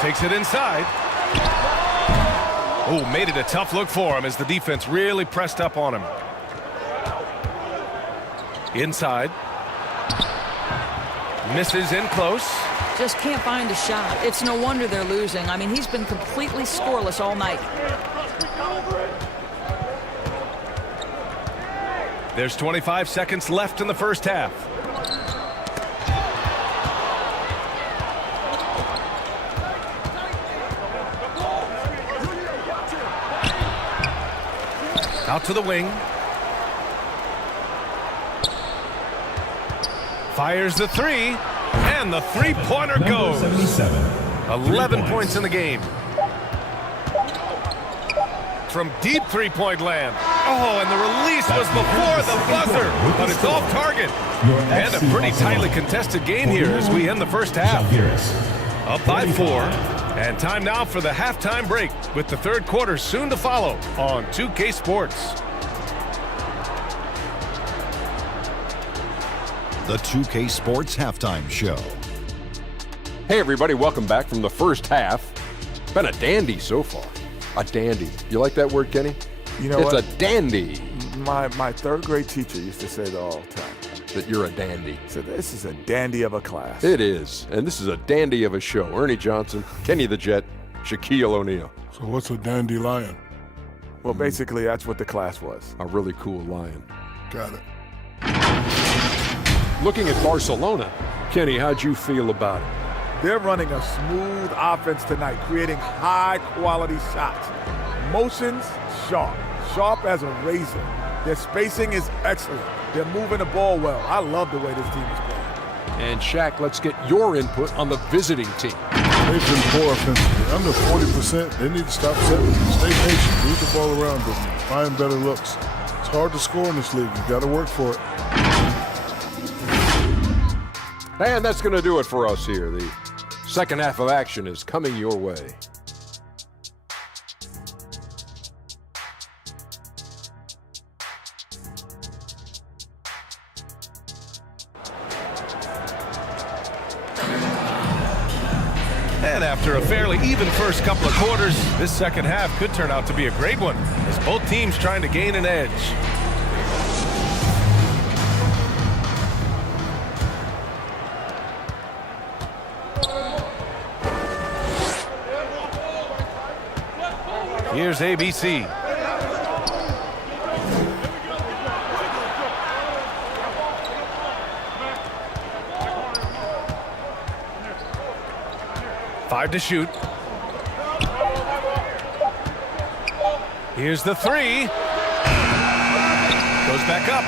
Takes it inside. Oh, made it a tough look for him as the defense really pressed up on him. Inside. Misses in close. Just can't find a shot. It's no wonder they're losing. I mean, he's been completely scoreless all night. There's 25 seconds left in the first half. Out to the wing. Fires the three, and the three-pointer goes. 11 points in the game. From deep three-point land. Oh, and the release was before the buzzer, but it's off target. And a pretty tightly contested game here as we end the first half. Up by 4, and time now for the halftime break with the third quarter soon to follow on 2K Sports. The 2K Sports Halftime Show. Hey, everybody, welcome back from the first half. Been a dandy so far. A dandy. You like that word, Kenny? You know it's what? a dandy. My third grade teacher used to say that all the time. That you're a dandy. So this is a dandy of a class. It is. And this is a dandy of a show. Ernie Johnson, Kenny the Jet, Shaquille O'Neal. So what's a dandelion? Well, basically, that's what the class was. A really cool lion. Got it. Looking at Barcelona, Kenny, how'd you feel about it? They're running a smooth offense tonight, creating high-quality shots. Motions, sharp. Sharp as a razor. Their spacing is excellent. They're moving the ball well. I love the way this team is playing. And Shaq, let's get your input on the visiting team. They've been poor offensively. Under 40%. They need to stop settling. Stay patient. Move the ball around them. Find better looks. It's hard to score in this league. You got to work for it. And that's going to do it for us here. The second half of action is coming your way. And after a fairly even first couple of quarters, this second half could turn out to be a great one as both teams trying to gain an edge. Here's ABC. Five to shoot. Here's the three. Goes back up.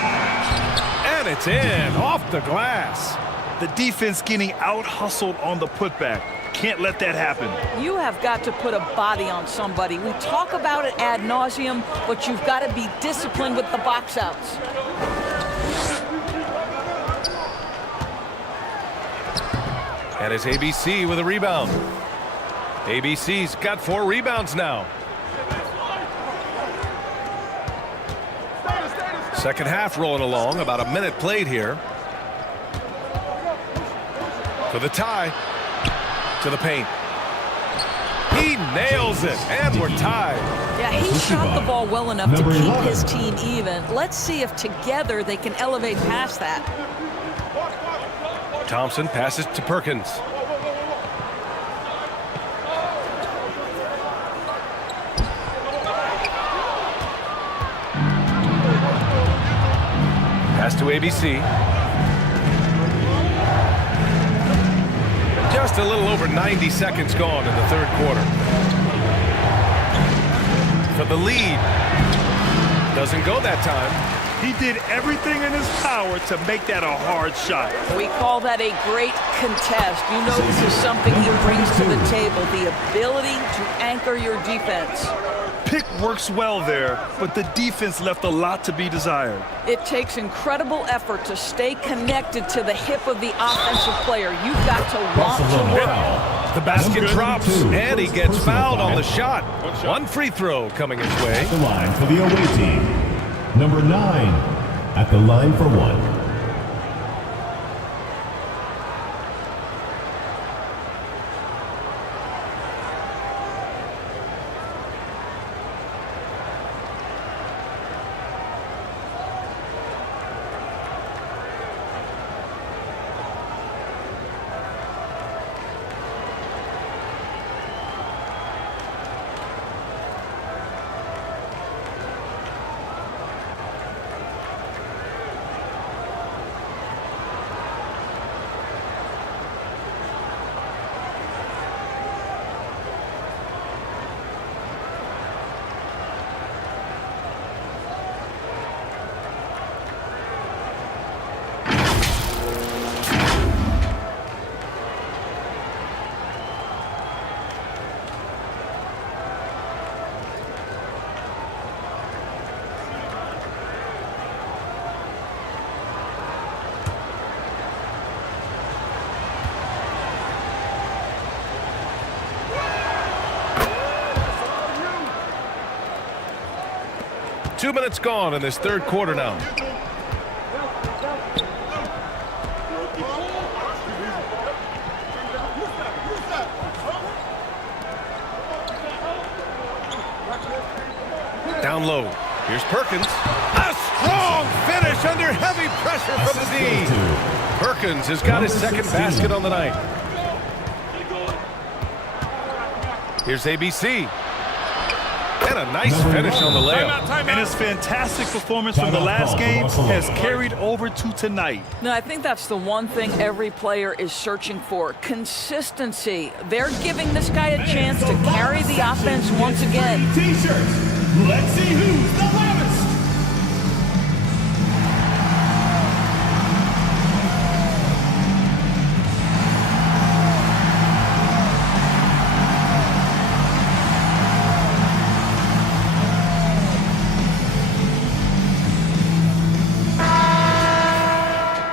And it's in, off the glass. The defense getting out-hustled on the putback. Can't let that happen. You have got to put a body on somebody. We talk about it ad nauseum, but you've got to be disciplined with the box outs. And it's ABC with a rebound. ABC's got 4 rebounds now. Second half rolling along, about a minute played here. For the tie, to the paint. He nails it, and we're tied. Yeah, he shot the ball well enough to keep his team even. Let's see if together they can elevate past that. Thompson passes to Perkins. Pass to ABC. Just a little over 90 seconds gone in the third quarter. For the lead. Doesn't go that time. He did everything in his power to make that a hard shot. We call that a great contest. You know this is something he brings to the table, the ability to anchor your defense. Pick works well there, but the defense left a lot to be desired. It takes incredible effort to stay connected to the hip of the offensive player. You've got to want to work. The basket drops, and he gets fouled on the shot. One free throw coming his way. At the line for the away team. Number 9 at the line for 1. Two minutes gone in this third quarter now. Down low. Here's Perkins. A strong finish under heavy pressure from the D. Perkins has got his second basket on the night. Here's ABC. And a nice finish on the layup. And his fantastic performance from the last game has carried over to tonight. No, I think that's the one thing every player is searching for. Consistency. They're giving this guy a chance to carry the offense once again. T-shirts. Let's see who's the loudest.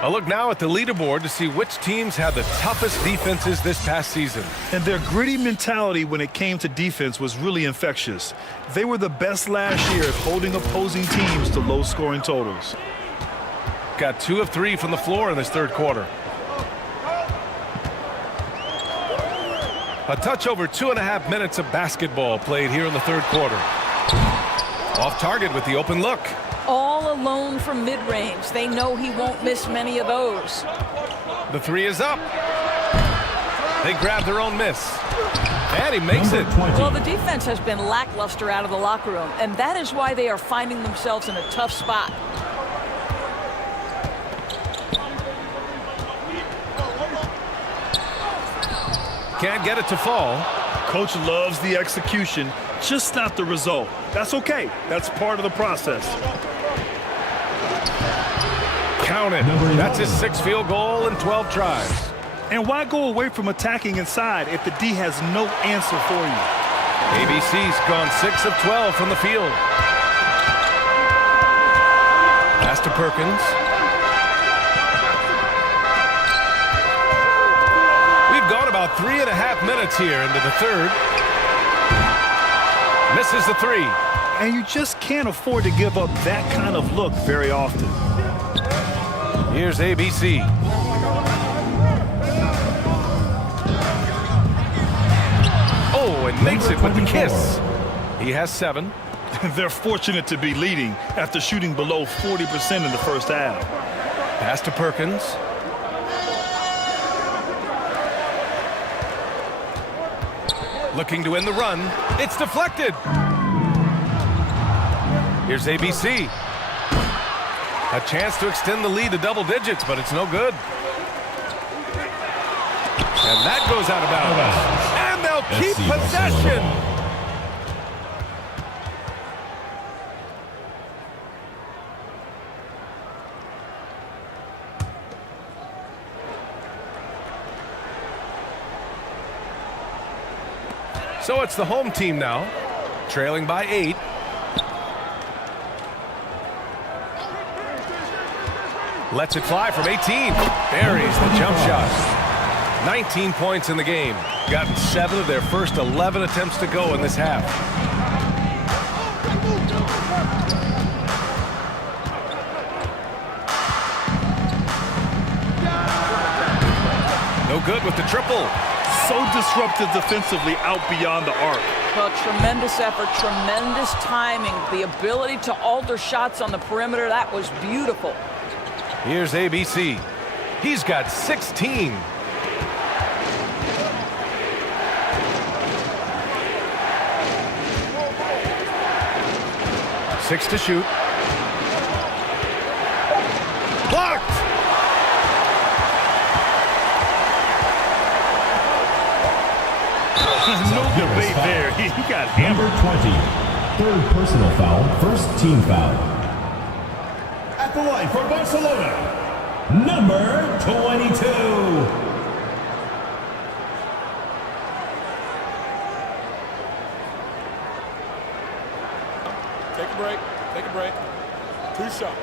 A look now at the leaderboard to see which teams had the toughest defenses this past season. And their gritty mentality when it came to defense was really infectious. They were the best last year at holding opposing teams to low-scoring totals. Got 2 of 3 from the floor in this third quarter. A touch over 2.5 minutes of basketball played here in the third quarter. Off target with the open look. All alone from mid-range. They know he won't miss many of those. The three is up. They grab their own miss. And he makes it. Well, the defense has been lackluster out of the locker room, and that is why they are finding themselves in a tough spot. Can't get it to fall. Coach loves the execution, just not the result. That's okay. That's part of the process. Count it. That's his 6th field goal in 12 tries. And why go away from attacking inside if the D has no answer for you? ABC's gone 6 of 12 from the field. Pass to Perkins. We've gone about about 3.5 minutes here into the third. Misses the three. And you just can't afford to give up that kind of look very often. Here's ABC. Oh, and makes it with the kiss. He has 7. They're fortunate to be leading after shooting below 40% in the first half. Pass to Perkins. Looking to win the run. It's deflected. Here's ABC. A chance to extend the lead to double digits, but it's no good. And that goes out of bounds. And they'll keep possession. So it's the home team now, trailing by 8. Lets it fly from 18. Buries the jump shot. 19 points in the game. Gotten 7 of their first 11 attempts to go in this half. No good with the triple. So disruptive defensively out beyond the arc. Well, tremendous effort, tremendous timing. The ability to alter shots on the perimeter, that was beautiful. Here's ABC. He's got 16. Six to shoot. Blocked! No debate there. He got hammered. Number 20. Third personal foul. First team foul. At the line for Barcelona, number 22. Take a break. Take a break. 2 shots.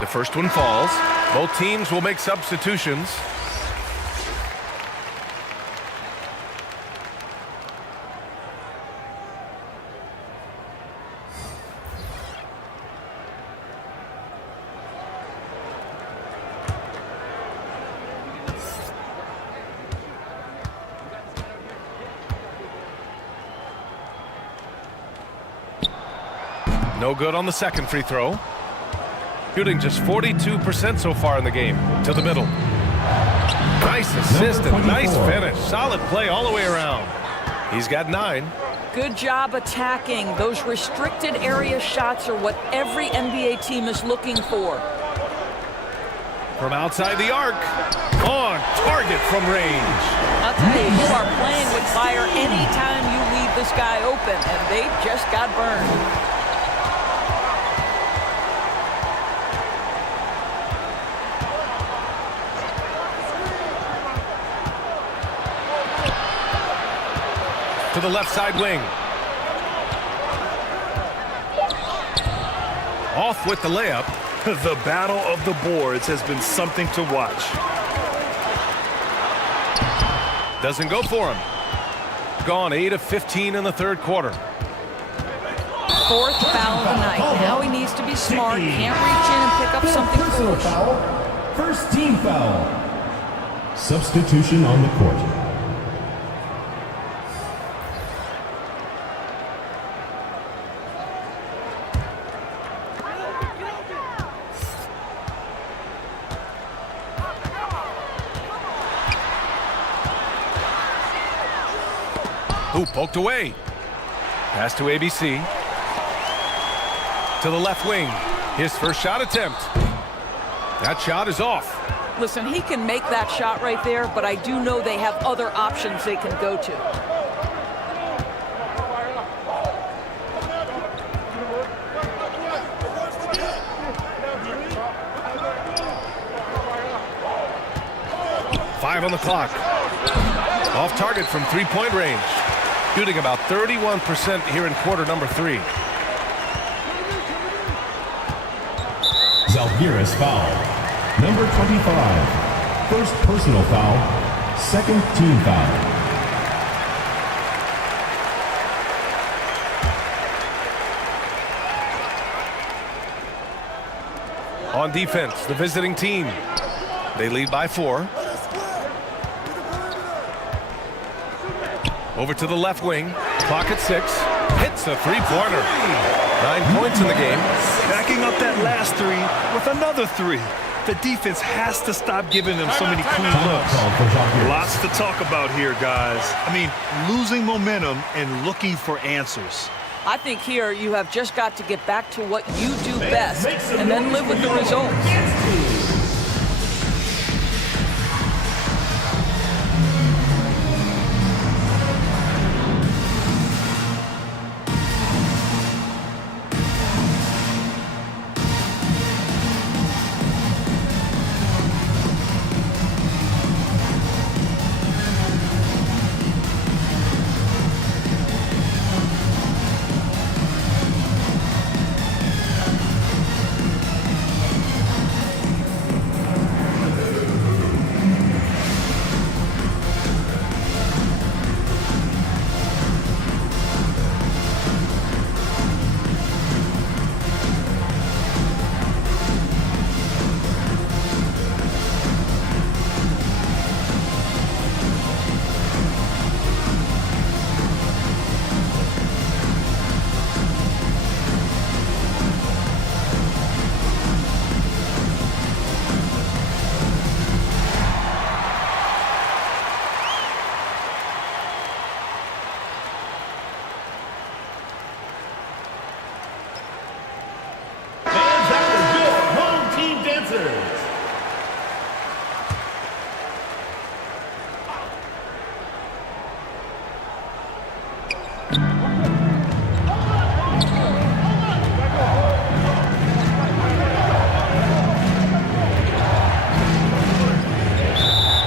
The first one falls. Both teams will make substitutions. No good on the second free throw. Shooting just 42% so far in the game. To the middle. Nice assist and nice finish. Solid play all the way around. He's got 9. Good job attacking. Those restricted area shots are what every NBA team is looking for. From outside the arc. On target from range. I'll tell you, you are playing with fire anytime you leave this guy open, and they just got burned. To the left side wing. Off with the layup. The battle of the boards has been something to watch. Doesn't go for him. Gone 8 of 15 in the third quarter. 4th foul of the night. Now he needs to be smart. Can't reach in and pick up something Personal foolish. foul. First team foul. Substitution on the court. Ooh, poked away. Pass to ABC. To the left wing. His first shot attempt. That shot is off. Listen, he can make that shot right there, but I do know they have other options they can go to. Five on the clock. Off target from 3-point range. shooting about 31% here in quarter number 3. Zalgiris foul. Number 25. First personal foul. Second team foul. On defense, the visiting team. They lead by 4. Over to the left wing. Clock at 6. Hits a three-pointer. 9 points in the game. Backing up that last 3 with another 3. The defense has to stop giving them so many clean looks. Lots to talk about here, guys. I mean, losing momentum and looking for answers. I think here you have just got to get back to what you do best and then live with the results.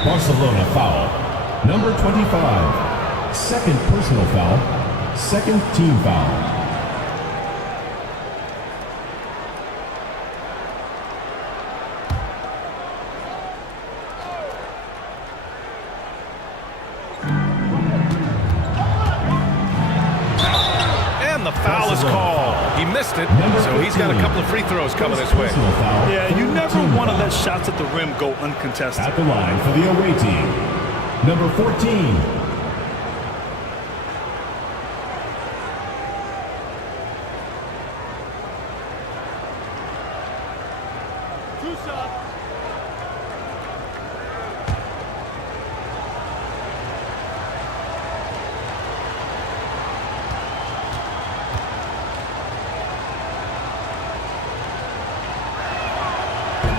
Barcelona foul. Number 25. Second personal foul. Second team foul. The foul is called. He missed it, so he's got a couple of free throws coming his way. Yeah, you never want to let shots at the rim go uncontested. At the line for the away team, number 14.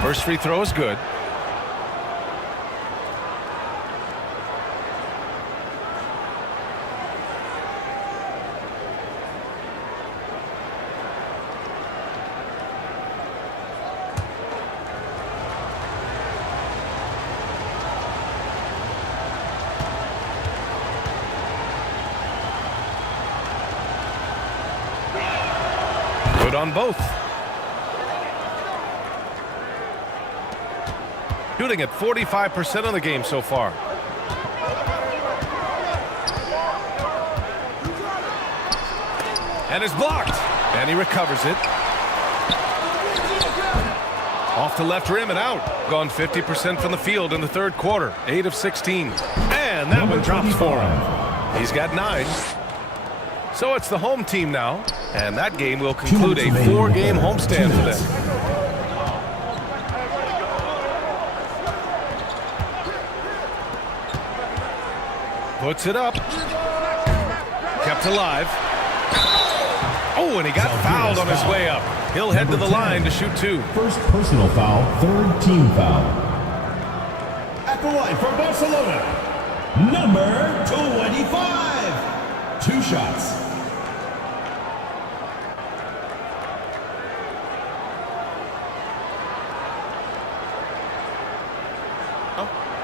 First free throw is good. Good on both. Shooting at 45% of the game so far. And is blocked. And he recovers it. Off the left rim and out. Gone 50% from the field in the third quarter. 8 of 16. And that one drops for him. He's got 9. So it's the home team now. And that game will conclude a 4-game homestand for them. Puts it up. Kept alive. Oh, and he got fouled on his way up. He'll head to the line to shoot 2. First personal foul, third team foul. At the line for Barcelona, number 25. 2 shots.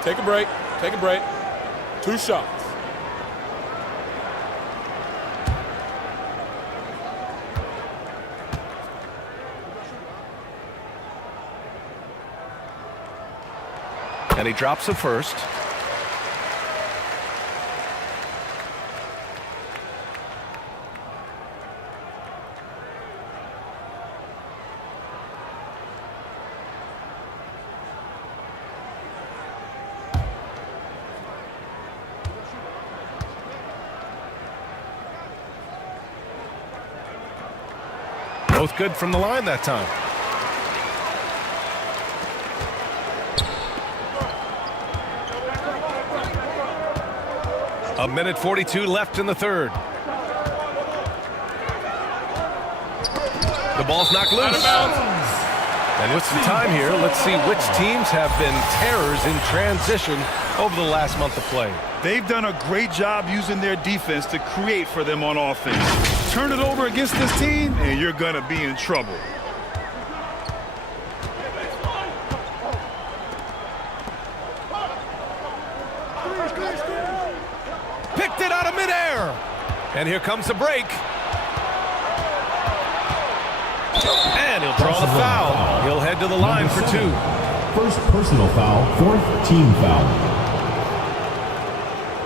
Take a break. Take a break. 2 shots. And he drops it first. Both good from the line that time. A minute 42 left in the third. The ball's knocked loose. And with some time here, let's see which teams have been terrors in transition over the last month of play. They've done a great job using their defense to create for them on offense. Turn it over against this team, and you're going to be in trouble. Picked it out of midair. And here comes the break. And he'll draw the foul. He'll head to the line for 2. First personal foul, 4th team foul.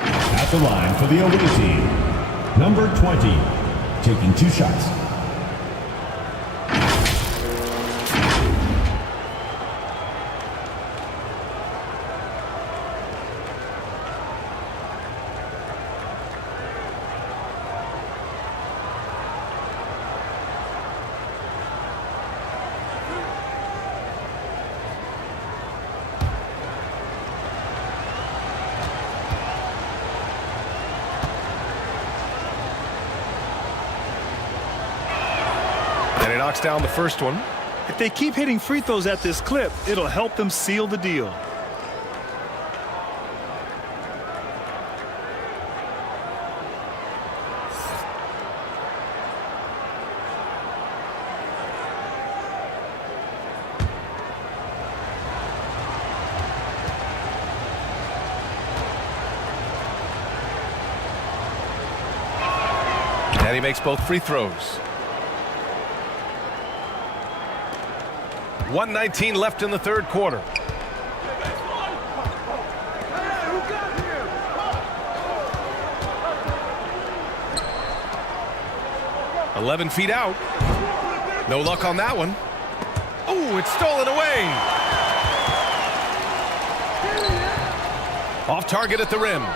At the line for the away team, number 20, taking 2 shots. And he knocks down the first one. If they keep hitting free throws at this clip, it'll help them seal the deal. And he makes both free throws. 1:19 left in the third quarter. "11 feet out. No luck on that one. Oh, it's stolen away. Off target at the rim.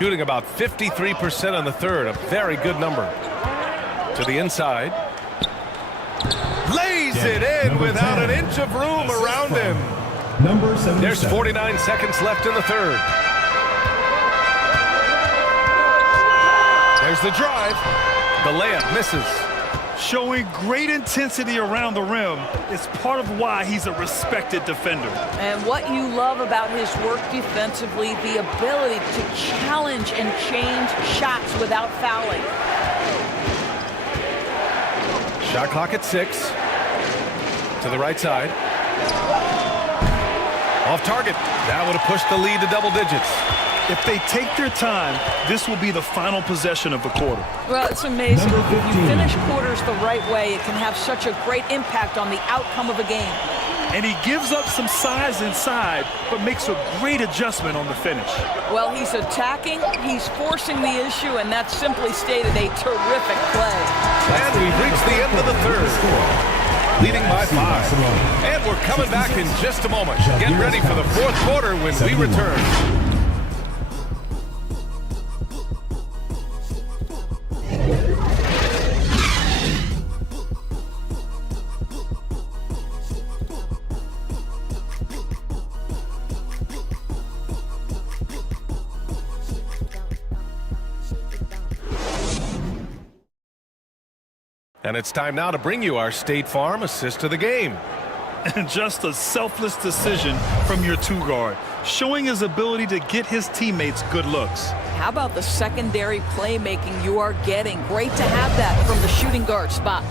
Shooting about 53% on the third. A very good number. To the inside. Lays it in without an inch of room around him. Number 77. There's 49 seconds left in the third. There's the drive. The layup misses. Showing great intensity around the rim is part of why he's a respected defender. And what you love about his work defensively, the ability to challenge and change shots without fouling. Shot clock at 6. To the right side. Off target. That would have pushed the lead to double digits. If they take their time, this will be the final possession of the quarter. Well, it's amazing. If you finish quarters the right way, it can have such a great impact on the outcome of a game. And he gives up some size inside, but makes a great adjustment on the finish. Well, he's attacking, he's forcing the issue, and that's simply stated a terrific play. And we've reached the end of the third. Leading by 5. And we're coming back in just a moment. Get ready for the fourth quarter when we return. And it's time now to bring you our State Farm assist of the game. And just a selfless decision from your 2-guard, showing his ability to get his teammates good looks. How about the secondary playmaking you are getting? Great to have that from the shooting guard spot.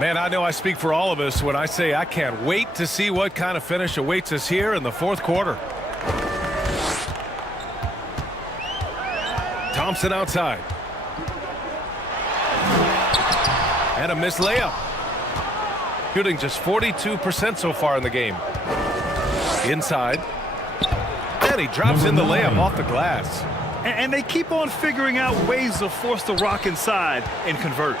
Man, I know I speak for all of us when I say I can't wait to see what kind of finish awaits us here in the fourth quarter. Thompson outside. And a missed layup. Shooting just 42% so far in the game. Inside. And he drops in the layup off the glass. And they keep on figuring out ways to force the rock inside and convert.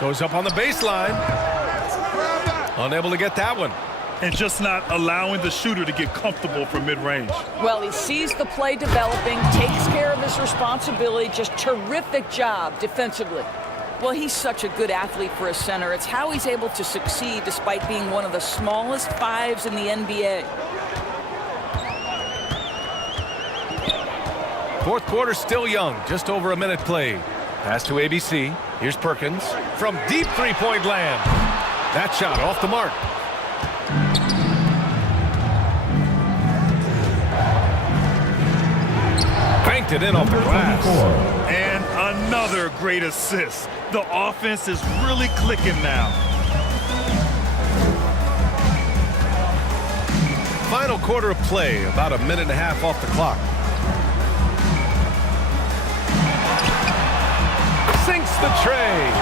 Goes up on the baseline. Unable to get that one. And just not allowing the shooter to get comfortable from mid-range. Well, he sees the play developing, takes care of his responsibility. Just terrific job defensively. Well, he's such a good athlete for a center. It's how he's able to succeed despite being one of the smallest fives in the NBA. Fourth quarter still young. Just over a minute played. Pass to ABC. Here's Perkins from deep three-point land. That shot off the mark. Banked it in off the glass. And another great assist. The offense is really clicking now. Final quarter of play, about a minute and a half off the clock. Sinks the tray.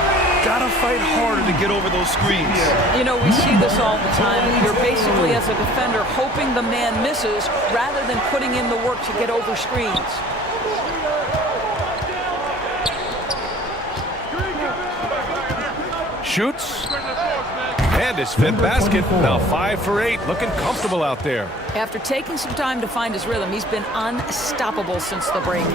Gotta fight harder to get over those screens. You know, we see this all the time. You're basically, as a defender, hoping the man misses rather than putting in the work to get over screens. Shoots. And his fifth basket. Now 5 for 8. Looking comfortable out there. After taking some time to find his rhythm, he's been unstoppable since the break.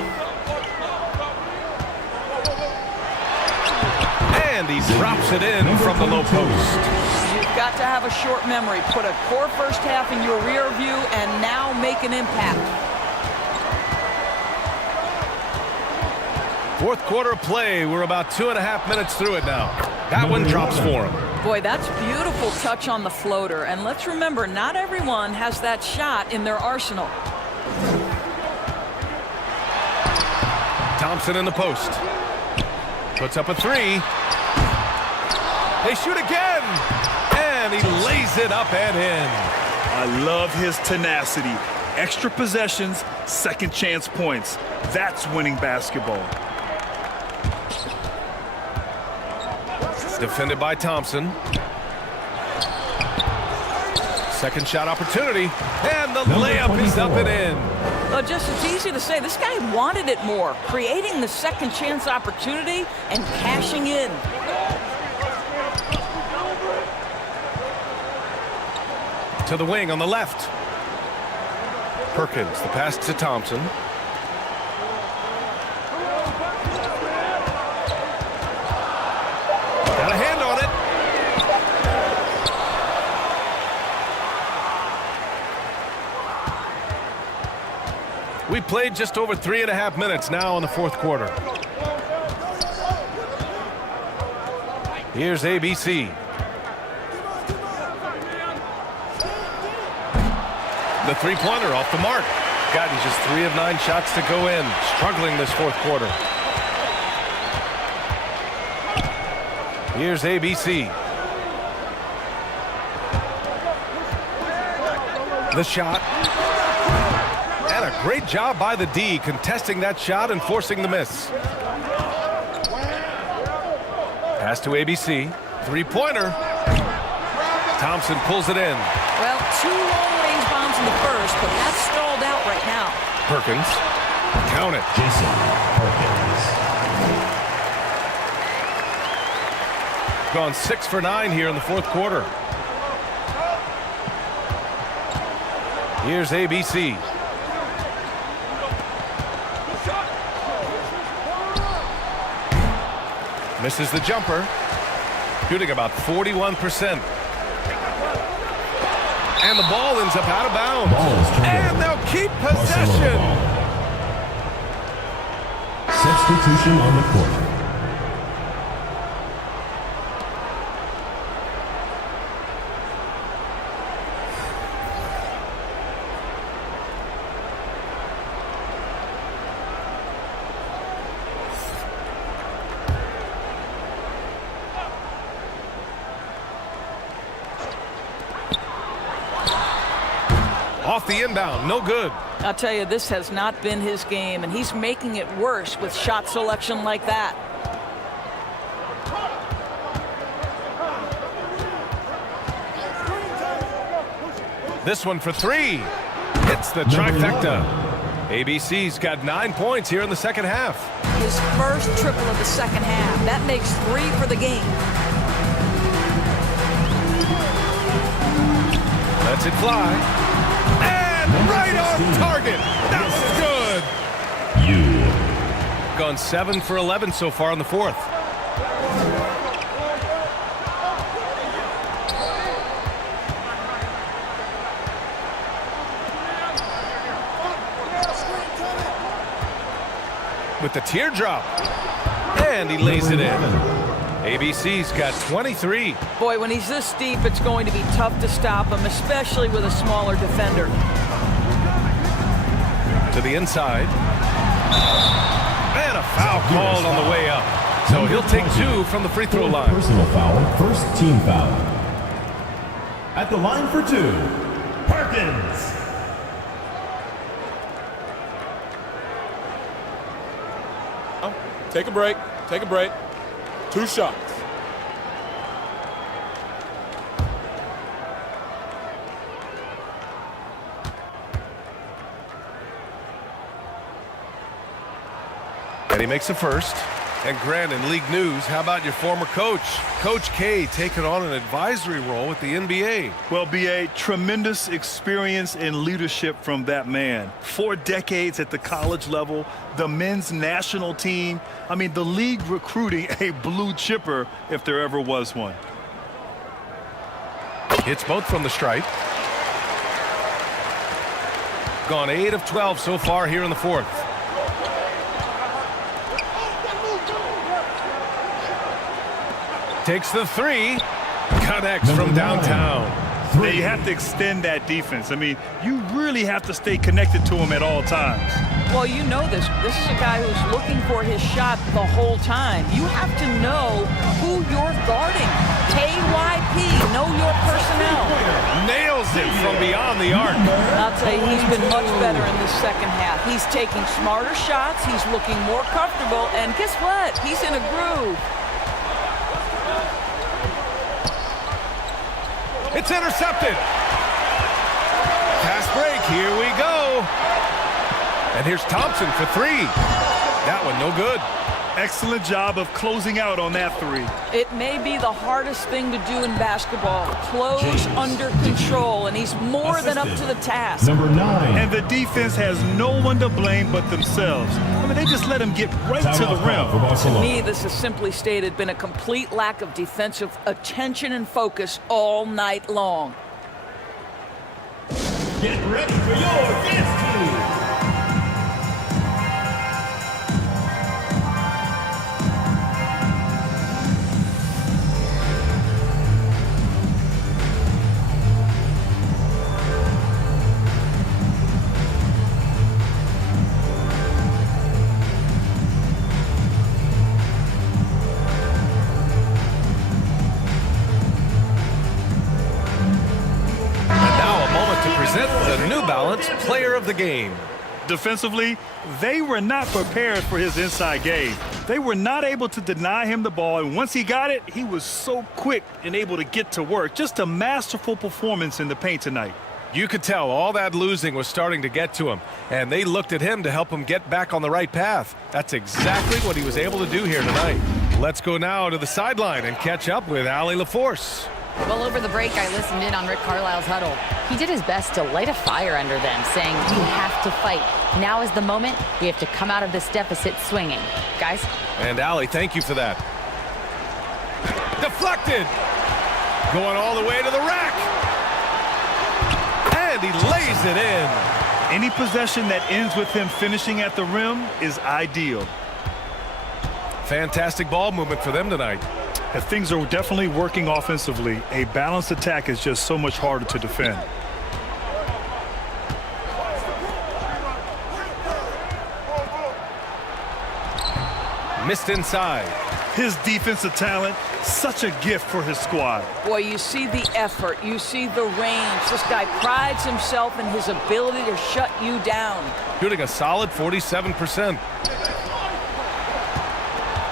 And he drops it in from the low post. You've got to have a short memory. Put a core first half in your rear view and now make an impact. Fourth quarter of play. We're about 2.5 minutes through it now. That one drops for him. Boy, that's beautiful touch on the floater. And let's remember, not everyone has that shot in their arsenal. Thompson in the post. Puts up a three. They shoot again. And he lays it up and in. I love his tenacity. Extra possessions, second chance points. That's winning basketball. Defended by Thompson. Second shot opportunity. And the layup is up and in. Well, just it's easy to say this guy wanted it more. Creating the second chance opportunity and cashing in. To the wing on the left. Perkins, the pass to Thompson. Got a hand on it. We played just over 3.5 minutes now in the fourth quarter. Here's ABC. The three-pointer off the mark. God, he's just 3 of 9 shots to go in. Struggling this fourth quarter. Here's ABC. The shot. And a great job by the D contesting that shot and forcing the miss. Pass to ABC. Three-pointer. Thompson pulls it in. Well, 2 long-range bombs in the first, but that's stalled out right now. Perkins. Count it. Jason Perkins. Gone 6 for 9 here in the fourth quarter. Here's ABC. Misses the jumper. Shooting about 41%. And the ball ends up out of bounds. And they'll keep possession. Substitution on the court. the inbound. No good. I'll tell you, this has not been his game, and he's making it worse with shot selection like that. This one for three. It's the trifecta. ABC's got 9 points here in the second half. His first triple of the second half. That makes 3 for the game. Lets it fly. And right on target. That was good. Gone 7 for 11 so far in the fourth. With the teardrop. And he lays it in. ABC's got 23. Boy, when he's this deep, it's going to be tough to stop him, especially with a smaller defender. To the inside. And a foul called on the way up. So he'll take 2 from the free throw line. Personal foul, first team foul. At the line for 2, Perkins. Take a break. Take a break. 2 shots. And he makes the first. And Grant, in league news, how about your former coach? Coach K taking on an advisory role with the NBA. Well, BA, tremendous experience and leadership from that man. 4 decades at the college level, the men's national team. I mean, the league recruiting a blue chipper if there ever was one. Hits both from the stripe. Gone 8 of 12 so far here in the fourth. Takes the 3. Connects from downtown. Now you have to extend that defense. I mean, you really have to stay connected to him at all times. Well, you know this. This is a guy who's looking for his shot the whole time. You have to know who you're guarding. KYP, know your personnel. Nails it from beyond the arc. I'll tell you, he's been much better in the second half. He's taking smarter shots. He's looking more comfortable. And guess what? He's in a groove. It's intercepted. Fast break. Here we go. And here's Thompson for 3. That one no good. Excellent job of closing out on that 3. It may be the hardest thing to do in basketball. Close under control, and he's more than up to the task. Number 9. And the defense has no one to blame but themselves. I mean, they just let him get right to the rim. To me, this has simply stated been a complete lack of defensive attention and focus all night long. Get ready for your destiny. The New Balance Player of the Game. Defensively, they were not prepared for his inside game. They were not able to deny him the ball, and once he got it, he was so quick and able to get to work. Just a masterful performance in the paint tonight. You could tell all that losing was starting to get to him, and they looked at him to help him get back on the right path. That's exactly what he was able to do here tonight. Let's go now to the sideline and catch up with Allie LaForce. Well, over the break, I listened in on Rick Carlisle's huddle. He did his best to light a fire under them, saying, "We have to fight. Now is the moment. We have to come out of this deficit swinging." Guys? And Allie, thank you for that. Deflected! Going all the way to the rack. And he lays it in. Any possession that ends with him finishing at the rim is ideal. Fantastic ball movement for them tonight. And things are definitely working offensively. A balanced attack is just so much harder to defend. Missed inside. His defensive talent, such a gift for his squad. Boy, you see the effort, you see the range. This guy prides himself in his ability to shut you down. Shooting a solid 47%.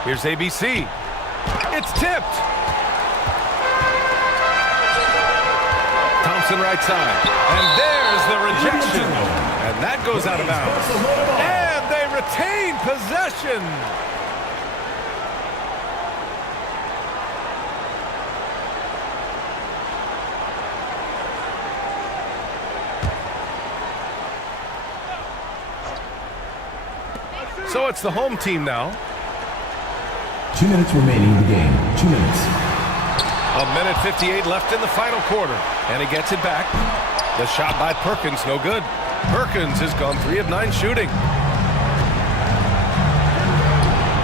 Here's ABC. It's tipped. Thompson right side. And there's the rejection. And that goes out of bounds. And they retain possession. So it's the home team now. 2 minutes remaining in the game. 2 minutes. A minute 58 left in the final quarter. And he gets it back. The shot by Perkins, no good. Perkins has gone 3 of 9 shooting.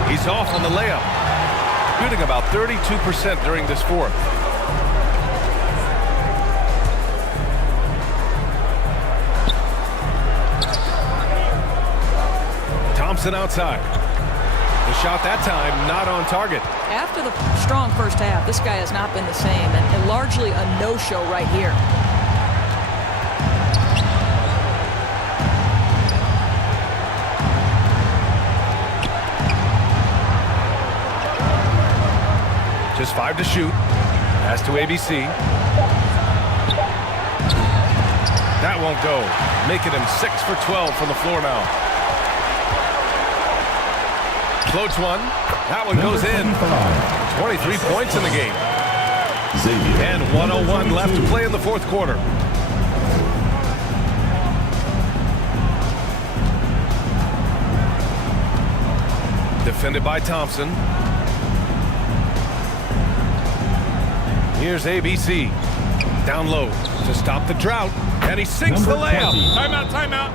He's off on the layup. Shooting about 32% during this fourth. Thompson outside. The shot that time not on target. After the strong first half, this guy has not been the same, and largely a no-show right here. Just 5 to shoot. Pass to ABC. That won't go. Making him 6 for 12 from the floor now. Floats one. That one goes in. 23 points in the game. And 1:01 left to play in the fourth quarter. Defended by Thompson. Here's ABC. Down low to stop the drought. And he sinks the layup. Timeout, timeout.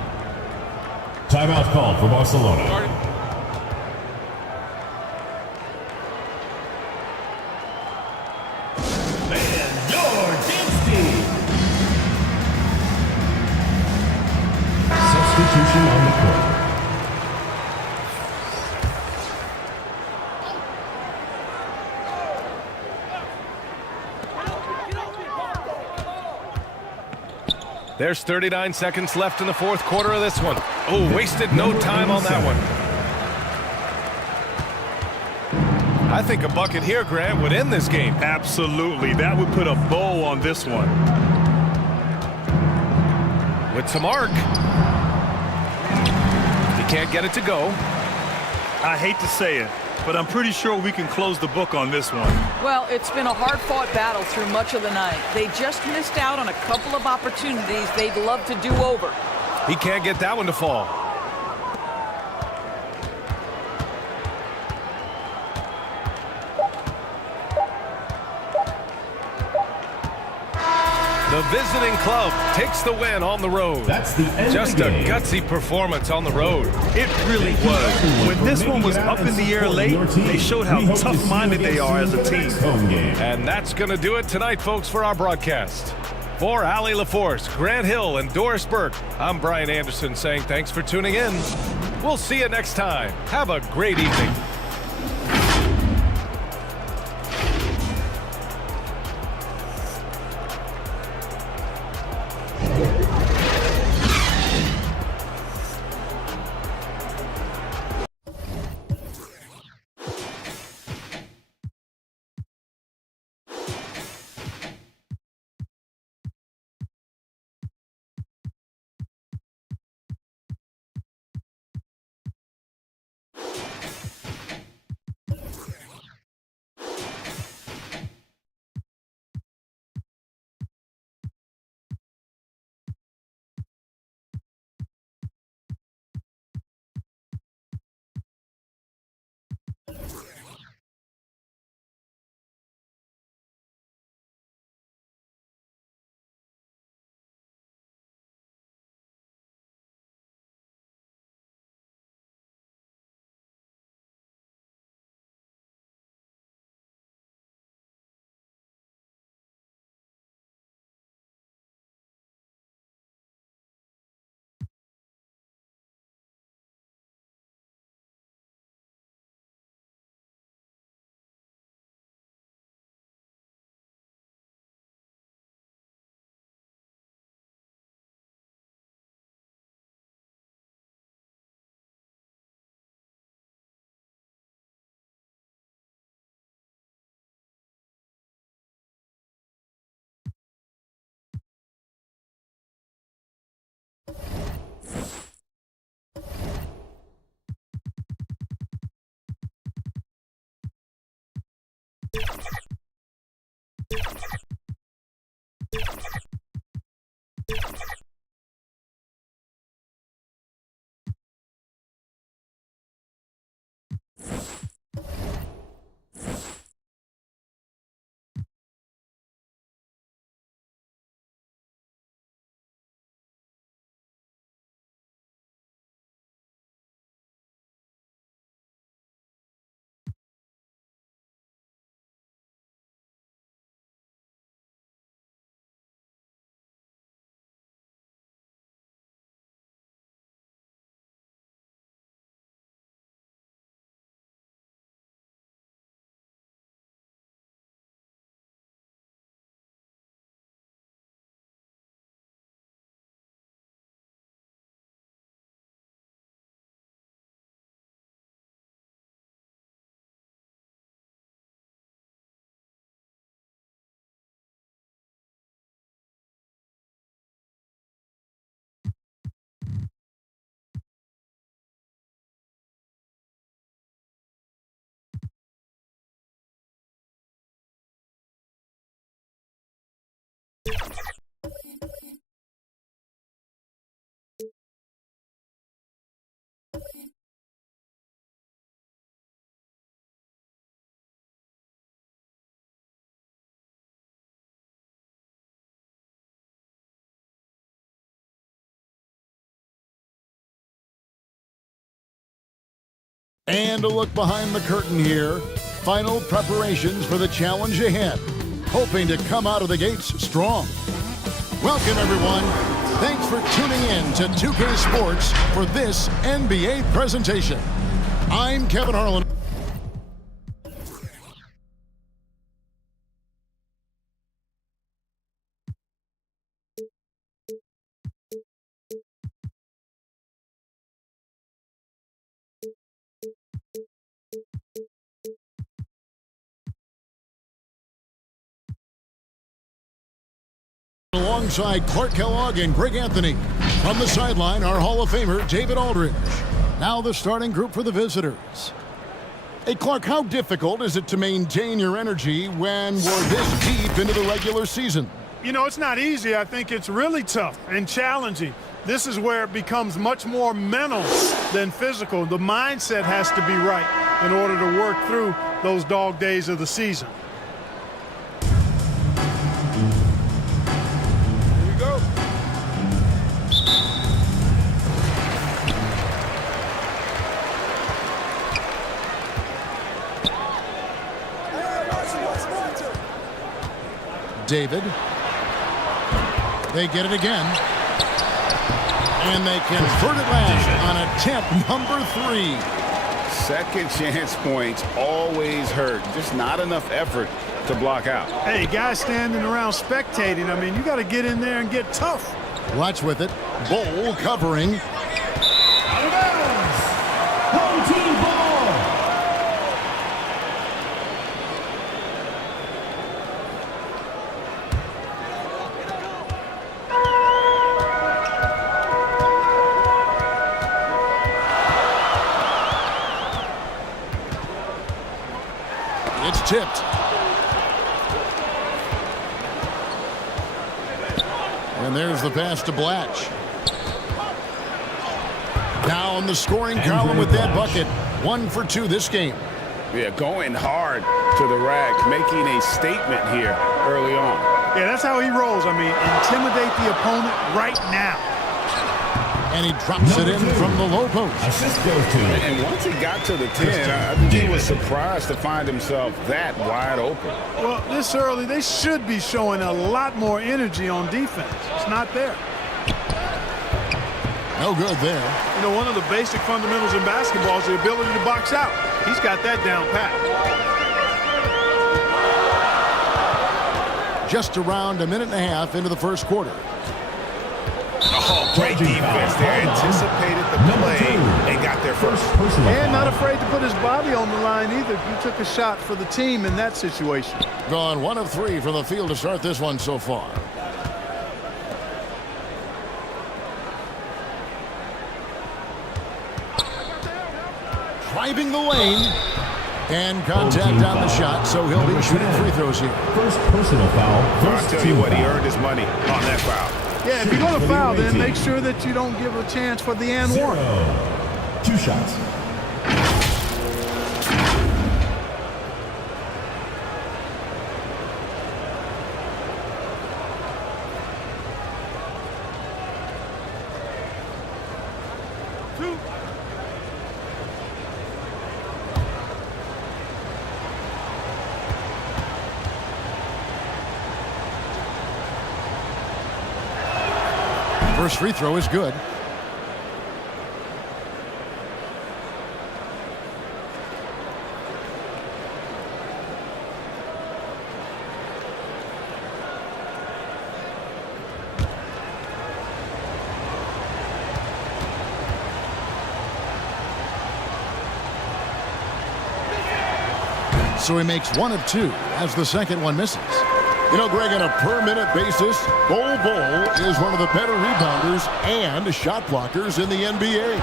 Timeout called for Barcelona. Substitution on the court. There's 39 seconds left in the fourth quarter of this one. Oh, wasted no time on that one. I think a bucket here, Grant, would end this game. Absolutely. That would put a bow on this one. With some arc. He can't get it to go. I hate to say it, but I'm pretty sure we can close the book on this one. Well, it's been a hard-fought battle through much of the night. They just missed out on a couple of opportunities they'd love to do over. He can't get that one to fall. The visiting club takes the win on the road. That's the end Just of the game. a gutsy performance on the road. It really was. When this one was up in the air late, they showed how tough-minded they are as a team. And that's going to do it tonight, folks, for our broadcast. For Allie LaForce, Grant Hill, and Doris Burke, I'm Brian Anderson saying thanks for tuning in. We'll see you next time. Have a great evening. And a look behind the curtain here. Final preparations for the challenge ahead. Hoping to come out of the gates strong. Welcome, everyone. Thanks for tuning in to 2K Sports for this NBA presentation. I'm Kevin Harlan. Alongside Clark Kellogg and Greg Anthony. From the sideline, our Hall of Famer, David Aldridge. Now the starting group for the visitors. Hey, Clark, how difficult is it to maintain your energy when we're this deep into the regular season? You know, it's not easy. I think it's really tough and challenging. This is where it becomes much more mental than physical. The mindset has to be right in order to work through those dog days of the season. David. They get it again. And they convert it last on attempt number 3. Second chance points always hurt. Just not enough effort to block out. Hey, guys standing around spectating. I mean, you got to get in there and get tough. Watch with it. Bol covering. Out of bounds. Home team ball. It's tipped. And there's the pass to Blatch. Now on the scoring column with that bucket. 1 for 2 this game. Yeah, going hard to the rack, making a statement here early on. Yeah, that's how he rolls. I mean, intimidate the opponent right now. And he drops it in from the low post. Assist goes to. And once he got to the 10, I think he was surprised to find himself that wide open. Well, this early, they should be showing a lot more energy on defense. It's not there. No good there. You know, one of the basic fundamentals in basketball is the ability to box out. He's got that down pat. Just around a minute and a half into the first quarter. Oh, great defense there. Anticipated the play and got there first. And not afraid to put his body on the line either. He took a shot for the team in that situation. Gone 1 of 3 from the field to start this one so far. Driving the lane. And contact on the shot, so he'll be shooting free throws here. First personal foul. I'll tell you what, he earned his money on that foul. Yeah, if you're going to foul, then make sure that you don't give a chance for the and one. 2 shots. First free throw is good. So he makes 1 of 2 as the second one misses. You know, Greg, on a per-minute basis, Bol Bol is one of the better rebounders and shot blockers in the NBA.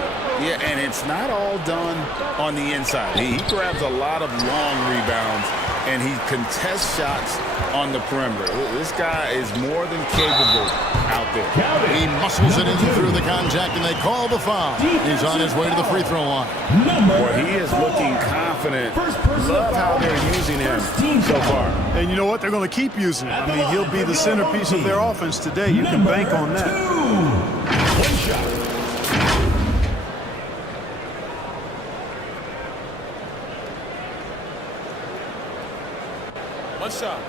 Yeah, and it's not all done on the inside. He grabs a lot of long rebounds, and he contests shots on the perimeter. This guy is more than capable out there. He muscles it in through the contact, and they call the foul. He's on his way to the free throw line. Boy, he is looking confident. Love how they're using him so far. And you know what? They're going to keep using him. I mean, he'll be the centerpiece of their offense today. You can bank on that. 1 shot. One shot.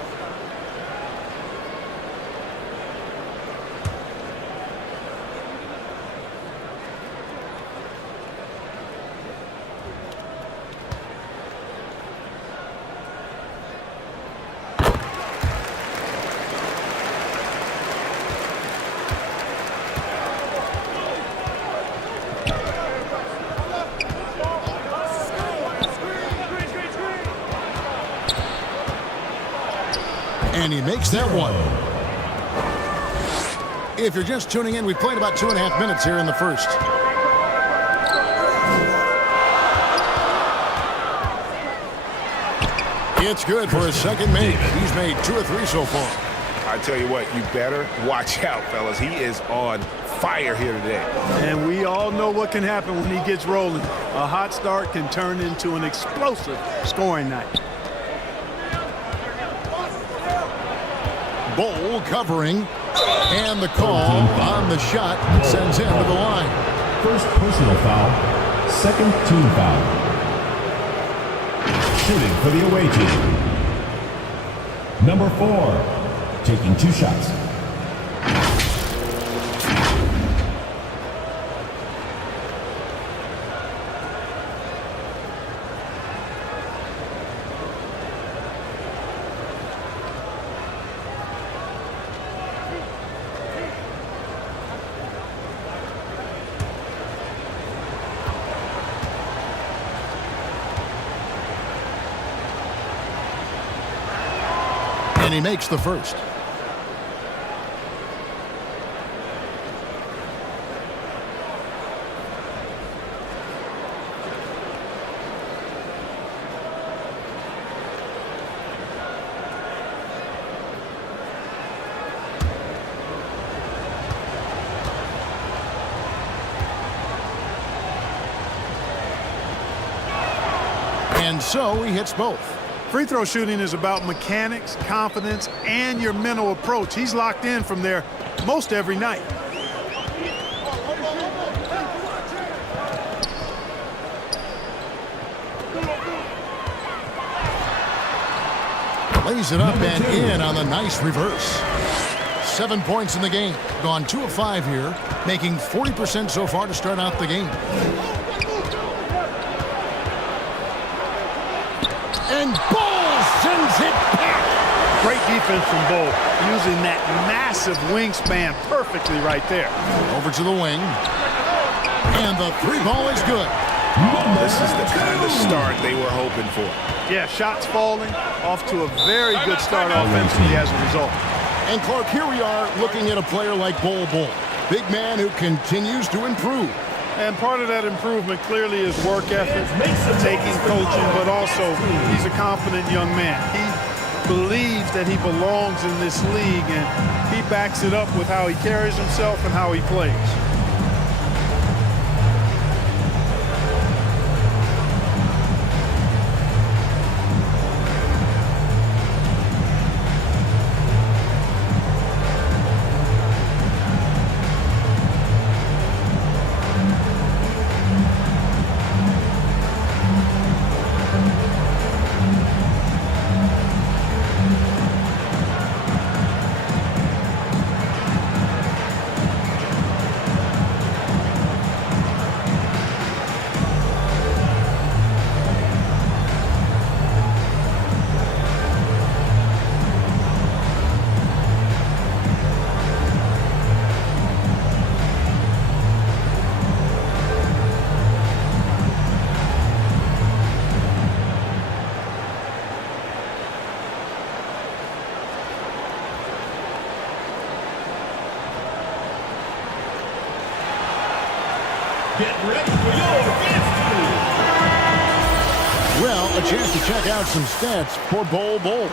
And he makes that one. If you're just tuning in, we've played about 2.5 minutes here in the first. It's good for his second make. He's made 2 or 3 so far. I tell you what, you better watch out, fellas. He is on fire here today. And we all know what can happen when he gets rolling. A hot start can turn into an explosive scoring night. Bol covering, and the call on the shot sends him to the line. First personal foul. Second team foul. Shooting for the away team. Number 4, taking 2 shots. And he makes the first. And so he hits both. Free throw shooting is about mechanics, confidence, and your mental approach. He's locked in from there most every night. Lays it up and in on the nice reverse. 7 points in the game. Gone 2 of 5 here, making 40% so far to start out the game. And Bol sends it back. Great defense from Bol, using that massive wingspan perfectly right there. Over to the wing. And the 3 ball is good. This is the kind of start they were hoping for. Yeah, shots falling, off to a very good start offensively as a result. And Clark, here we are looking at a player like Bol Bol. Big man who continues to improve. And part of that improvement clearly is work ethic, taking coaching, but also he's a confident young man. He believes that he belongs in this league, and he backs it up with how he carries himself and how he plays. Get ready for your history. Well, a chance to check out some stats for Bol Bol.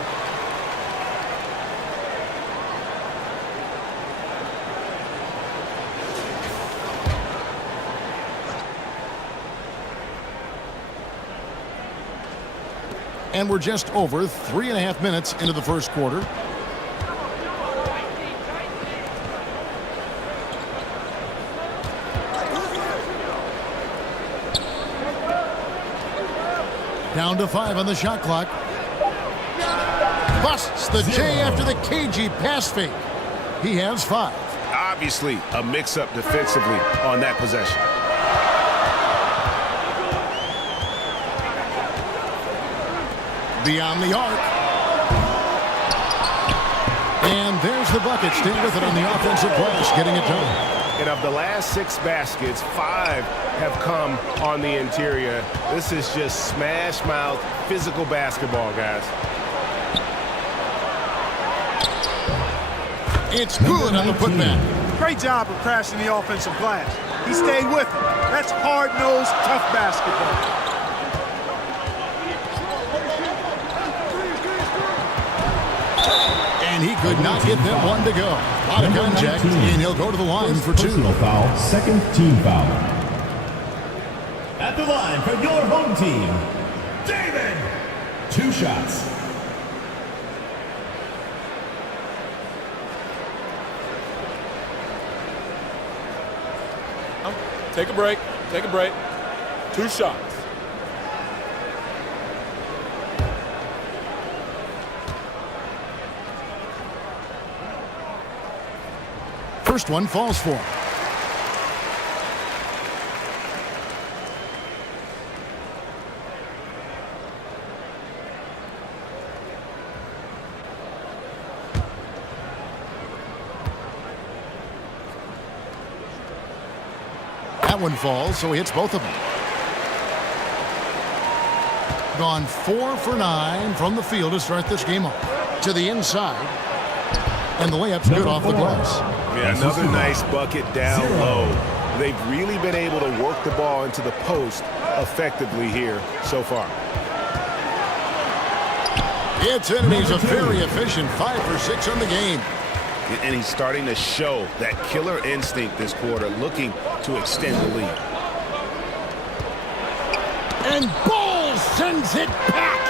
And we're just over 3.5 minutes into the first quarter. Down to 5 on the shot clock. Busts the J after the cagey pass fake. He has 5. Obviously, a mix-up defensively on that possession. Beyond the arc. And there's the bucket. Stay with it on the offensive glass, getting it done. And of the last 6 baskets, 5 have come on the interior. This is just smash mouth, physical basketball, guys. It's good on the putback. Great job of crashing the offensive glass. He stayed with it. That's hard-nosed, tough basketball. And he could not get that one to go. Out of contact, and he'll go to the line for 2. Personal foul, second team foul. At the line for your home team, David. 2 shots. Take a break. Take a break. 2 shots. First one falls for him. That one falls, so he hits both of them. Gone 4 for 9 from the field to start this game off. To the inside. And the layup's good off the glass. Yeah, another nice bucket down low. They've really been able to work the ball into the post effectively here so far. It's in, and he's a very efficient 5 for 6 on the game. And he's starting to show that killer instinct this quarter, looking to extend the lead. And Bol sends it back.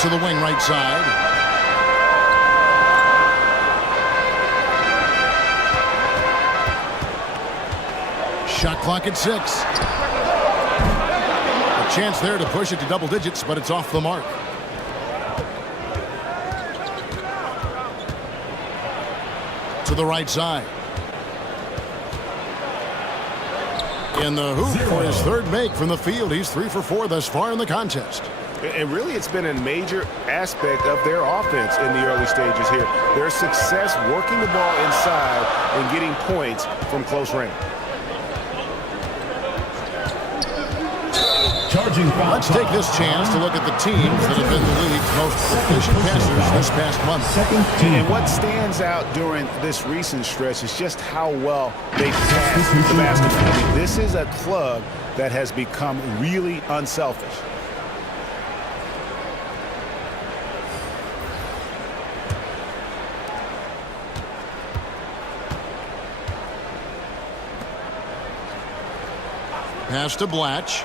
To the wing right side. Shot clock at 6. A chance there to push it to double digits, but it's off the mark. To the right side. In the hoop for his 3rd make from the field. He's 3 for 4 thus far in the contest. And really, it's been a major aspect of their offense in the early stages here. Their success working the ball inside and getting points from close range. Charging foul. Let's take this chance to look at the teams that have been the league's most efficient passers this past month. And what stands out during this recent stretch is just how well they pass the basketball. I mean, this is a club that has become really unselfish. Pass to Blatch.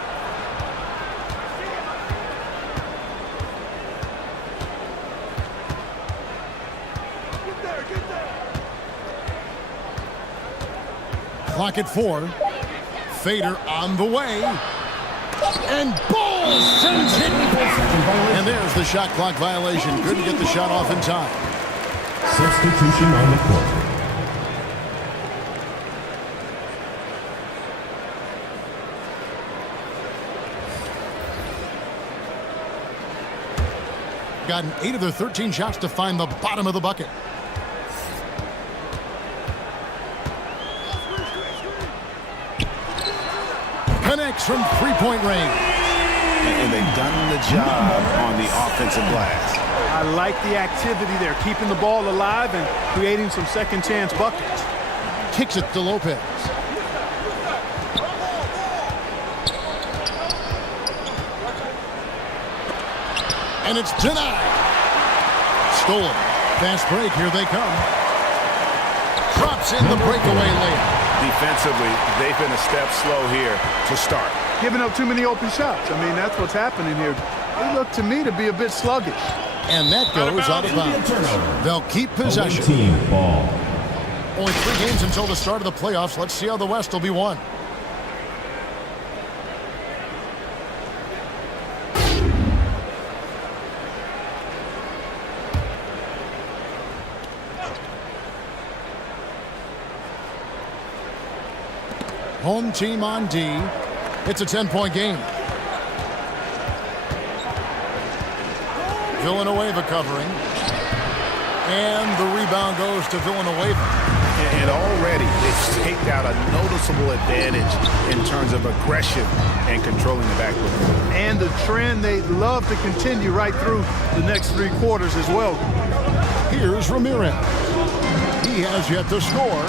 Clock at 4. Fader on the way. And Bol sends it back. And there's the shot clock violation. Couldn't get the shot off in time. Substitution on the court. Gotten 8 of their 13 shots to find the bottom of the bucket. Connects from three-point range. And they've done the job on the offensive glass. I like the activity there, keeping the ball alive and creating some second chance buckets. Kicks it to Lopez. And it's denied. Stolen. Fast break. Here they come. Drops in the breakaway layup. Defensively, they've been a step slow here to start. Giving up too many open shots. I mean, that's what's happening here. They look to me to be a bit sluggish. And that goes out of bounds. They'll keep possession. Team ball. Only 3 games until the start of the playoffs. Let's see how the West will be won. Home team on D. It's a 10-point game. Villanueva covering. And the rebound goes to Villanueva. And already they've taken out a noticeable advantage in terms of aggression and controlling the backcourt. And the trend they'd love to continue right through the next 3 quarters as well. Here's Ramirez. He has yet to score.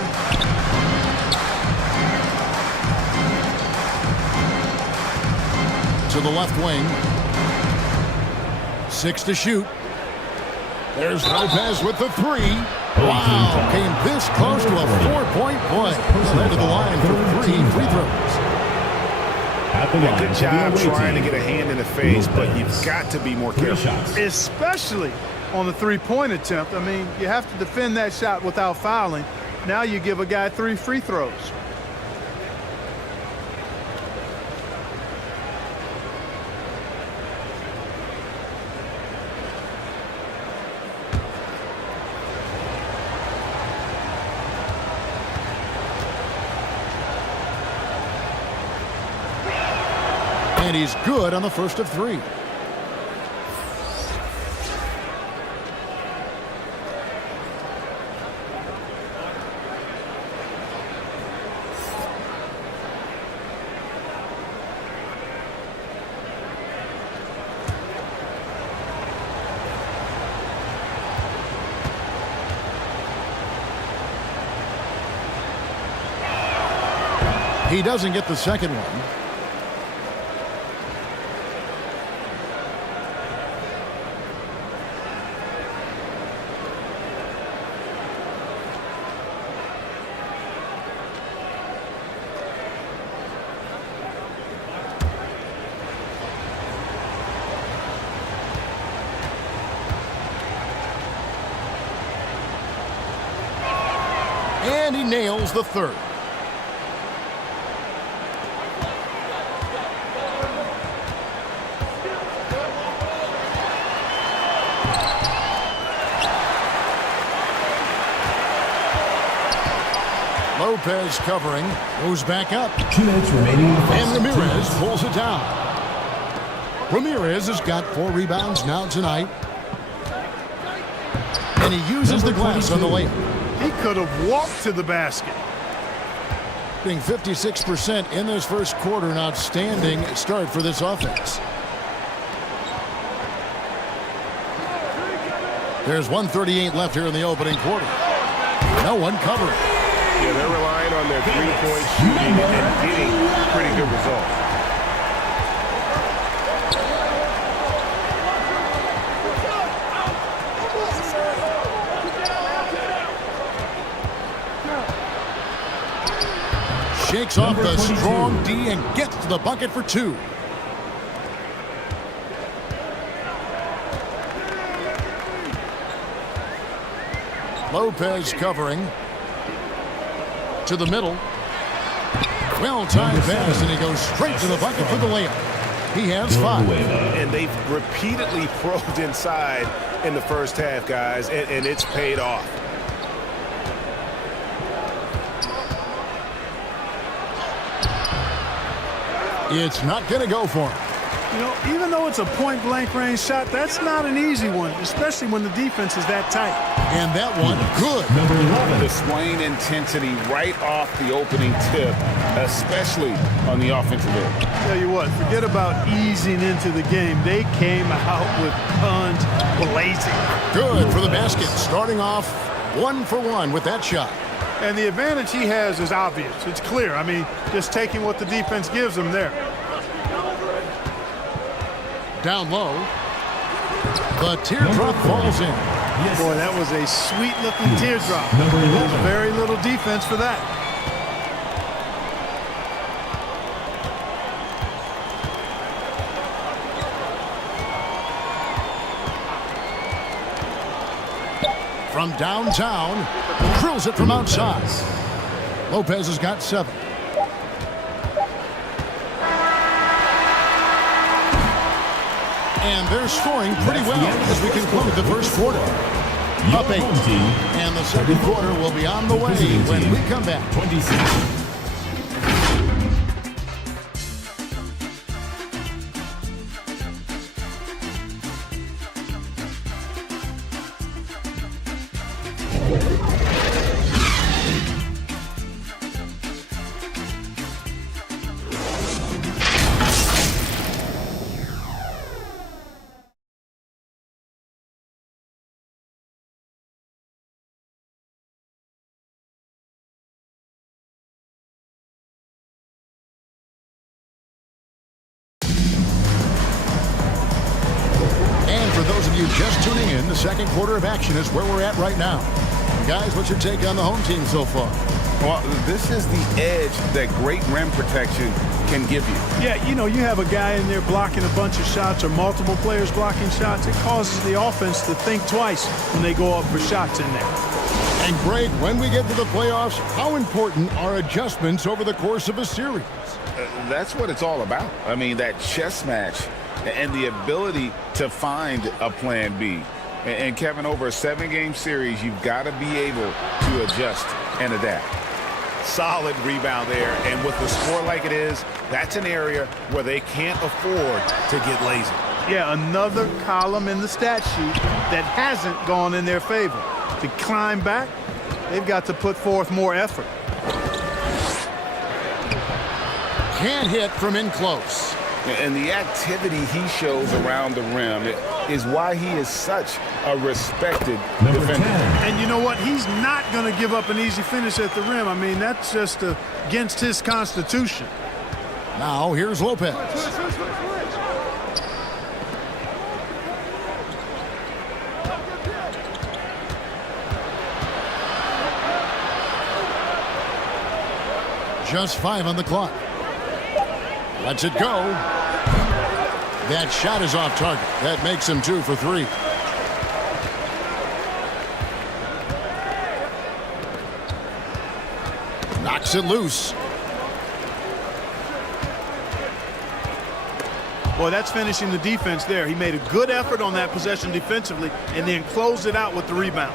To the left wing. 6 to shoot. There's Lopez with the 3. Wow, came this close to a 4-point play. Led to the line for 3 free throws. Good job trying to get a hand in the face, but you've got to be more careful. Especially on the 3-point attempt. I mean, you have to defend that shot without fouling. Now you give a guy 3 free throws. And he's good on the first of 3. He doesn't get the second one. And he nails the third. Lopez covering, goes back up. 2 minutes remaining. And Ramirez pulls it down. Ramirez has got 4 rebounds now tonight. And he uses the glass on the layup. He could have walked to the basket. shooting 56% in this first quarter. An outstanding start for this offense. There's 1:38 left here in the opening quarter. No one covering. Yeah, they're relying on their three-point shooting and getting pretty good results. Shakes off the strong D and gets to the bucket for two. Lopez covering. To the middle. Well-timed pass, and he goes straight to the bucket for the layup. He has 5. And they've repeatedly probed inside in the first half, guys, and it's paid off. It's not going to go for him. You know, even though it's a point-blank range shot, that's not an easy one, especially when the defense is that tight. And that one, good. Displaying intensity right off the opening tip, especially on the offensive end. Tell you what, forget about easing into the game. They came out with guns blazing. Good for the basket, starting off 1 for 1 with that shot. And the advantage he has is obvious. It's clear. I mean, just taking what the defense gives him there. Down low. The teardrop falls in. Boy, that was a sweet-looking teardrop. There's very little defense for that. From downtown, drills it from outside. Lopez has got 7. And they're scoring pretty well as we conclude the first quarter. Up 8. And the second quarter will be on the way when we come back. 26. Just tuning in, the second quarter of action is where we're at right now. Guys, what's your take on the home team so far? Well, this is the edge that great rim protection can give you. Yeah, you know, you have a guy in there blocking a bunch of shots or multiple players blocking shots. It causes the offense to think twice when they go up for shots in there. And Greg, when we get to the playoffs, how important are adjustments over the course of a series? That's what it's all about. I mean, that chess match and the ability to find a plan B. And Kevin, over a 7-game series, you've got to be able to adjust and adapt. Solid rebound there, and with the score like it is, that's an area where they can't afford to get lazy. Yeah, another column in the stat sheet that hasn't gone in their favor. To climb back, they've got to put forth more effort. Can't hit from in close. And the activity he shows around the rim is why he is such a respected defender. And you know what? He's not going to give up an easy finish at the rim. I mean, that's just against his constitution. Now, here's Lopez. Just 5 on the clock. Lets it go. That shot is off target. That makes him 2 for 3. Knocks it loose. Boy, that's finishing the defense there. He made a good effort on that possession defensively and then closed it out with the rebound.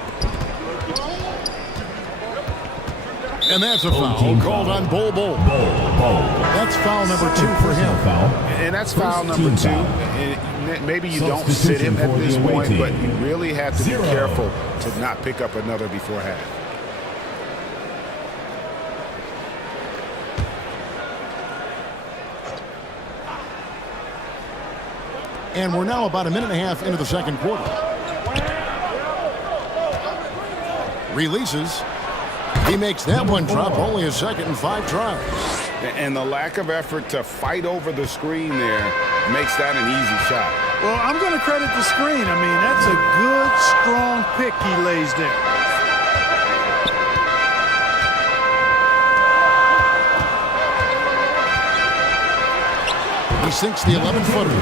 And that's a foul called on Bol Bol. That's foul number 2 for him. And that's foul number 2. And maybe you don't sit him at this point, but you really have to be careful to not pick up another before half. And we're now about a minute and a half into the second quarter. Releases. He makes that one drop, only a second and 5 tries. And the lack of effort to fight over the screen there makes that an easy shot. Well, I'm going to credit the screen. I mean, that's a good, strong pick he lays there. He sinks the 11-footer.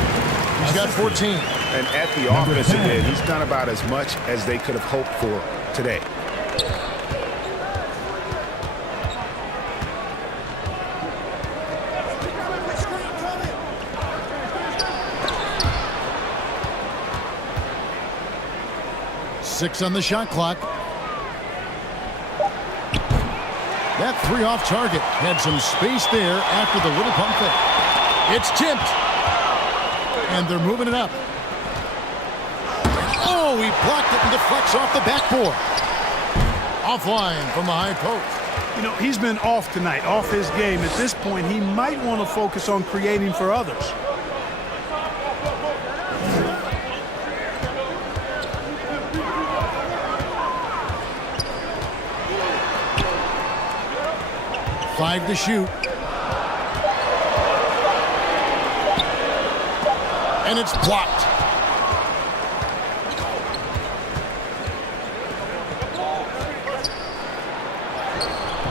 He's got 14. And at the offensive end, he's done about as much as they could have hoped for today. Six on the shot clock. That 3 off target had some space there after the little pump fake. It's tipped. And they're moving it up. Oh, he blocked it and deflects off the backboard. Offline from the high post. You know, he's been off tonight, off his game. At this point, he might want to focus on creating for others. Five to shoot. And it's blocked.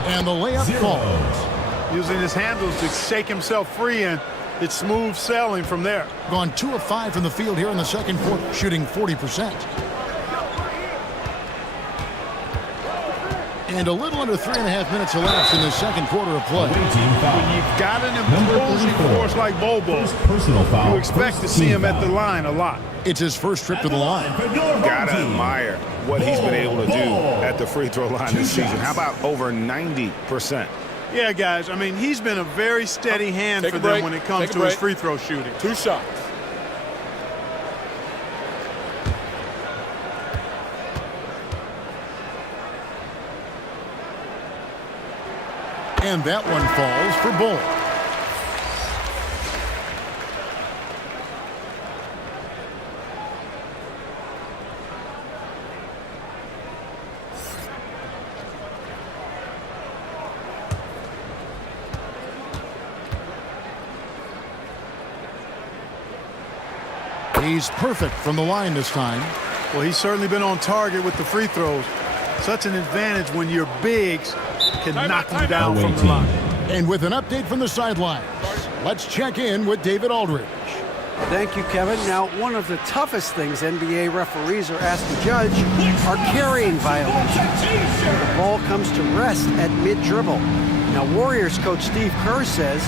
And the layup falls. Using his handles to shake himself free, and it's smooth sailing from there. Gone 2 of 5 from the field here in the second quarter, shooting 40%. And a little under 3.5 minutes elapsed in the second quarter of play. When you've got an imposing force like Bol Bol, you expect to see him at the line a lot. It's his first trip to the line. Gotta admire what he's been able to do at the free throw line this season. How about over 90%? Yeah, guys, I mean, he's been a very steady hand for them when it comes to his free throw shooting. 2 shots. And that one falls for Bol. He's perfect from the line this time. Well, he's certainly been on target with the free throws. Such an advantage when your bigs can knock him down from the line. And with an update from the sidelines, let's check in with David Aldridge. Thank you, Kevin. Now, one of the toughest things NBA referees are asked to judge are carrying violations. The ball comes to rest at mid-dribble. Now, Warriors coach Steve Kerr says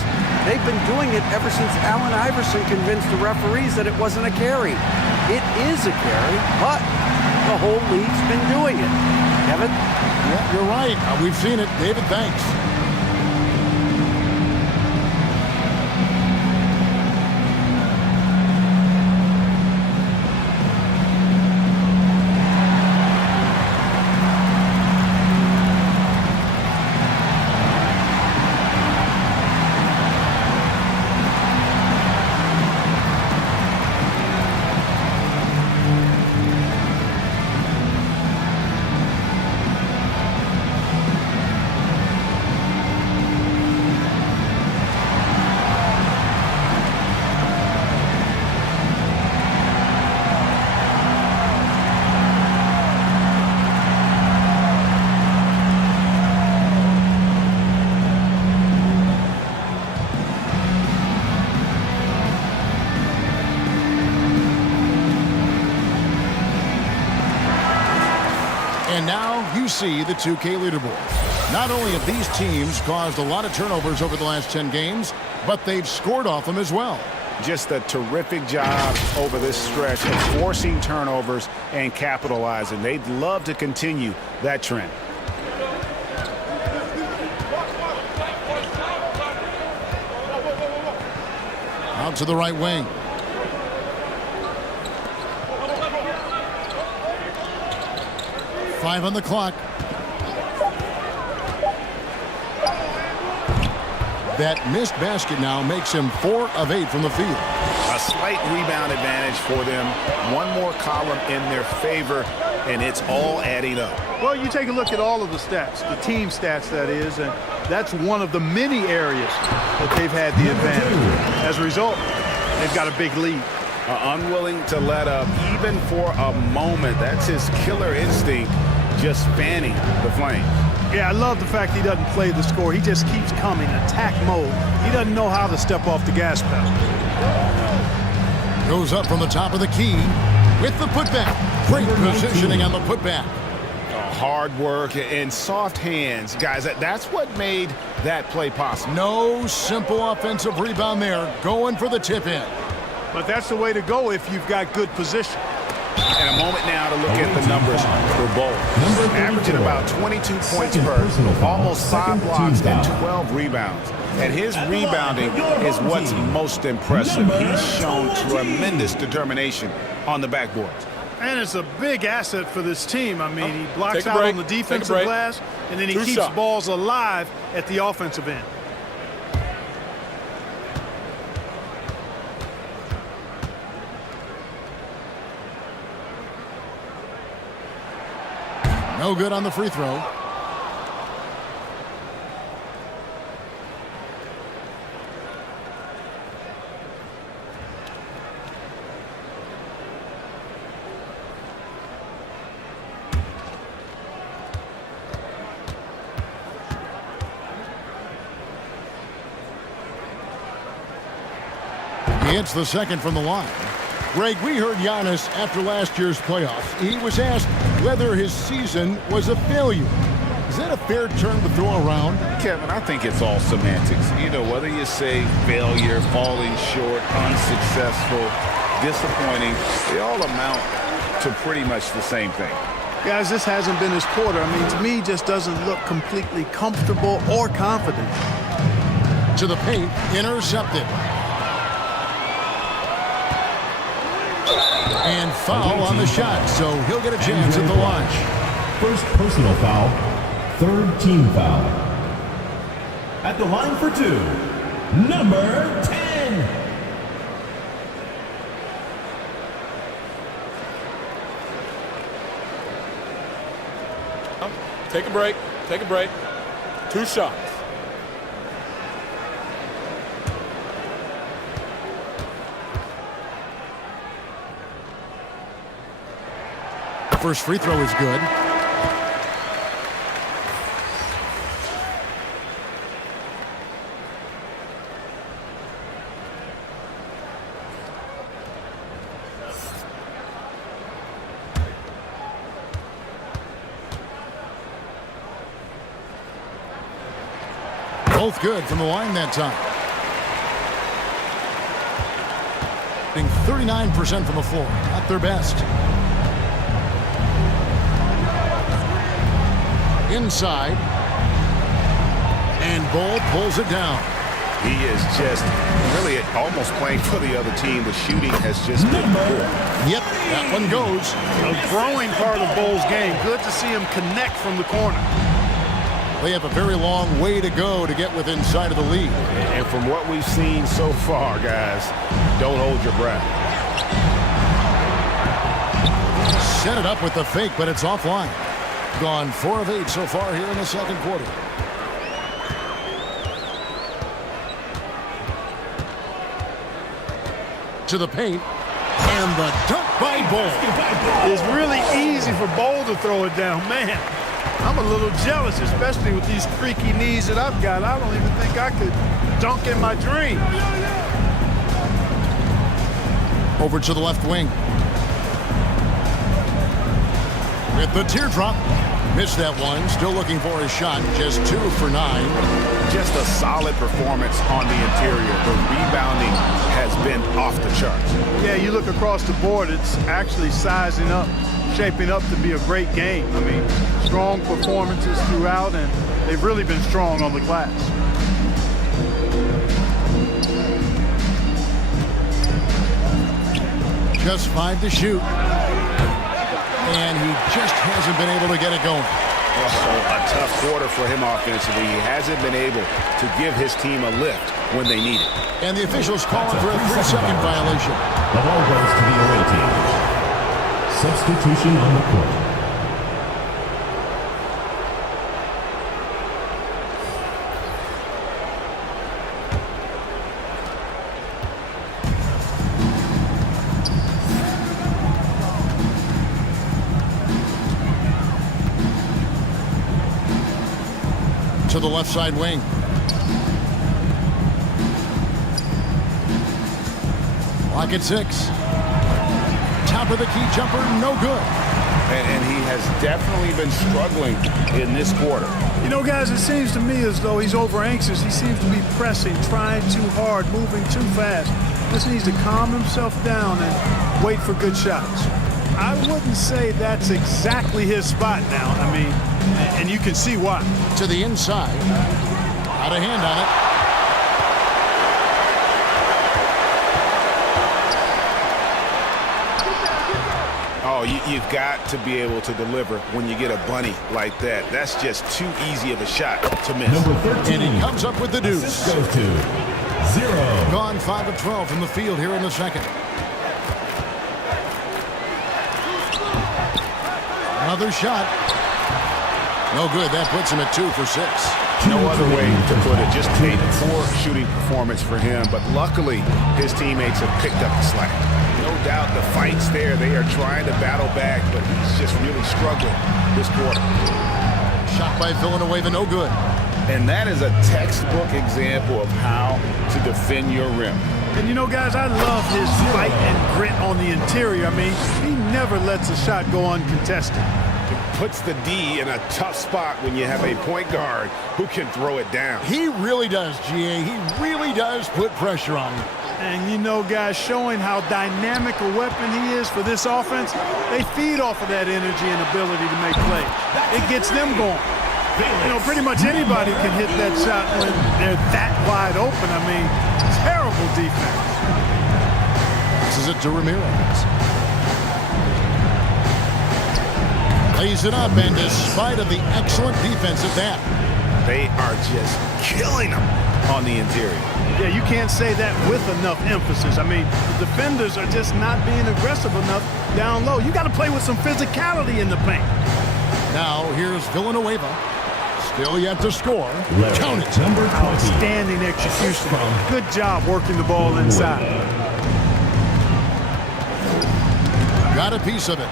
they've been doing it ever since Allen Iverson convinced the referees that it wasn't a carry. It is a carry, but the whole league's been doing it. Kevin? Yeah, you're right. We've seen it. David, thanks. And now you see the 2K leaderboard. Not only have these teams caused a lot of turnovers over the last 10 games, but they've scored off them as well. Just a terrific job over this stretch of forcing turnovers and capitalizing. They'd love to continue that trend. Out to the right wing. Five on the clock. That missed basket now makes him 4 of 8 from the field. A slight rebound advantage for them. One more column in their favor, and it's all adding up. Well, you take a look at all of the stats, the team stats, that is, and that's one of the many areas that they've had the advantage. As a result, they've got a big lead. Unwilling to let up even for a moment. That's his killer instinct, just fanning the flame. Yeah, I love the fact he doesn't play the score. He just keeps coming, attack mode. He doesn't know how to step off the gas pedal. Goes up from the top of the key with the putback. Great positioning on the putback. Hard work and soft hands. Guys, that's what made that play possible. No simple offensive rebound there. Going for the tip-in. But that's the way to go if you've got good position. And a moment now to look at the numbers for Bol. Averaging about 22 points per, almost 5 blocks and 12 rebounds. And his rebounding is what's most impressive. He's shown tremendous determination on the backboard. And it's a big asset for this team. I mean, he blocks out on the defensive glass, and then he keeps balls alive at the offensive end. No good on the free throw. He hits the second from the line. Greg, we heard Giannis after last year's playoffs. He was asked whether his season was a failure. Is that a fair term to throw around? Kevin, I think it's all semantics. You know, whether you say failure, falling short, unsuccessful, disappointing, they all amount to pretty much the same thing. Guys, this hasn't been his quarter. I mean, to me, just doesn't look completely comfortable or confident. To the paint, intercepted. And foul on the shot, so he'll get a chance at the line. First personal foul, third team foul. At the line for two, number 10. Take a break. Take a break. 2 shots. First free throw is good. Both good from the line that time. 39% from the floor, not their best. Inside, and Bol pulls it down. He is just really almost playing for the other team. The shooting has just been poor. Yep, that one goes. A growing part of Bol's game. Good to see him connect from the corner. They have a very long way to go to get within sight of the lead. And from what we've seen so far, guys, don't hold your breath. Set it up with the fake, but it's offline. Gone 4 of 8 so far here in the second quarter. To the paint, and the dunk by Bol. It's really easy for Bol to throw it down. Man, I'm a little jealous, especially with these freaky knees that I've got. I don't even think I could dunk in my dreams. Over to the left wing. With the teardrop. Missed that one. Still looking for his shot. Just 2 for 9. Just a solid performance on the interior. The rebounding has been off the charts. Yeah, you look across the board, it's actually sizing up, shaping up to be a great game. I mean, strong performances throughout, and they've really been strong on the glass. Just 5 to shoot. And he just hasn't been able to get it going. A tough quarter for him offensively. He hasn't been able to give his team a lift when they need it. And the officials calling for a 3-second violation. The ball goes to the away team. Substitution on the court. To the left side wing. Lock at 6. Top of the key jumper, no good. And he has definitely been struggling in this quarter. You know, guys, it seems to me as though he's over anxious. He seems to be pressing, trying too hard, moving too fast. Just needs to calm himself down and wait for good shots. I wouldn't say that's exactly his spot now. I mean, and you can see why. To the inside. Out of hand on it. Oh, you've got to be able to deliver when you get a bunny like that. That's just too easy of a shot to miss. Number 13. And he comes up with the deuce. Goes to 0. Gone 5 of 12 from the field here in the second. Another shot. No good. That puts him at 2 for 6. No other way to put it. Just a poor shooting performance for him. But luckily, his teammates have picked up the slack. No doubt the fight's there. They are trying to battle back, but he's just really struggling this quarter. Shot by Villanueva, no good. And that is a textbook example of how to defend your rim. And you know, guys, I love his fight and grit on the interior. I mean, he never lets a shot go uncontested. It puts the D in a tough spot when you have a point guard who can throw it down. He really does, GA. He really does put pressure on you. And you know, guys, showing how dynamic a weapon he is for this offense, they feed off of that energy and ability to make plays. It gets them going. You know, pretty much anybody can hit that shot when they're that wide open. I mean, terrible defense. This is it to Ramirez. Lays it up, and despite of the excellent defense at that, they are just killing them on the interior. Yeah, you can't say that with enough emphasis. I mean, the defenders are just not being aggressive enough down low. You got to play with some physicality in the paint. Now, here's Villanueva. Still yet to score. Count it. Number 20. Outstanding execution. Good job working the ball inside. Got a piece of it.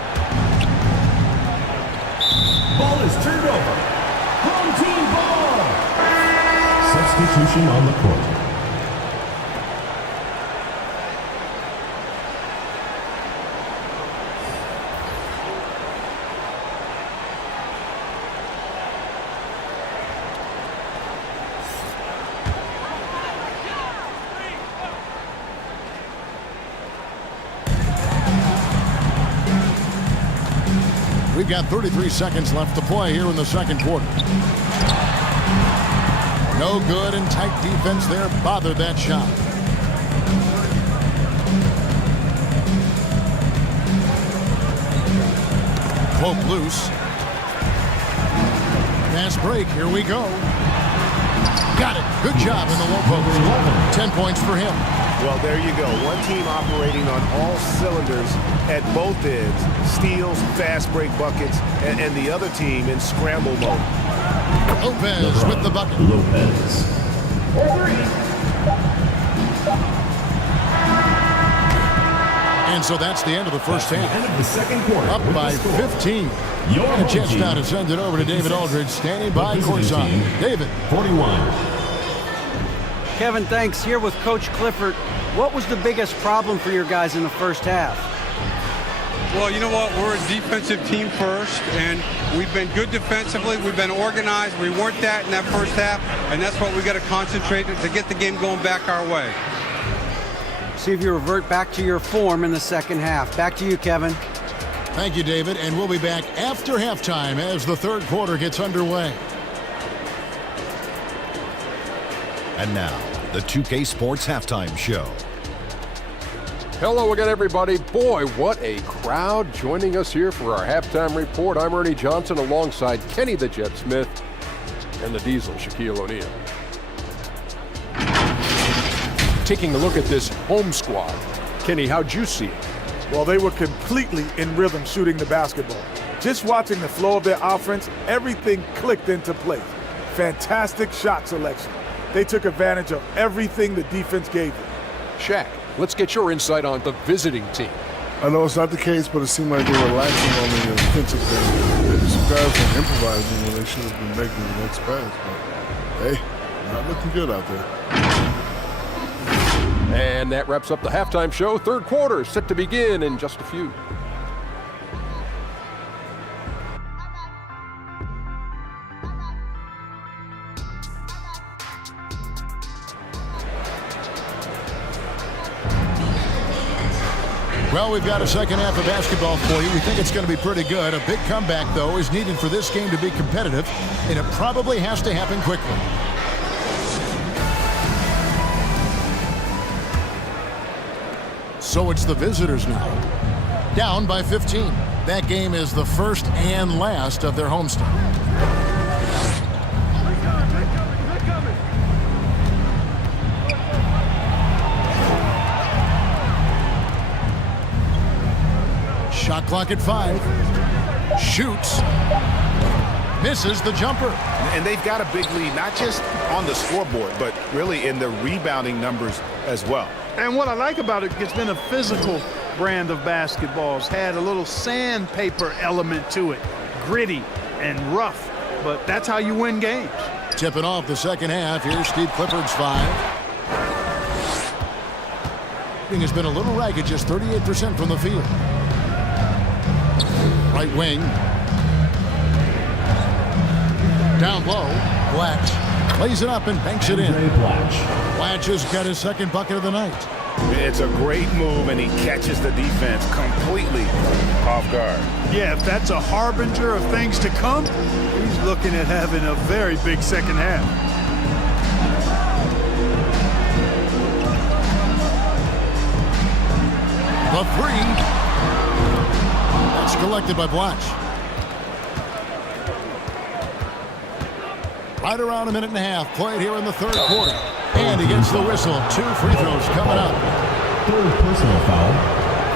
Ball is turned over. Home team ball. Substitution on the court. We've got 33 seconds left to play here in the second quarter. No good, and tight defense there bothered that shot. Poke loose. Fast break, here we go. Got it. Good job in the low post. 10 points for him. Well, there you go. One team operating on all cylinders at both ends. Steals, fast break buckets, and the other team in scramble mode. Lopez with the bucket. Lopez. And so that's the end of the first half. End of the second quarter. Up by 15. And a chance now to send it over to David Aldridge, standing by courtside. David. 41. Kevin, thanks. Here with Coach Clifford. What was the biggest problem for your guys in the first half? Well, you know what? We're a defensive team first, and we've been good defensively. We've been organized. We weren't that in that first half, and that's what we got to concentrate on to get the game going back our way. See if you revert back to your form in the second half. Back to you, Kevin. Thank you, David, and we'll be back after halftime as the third quarter gets underway. And now, the 2K Sports Halftime Show. Hello again, everybody. Boy, what a crowd joining us here for our halftime report. I'm Ernie Johnson alongside Kenny the Jet Smith and the Diesel, Shaquille O'Neal. Taking a look at this home squad. Kenny, how'd you see it? Well, they were completely in rhythm shooting the basketball. Just watching the flow of their offense, everything clicked into place. Fantastic shot selection. They took advantage of everything the defense gave them. Shaq, let's get your insight on the visiting team. I know it's not the case, but it seemed like they were lacking on the offensive game. Some guys were improvising when they should have been making the next pass. But, hey, not looking good out there. And that wraps up the halftime show. Third quarter set to begin in just a few. Well, we've got a second half of basketball for you. We think it's going to be pretty good. A big comeback, though, is needed for this game to be competitive, and it probably has to happen quickly. So it's the visitors now. Down by 15. That game is the first and last of their homestand. Shot clock at 5. Shoots. Misses the jumper. And they've got a big lead, not just on the scoreboard, but really in the rebounding numbers as well. And what I like about it, it's been a physical brand of basketball. It's had a little sandpaper element to it. Gritty and rough, but that's how you win games. Tipping off the second half. Here's Steve Clifford's 5. Shooting has been a little ragged, just 38% from the field. Right wing. Down low. Blatch plays it up and banks it in. Blatch has got his second bucket of the night. It's a great move, and he catches the defense completely off guard. Yeah, if that's a harbinger of things to come, he's looking at having a very big second half. The 3. That's collected by Blatch. Right around a minute and a half played here in the third quarter. And he gets the whistle. 2 free throws coming up. Third personal foul.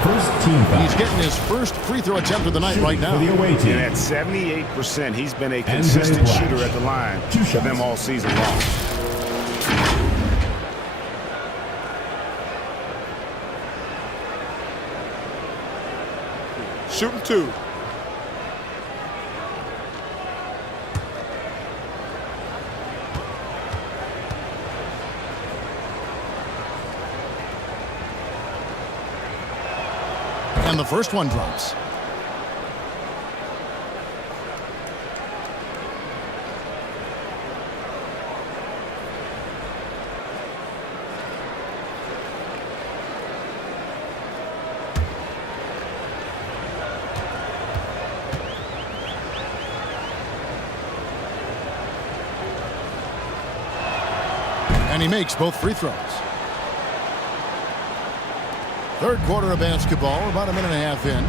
First team foul. He's getting his first free throw attempt of the night right now. For the away team. And at 78%, he's been a consistent shooter at the line for them all season long. Shooting 2. And the first one drops. And he makes both free throws. Third quarter of basketball, about a minute and a half in.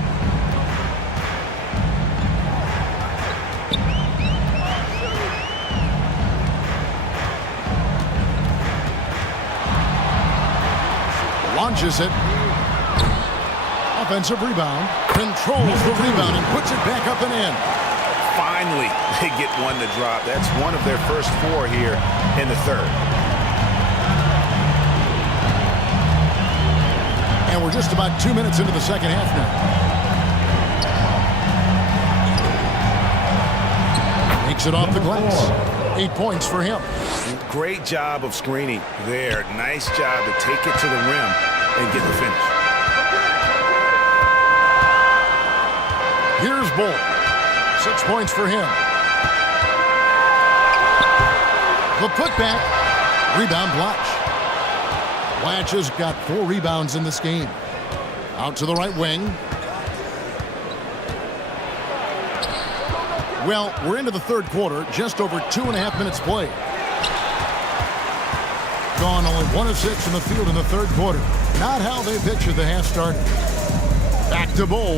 Launches it. Offensive rebound. Controls the rebound and puts it back up and in. Finally, they get one to drop. That's one of their first 4 here in the third. And we're just about 2 minutes into the second half now. Makes it off the glass. 8 points for him. Great job of screening there. Nice job to take it to the rim and get the finish. Here's Bol. 6 points for him. The putback. Rebound Blatch. Blatch has got 4 rebounds in this game. Out to the right wing. Well, we're into the third quarter, just over 2.5 minutes played. Gone only 1 of 6 from the field in the third quarter. Not how they pictured the half start. Back to Bol.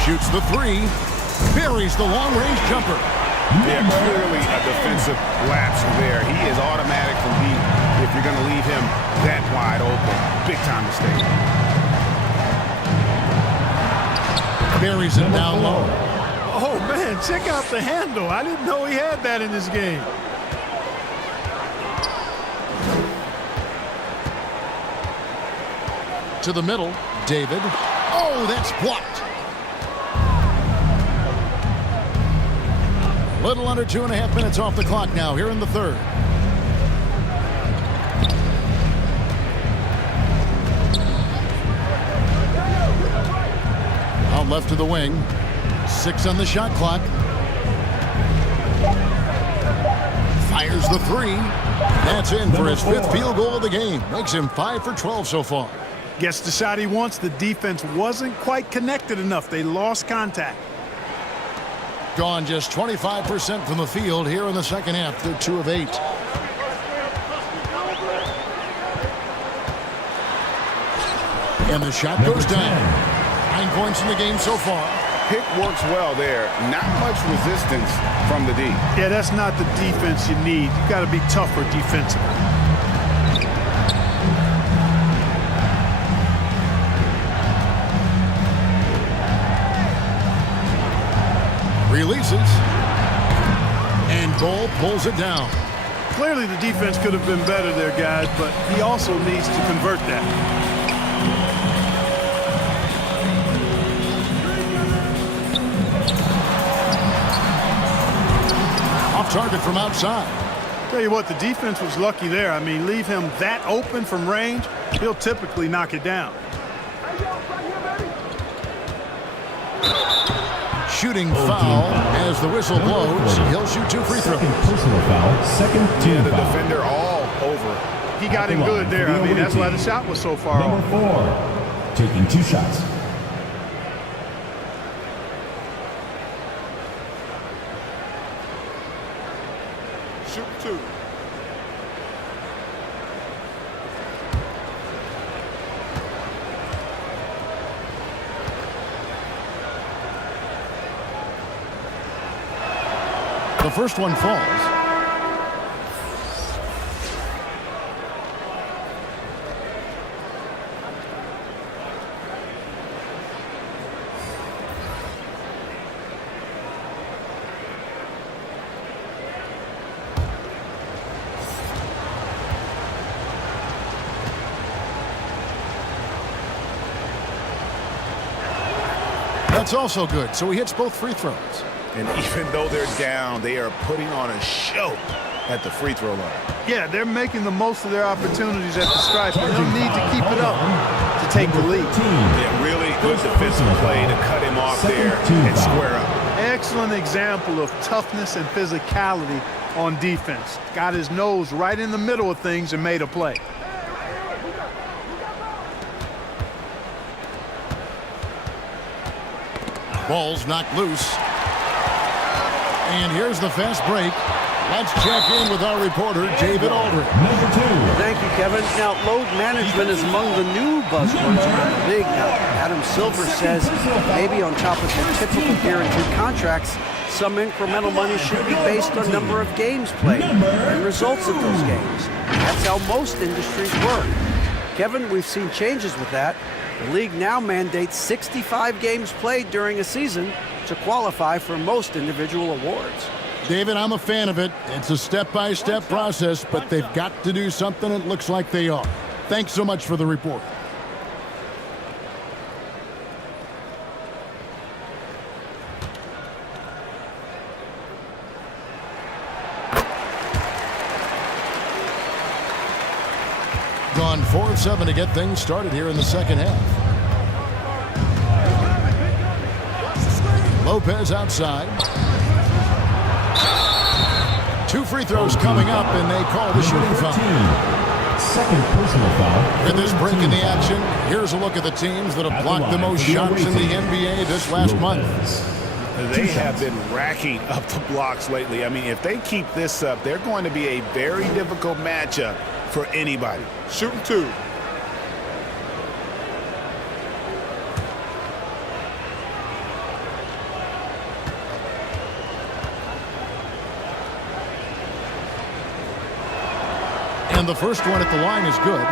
Shoots the 3. Buries the long-range jumper. Yeah, clearly a defensive lapse there. He is automatic from deep if you're going to leave him that wide open. Big time mistake. Buries it down low. Oh, man, check out the handle. I didn't know he had that in this game. To the middle, David. Oh, that's blocked. Little under 2.5 minutes off the clock now here in the third. Out left to the wing. 6 on the shot clock. Fires the 3. That's in for his 5th field goal of the game. Makes him 5 for 12 so far. Gets the shot he wants. The defense wasn't quite connected enough. They lost contact. Gone just 25% from the field here in the second half. They're 2 of 8. And the shot goes down. 9 points in the game so far. Pick works well there. Not much resistance from the D. Yeah, that's not the defense you need. You got to be tougher defensively. Releases. And Bol pulls it down. Clearly the defense could have been better there, guys, but he also needs to convert that. Off target from outside. Tell you what, the defense was lucky there. I mean, leave him that open from range, he'll typically knock it down. Shooting foul as the whistle blows. He'll shoot 2 free throws. Personal foul, second team the foul. defender all over. He got him good there. I mean, that's why the shot was so far off. Number 4, taking 2 shots. Shoot 2. The first one falls. That's also good, so he hits both free throws. And even though they're down, they are putting on a show at the free throw line. Yeah, they're making the most of their opportunities at the stripe, and they'll need to keep it up to take the lead. Yeah, really good defensive play to cut him off there and square up. Excellent example of toughness and physicality on defense. Got his nose right in the middle of things and made a play. Ball's knocked loose. And here's the fast break. Let's check in with our reporter, David Aldridge. Number 2. Thank you, Kevin. Now, load management is among the new buzzwords around the league. Now, Adam Silver says maybe on top of the typical guaranteed contracts, some incremental money should be based on number of games played and results of those games. That's how most industries work. Kevin, we've seen changes with that. The league now mandates 65 games played during a season to qualify for most individual awards. David, I'm a fan of it. It's a step-by-step process, but they've got to do something. It looks like they are. Thanks so much for the report. Gone 4 of 7 to get things started here in the second half. Lopez outside. 2 free throws coming up, and they call the shooting foul. second personal foul. In this break in the action, here's a look at the teams that have blocked the most shots in the NBA this last month. They have been racking up the blocks lately. I mean, if they keep this up, they're going to be a very difficult matchup for anybody. Shooting 2. And the first one at the line is good.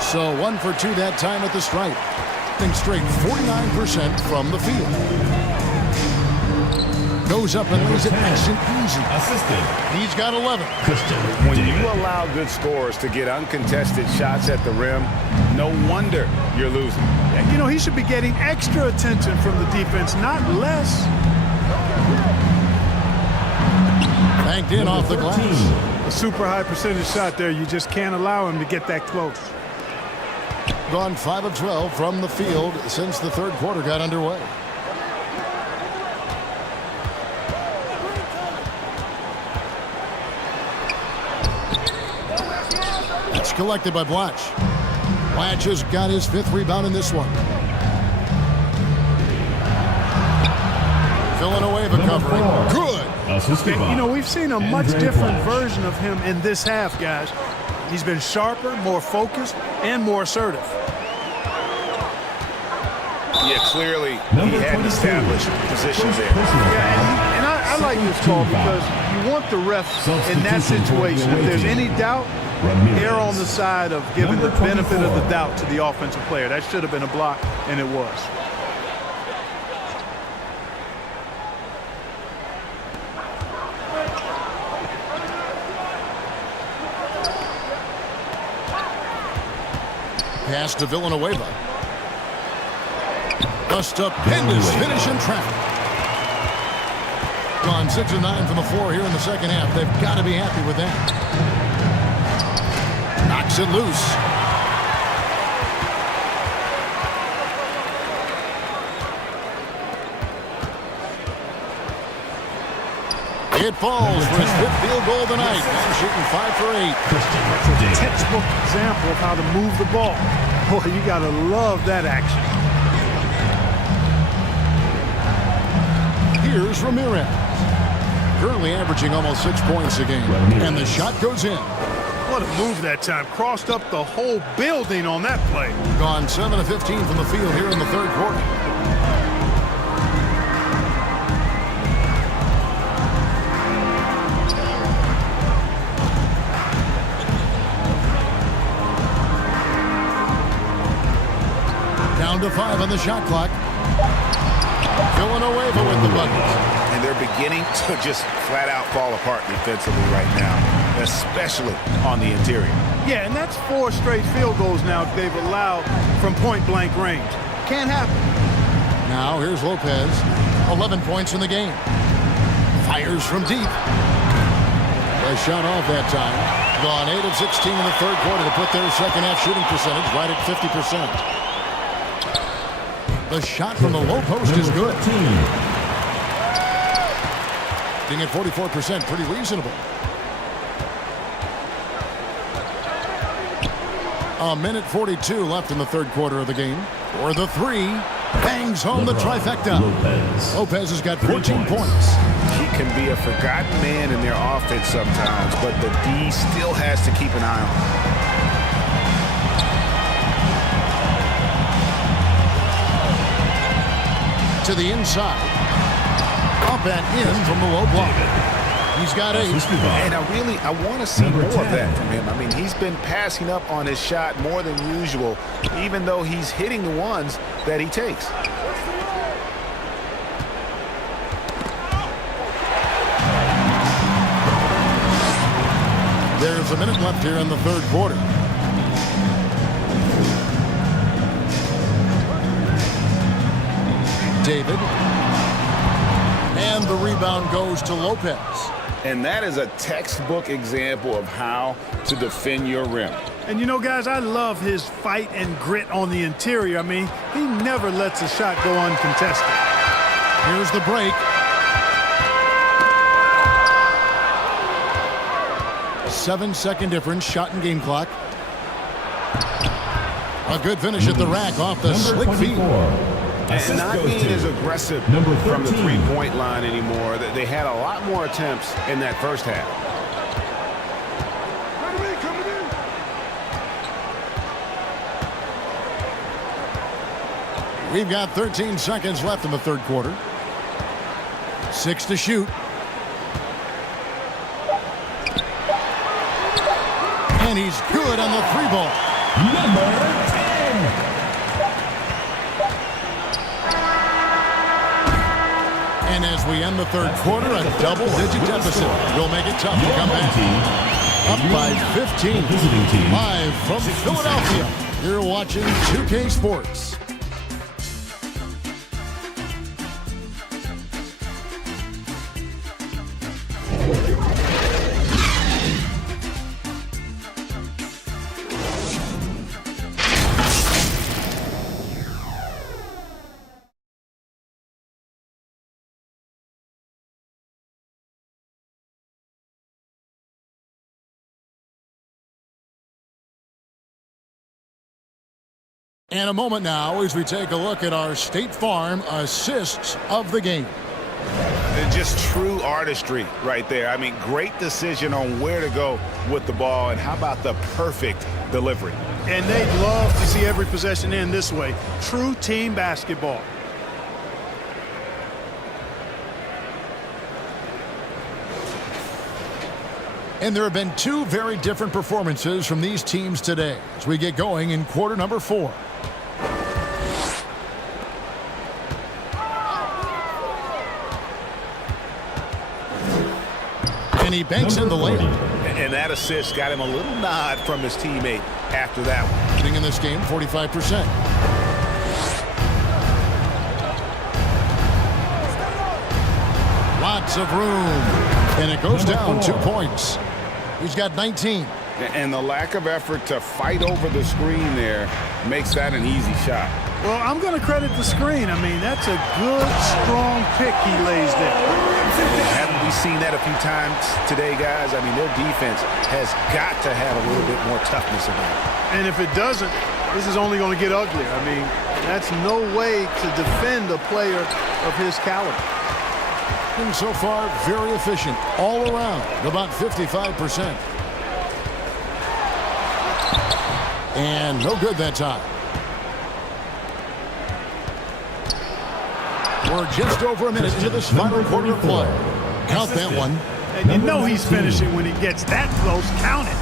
So 1 for 2 that time at the stripe. Think straight 49% from the field. Goes up and lays it nice and easy. Assisted. He's got 11. When you allow good scorers to get uncontested shots at the rim, no wonder you're losing. You know, he should be getting extra attention from the defense, not less. Banked in off the glass. A super high percentage shot there. You just can't allow him to get that close. Gone 5 of 12 from the field since the third quarter got underway. It's collected by Blatch. Blatch has got his 5th rebound in this one. Villanueva covering. Good. You know, we've seen a much different version of him in this half, guys. He's been sharper, more focused, and more assertive. Yeah, clearly he had established positions there. Yeah, and I like this call because you want the refs in that situation. If there's any doubt, err on the side of giving the benefit of the doubt to the offensive player. That should have been a block, and it was. Pass to Villanueva. A stupendous finish in traffic. Gone 6 of 9 from the floor here in the second half. They've got to be happy with that. Knocks it loose. It falls for his 5th field goal tonight. And shooting 5 for 8. That's a textbook example of how to move the ball. Boy, you got to love that action. Here's Ramirez. Currently averaging almost 6 points a game. And the shot goes in. What a move that time. Crossed up the whole building on that play. Gone 7 of 15 from the field here in the third quarter. Down to 5 on the shot clock. Villanueva with the bucket. And they're beginning to just flat out fall apart defensively right now, especially on the interior. Yeah, and that's 4 straight field goals now they've allowed from point-blank range. Can't happen. Now here's Lopez. 11 points in the game. Fires from deep. A shot off that time. Gone 8 of 16 in the third quarter to put their second half shooting percentage right at 50%. The shot from the low post is good. Being at 44%, pretty reasonable. A minute 42 left in the third quarter of the game. For the 3, bangs home the trifecta. Lopez has got 14 points. He can be a forgotten man in their offense sometimes, but the D still has to keep an eye on him. To the inside. Up and in from the low block. He's got 8. And I want to see more of that from him. I mean, he's been passing up on his shot more than usual, even though he's hitting the ones that he takes. There's a minute left here in the third quarter. David. And the rebound goes to Lopez. And that is a textbook example of how to defend your rim. And you know, guys, I love his fight and grit on the interior. I mean, he never lets a shot go uncontested. Here's the break. 7-second difference, shot and game clock. A good finish at the rack off the slick feet. And not being as aggressive from the three-point line anymore. They had a lot more attempts in that first half. We've got 13 seconds left in the third quarter. 6 to shoot. And he's good on the three ball. Number 10. And as we end the third quarter, a double-digit deficit will make it tough to come back. Up by 15. Live from Philadelphia, you're watching 2K Sports. And a moment now as we take a look at our State Farm assists of the game. And just true artistry right there. I mean, great decision on where to go with the ball, and how about the perfect delivery. And they'd love to see every possession end this way. True team basketball. And there have been two very different performances from these teams today as we get going in quarter number 4. And he banks in the layup. And that assist got him a little nod from his teammate after that one. Shooting in this game, 45%. Lots of room. And it goes down 2 points. He's got 19. And the lack of effort to fight over the screen there makes that an easy shot. Well, I'm going to credit the screen. I mean, that's a good, strong pick he lays there. Haven't we seen that a few times today, guys? I mean, their defense has got to have a little bit more toughness about it. And if it doesn't, this is only going to get uglier. I mean, that's no way to defend a player of his caliber. And so far, very efficient all around, about 55%. And no good that time. We're just over a minute into this final quarter of play. Count that one. And you know he's finishing when he gets that close. Count it.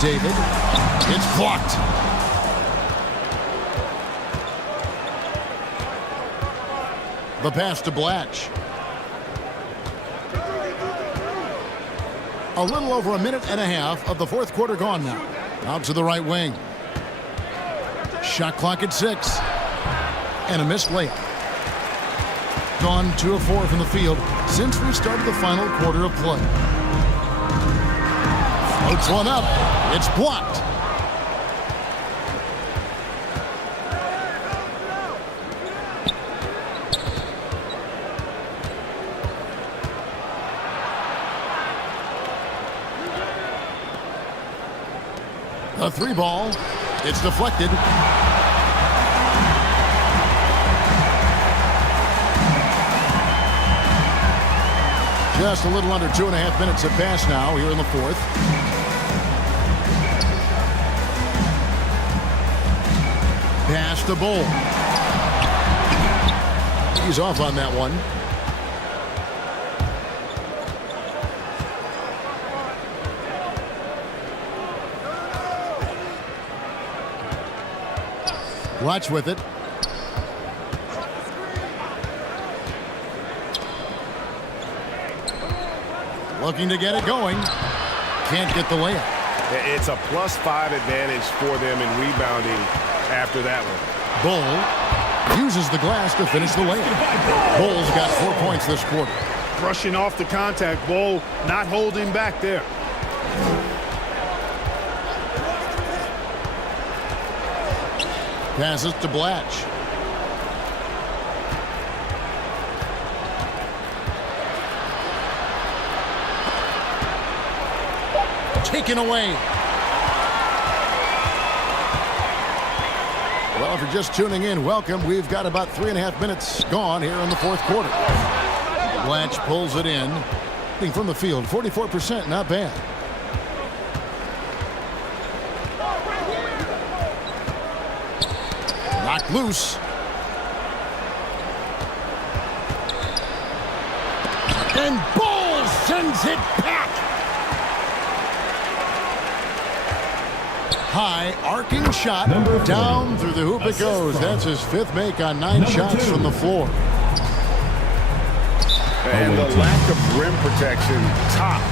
David. It's blocked. The pass to Blatch. A little over a minute and a half of the fourth quarter gone now. Out to the right wing. Shot clock at 6. And a missed layup. Gone 2 of 4 from the field since we started the final quarter of play. Floats one up. It's blocked. A 3 ball. It's deflected. Just a little under 2.5 minutes have passed now here in the fourth. Pass to Bol. He's off on that one. Watch with it. Looking to get it going. can't get the layup. It's a +5 advantage for them in rebounding after that one. Bol uses the glass to finish the layup. Bol's got 4 points this quarter. Brushing off the contact. Bol not holding back there. Passes to Blatch. Taken away. Well, if you're just tuning in, welcome. We've got about 3.5 minutes gone here in the fourth quarter. Blatch pulls it in. From the field, 44%, not bad. Knocked loose. And Bol sends it back. High arcing shot. Down through the hoop it goes. That's his 5th make on 9 shots from the floor. And the lack of rim protection, top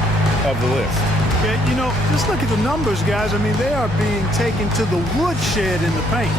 of the list. Yeah, you know, just look at the numbers, guys. I mean, they are being taken to the woodshed in the paint.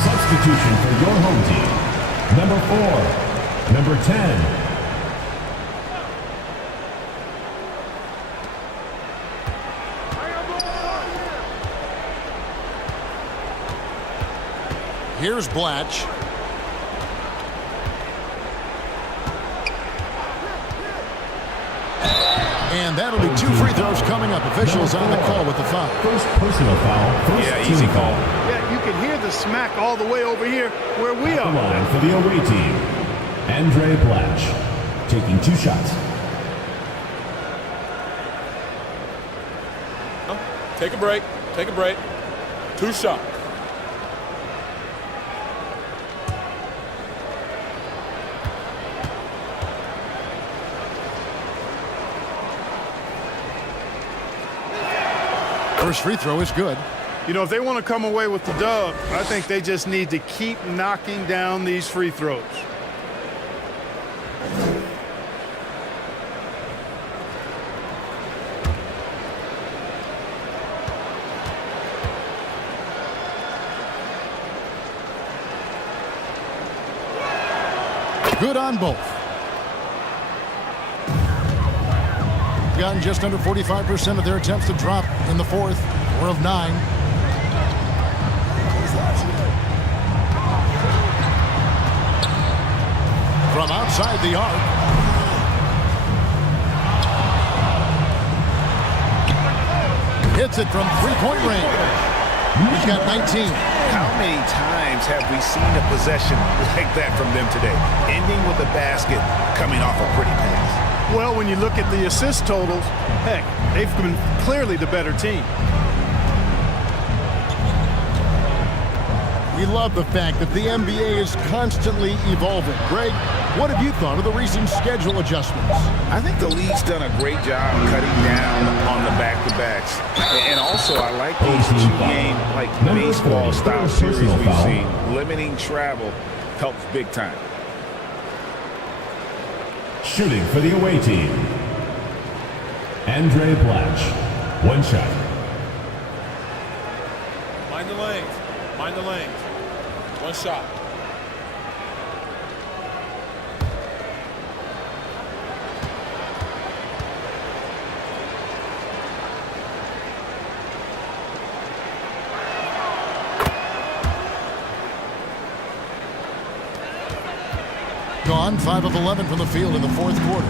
Substitution for your home team. Number 4, number 10. Here's Blatch. And that'll be 2 free throws coming up. Officials on the call with the foul. First personal foul. First easy call. Yeah, you can hear the smack all the way over here where we The are. line for the away team. Andre Blatch taking 2 shots. Take a break. Take a break. 2 shots. First free throw is good. You know, if they want to come away with the dub, I think they just need to keep knocking down these free throws. Good on both. Gotten just under 45% of their attempts to drop in the fourth. 4 of 9. From outside the arc. Hits it from 3-point range. He's got 19. How many times have we seen a possession like that from them today? Ending with a basket, coming off a pretty pass. Well, when you look at the assist totals, heck, they've been clearly the better team. We love the fact that the NBA is constantly evolving. Greg, what have you thought of the recent schedule adjustments? I think the league's done a great job cutting down on the back-to-backs. And also, I like these 2-game, like baseball-style series we've seen. Limiting travel helps big time. Shooting for the away team. Andre Blatch. One shot. Mind the lanes. Mind the lanes. One shot. Gone 5 of 11 from the field in the fourth quarter.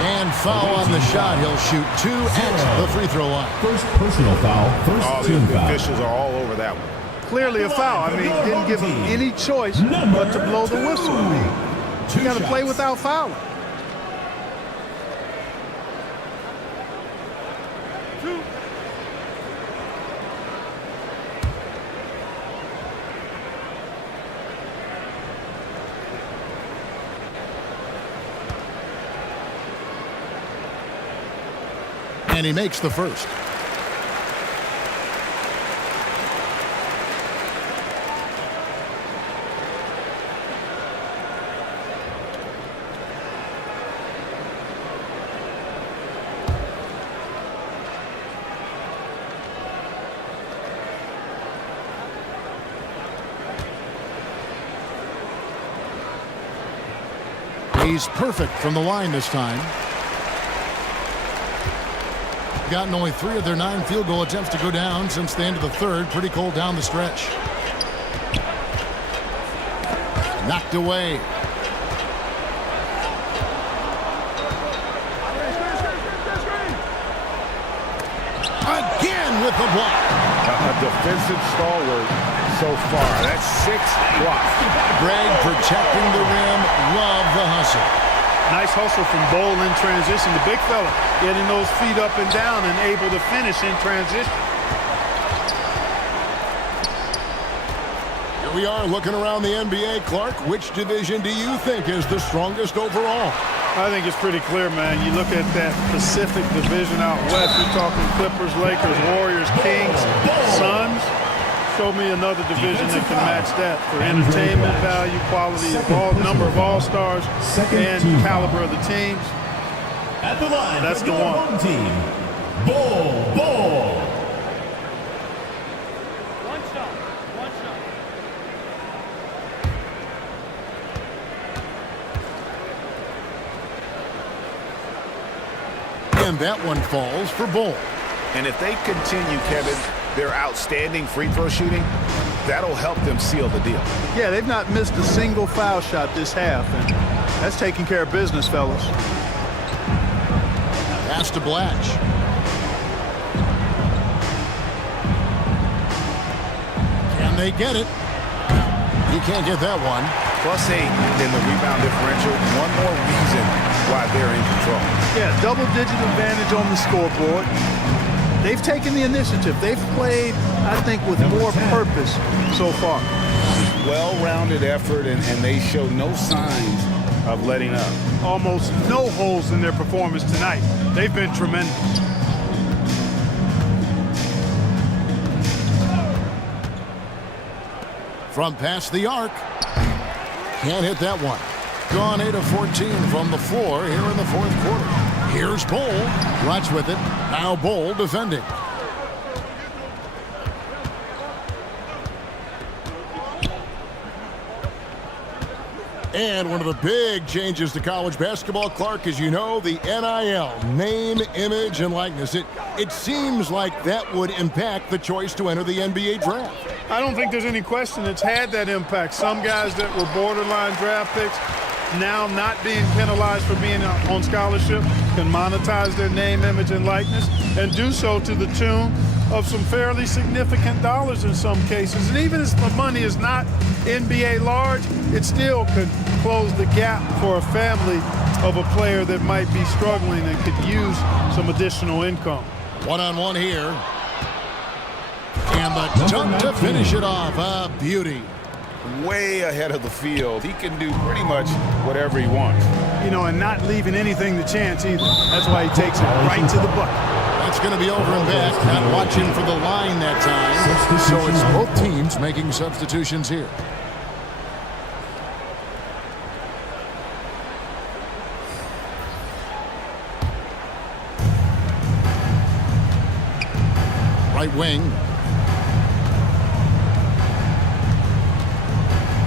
And foul on the shot. He'll shoot 2 at the free throw line. First personal foul. First team the foul. officials are all over that one. Clearly a foul. I mean, didn't give him any choice but to blow the whistle. I mean, you got to play without fouling. And he makes the first. He's perfect from the line this time. Gotten only 3 of their 9 field goal attempts to go down since the end of the third. Pretty cold down the stretch. Knocked away. Again with the block. A defensive stalwart so far. That's 6 blocks. Greg protecting the rim. Love the hustle. Nice hustle from Bol in transition. The big fella getting those feet up and down and able to finish in transition. Here we are looking around the NBA. Clark, which division do you think is the strongest overall? I think it's pretty clear, man. You look at that Pacific division out west. You're talking Clippers, Lakers, Warriors, Kings, Suns. Show me another division that can match that for entertainment value, quality of number of all-stars, and caliber of the teams. At the line, that's the one. Home team, Bol Bol. One shot. One shot. And that one falls for Bol. And if they continue, Kevin, their outstanding free throw shooting, that'll help them seal the deal. Yeah, they've not missed a single foul shot this half, and that's taking care of business, fellas. Pass to Blatch. Can they get it? He can't get that one. +8 in the rebound differential. One more reason why they're in control. Yeah, double-digit advantage on the scoreboard. They've taken the initiative. They've played, I think, with more purpose so far. Well-rounded effort, and they show no signs of letting up. Almost no holes in their performance tonight. They've been tremendous. From past the arc. Can't hit that one. Gone 8 of 14 from the floor here in the fourth quarter. Here's Bol. Watch with it. Now Bol defending. And one of the big changes to college basketball, Clark, as you know, the NIL, name, image, and likeness. It seems like that would impact the choice to enter the NBA draft. I don't think there's any question it's had that impact. Some guys that were borderline draft picks now not being penalized for being on scholarship can monetize their name, image, and likeness and do so to the tune of some fairly significant dollars in some cases. And even if the money is not NBA large, it still could close the gap for a family of a player that might be struggling and could use some additional income. One-on-one here. And the dunk to finish it off. A beauty. Way ahead of the field. He can do pretty much whatever he wants. You know, and not leaving anything to chance either. That's why he takes it right to the bucket. That's going to be over and back. Not watching for the line that time. So it's both teams making substitutions here. Right wing.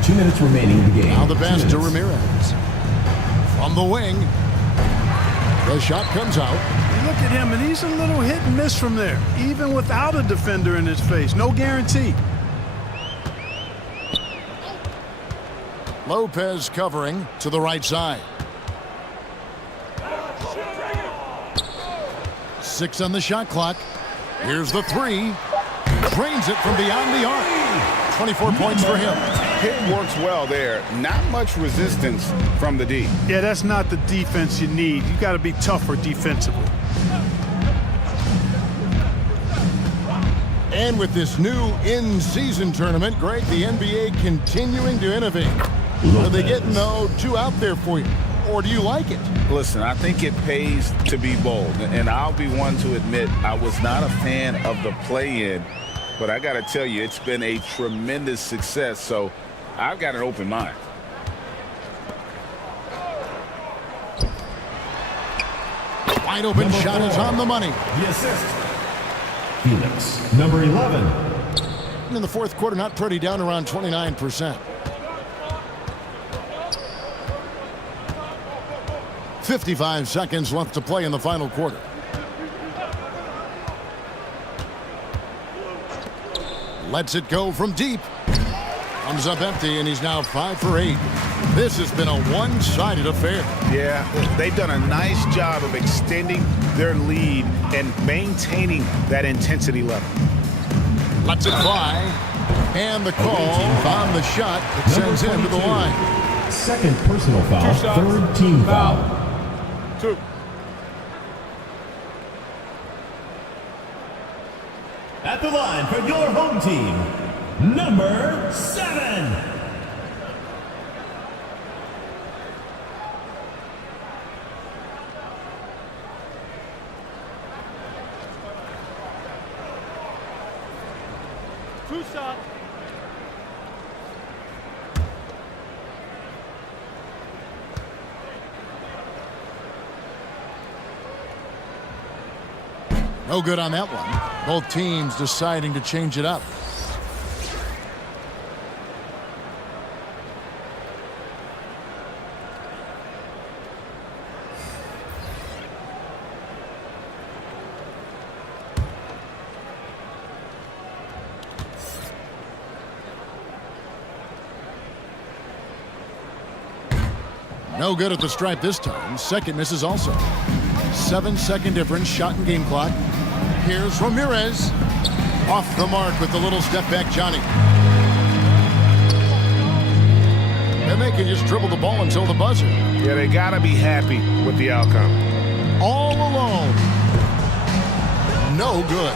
2 minutes remaining in the game. Now the pass to Ramirez. From the wing. The shot comes out. You look at him, and he's a little hit and miss from there, even without a defender in his face. No guarantee. Lopez covering to the right side. 6 on the shot clock. Here's the 3. Drains it from beyond the arc. 24 points for him. Hit works well there. Not much resistance from the D. Yeah, that's not the defense you need. You got to be tougher defensively. And with this new in-season tournament, Greg, the NBA continuing to innovate. Are they getting, though, too out there for you? Or do you like it? Listen, I think it pays to be bold. And I'll be one to admit I was not a fan of the play-in. But I got to tell you, it's been a tremendous success. So I've got an open mind. Wide open shot is on the money. The assist. Phoenix, number 11. In the fourth quarter, not pretty, down around 29%. 55 seconds left to play in the final quarter. Lets it go from deep. Comes up empty, and he's now 5 for 8. This has been a one-sided affair. Yeah, they've done a nice job of extending their lead and maintaining that intensity level. Lets it fly. And the call on the shot that sends him to the line. Second personal foul, third team foul. 2. At the line for your home team, number 7. Two shot. No good on that one. Both teams deciding to change it up. No good at the stripe this time. Second misses also. 7-second difference, shot and game clock. Here's Ramirez. Off the mark with the little step back Johnny. And they can just dribble the ball until the buzzer. Yeah, they got to be happy with the outcome. All alone. No good.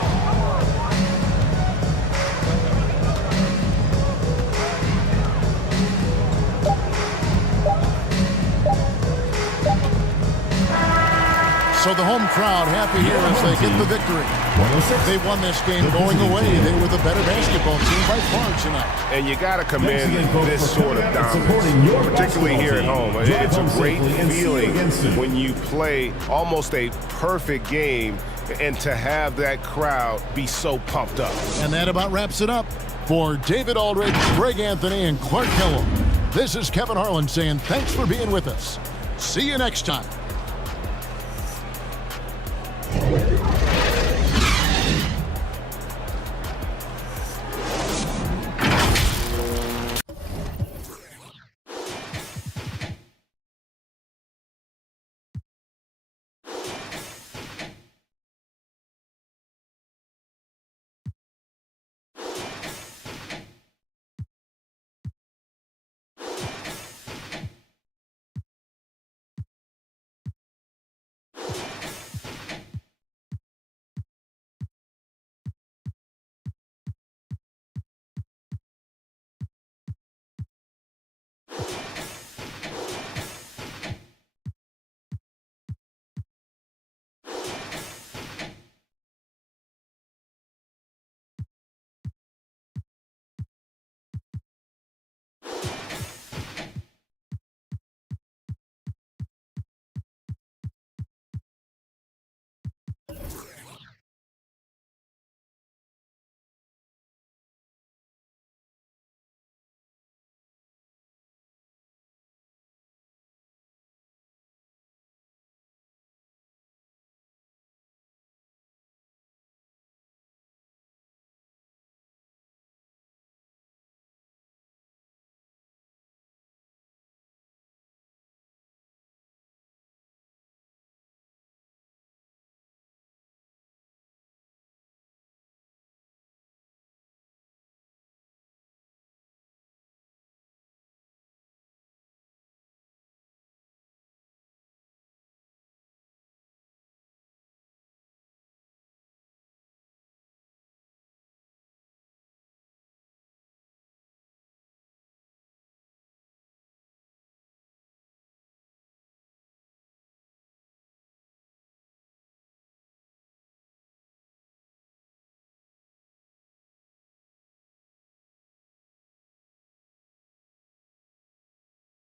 So the home crowd happy here as they get the victory. They won this game going away. They were the better basketball team by far tonight. And you got to commend this sort of dominance, particularly here at home. It's a great feeling when you play almost a perfect game and to have that crowd be so pumped up. And that about wraps it up. For David Aldridge, Greg Anthony, and Clark Kellogg, this is Kevin Harlan saying thanks for being with us. See you next time.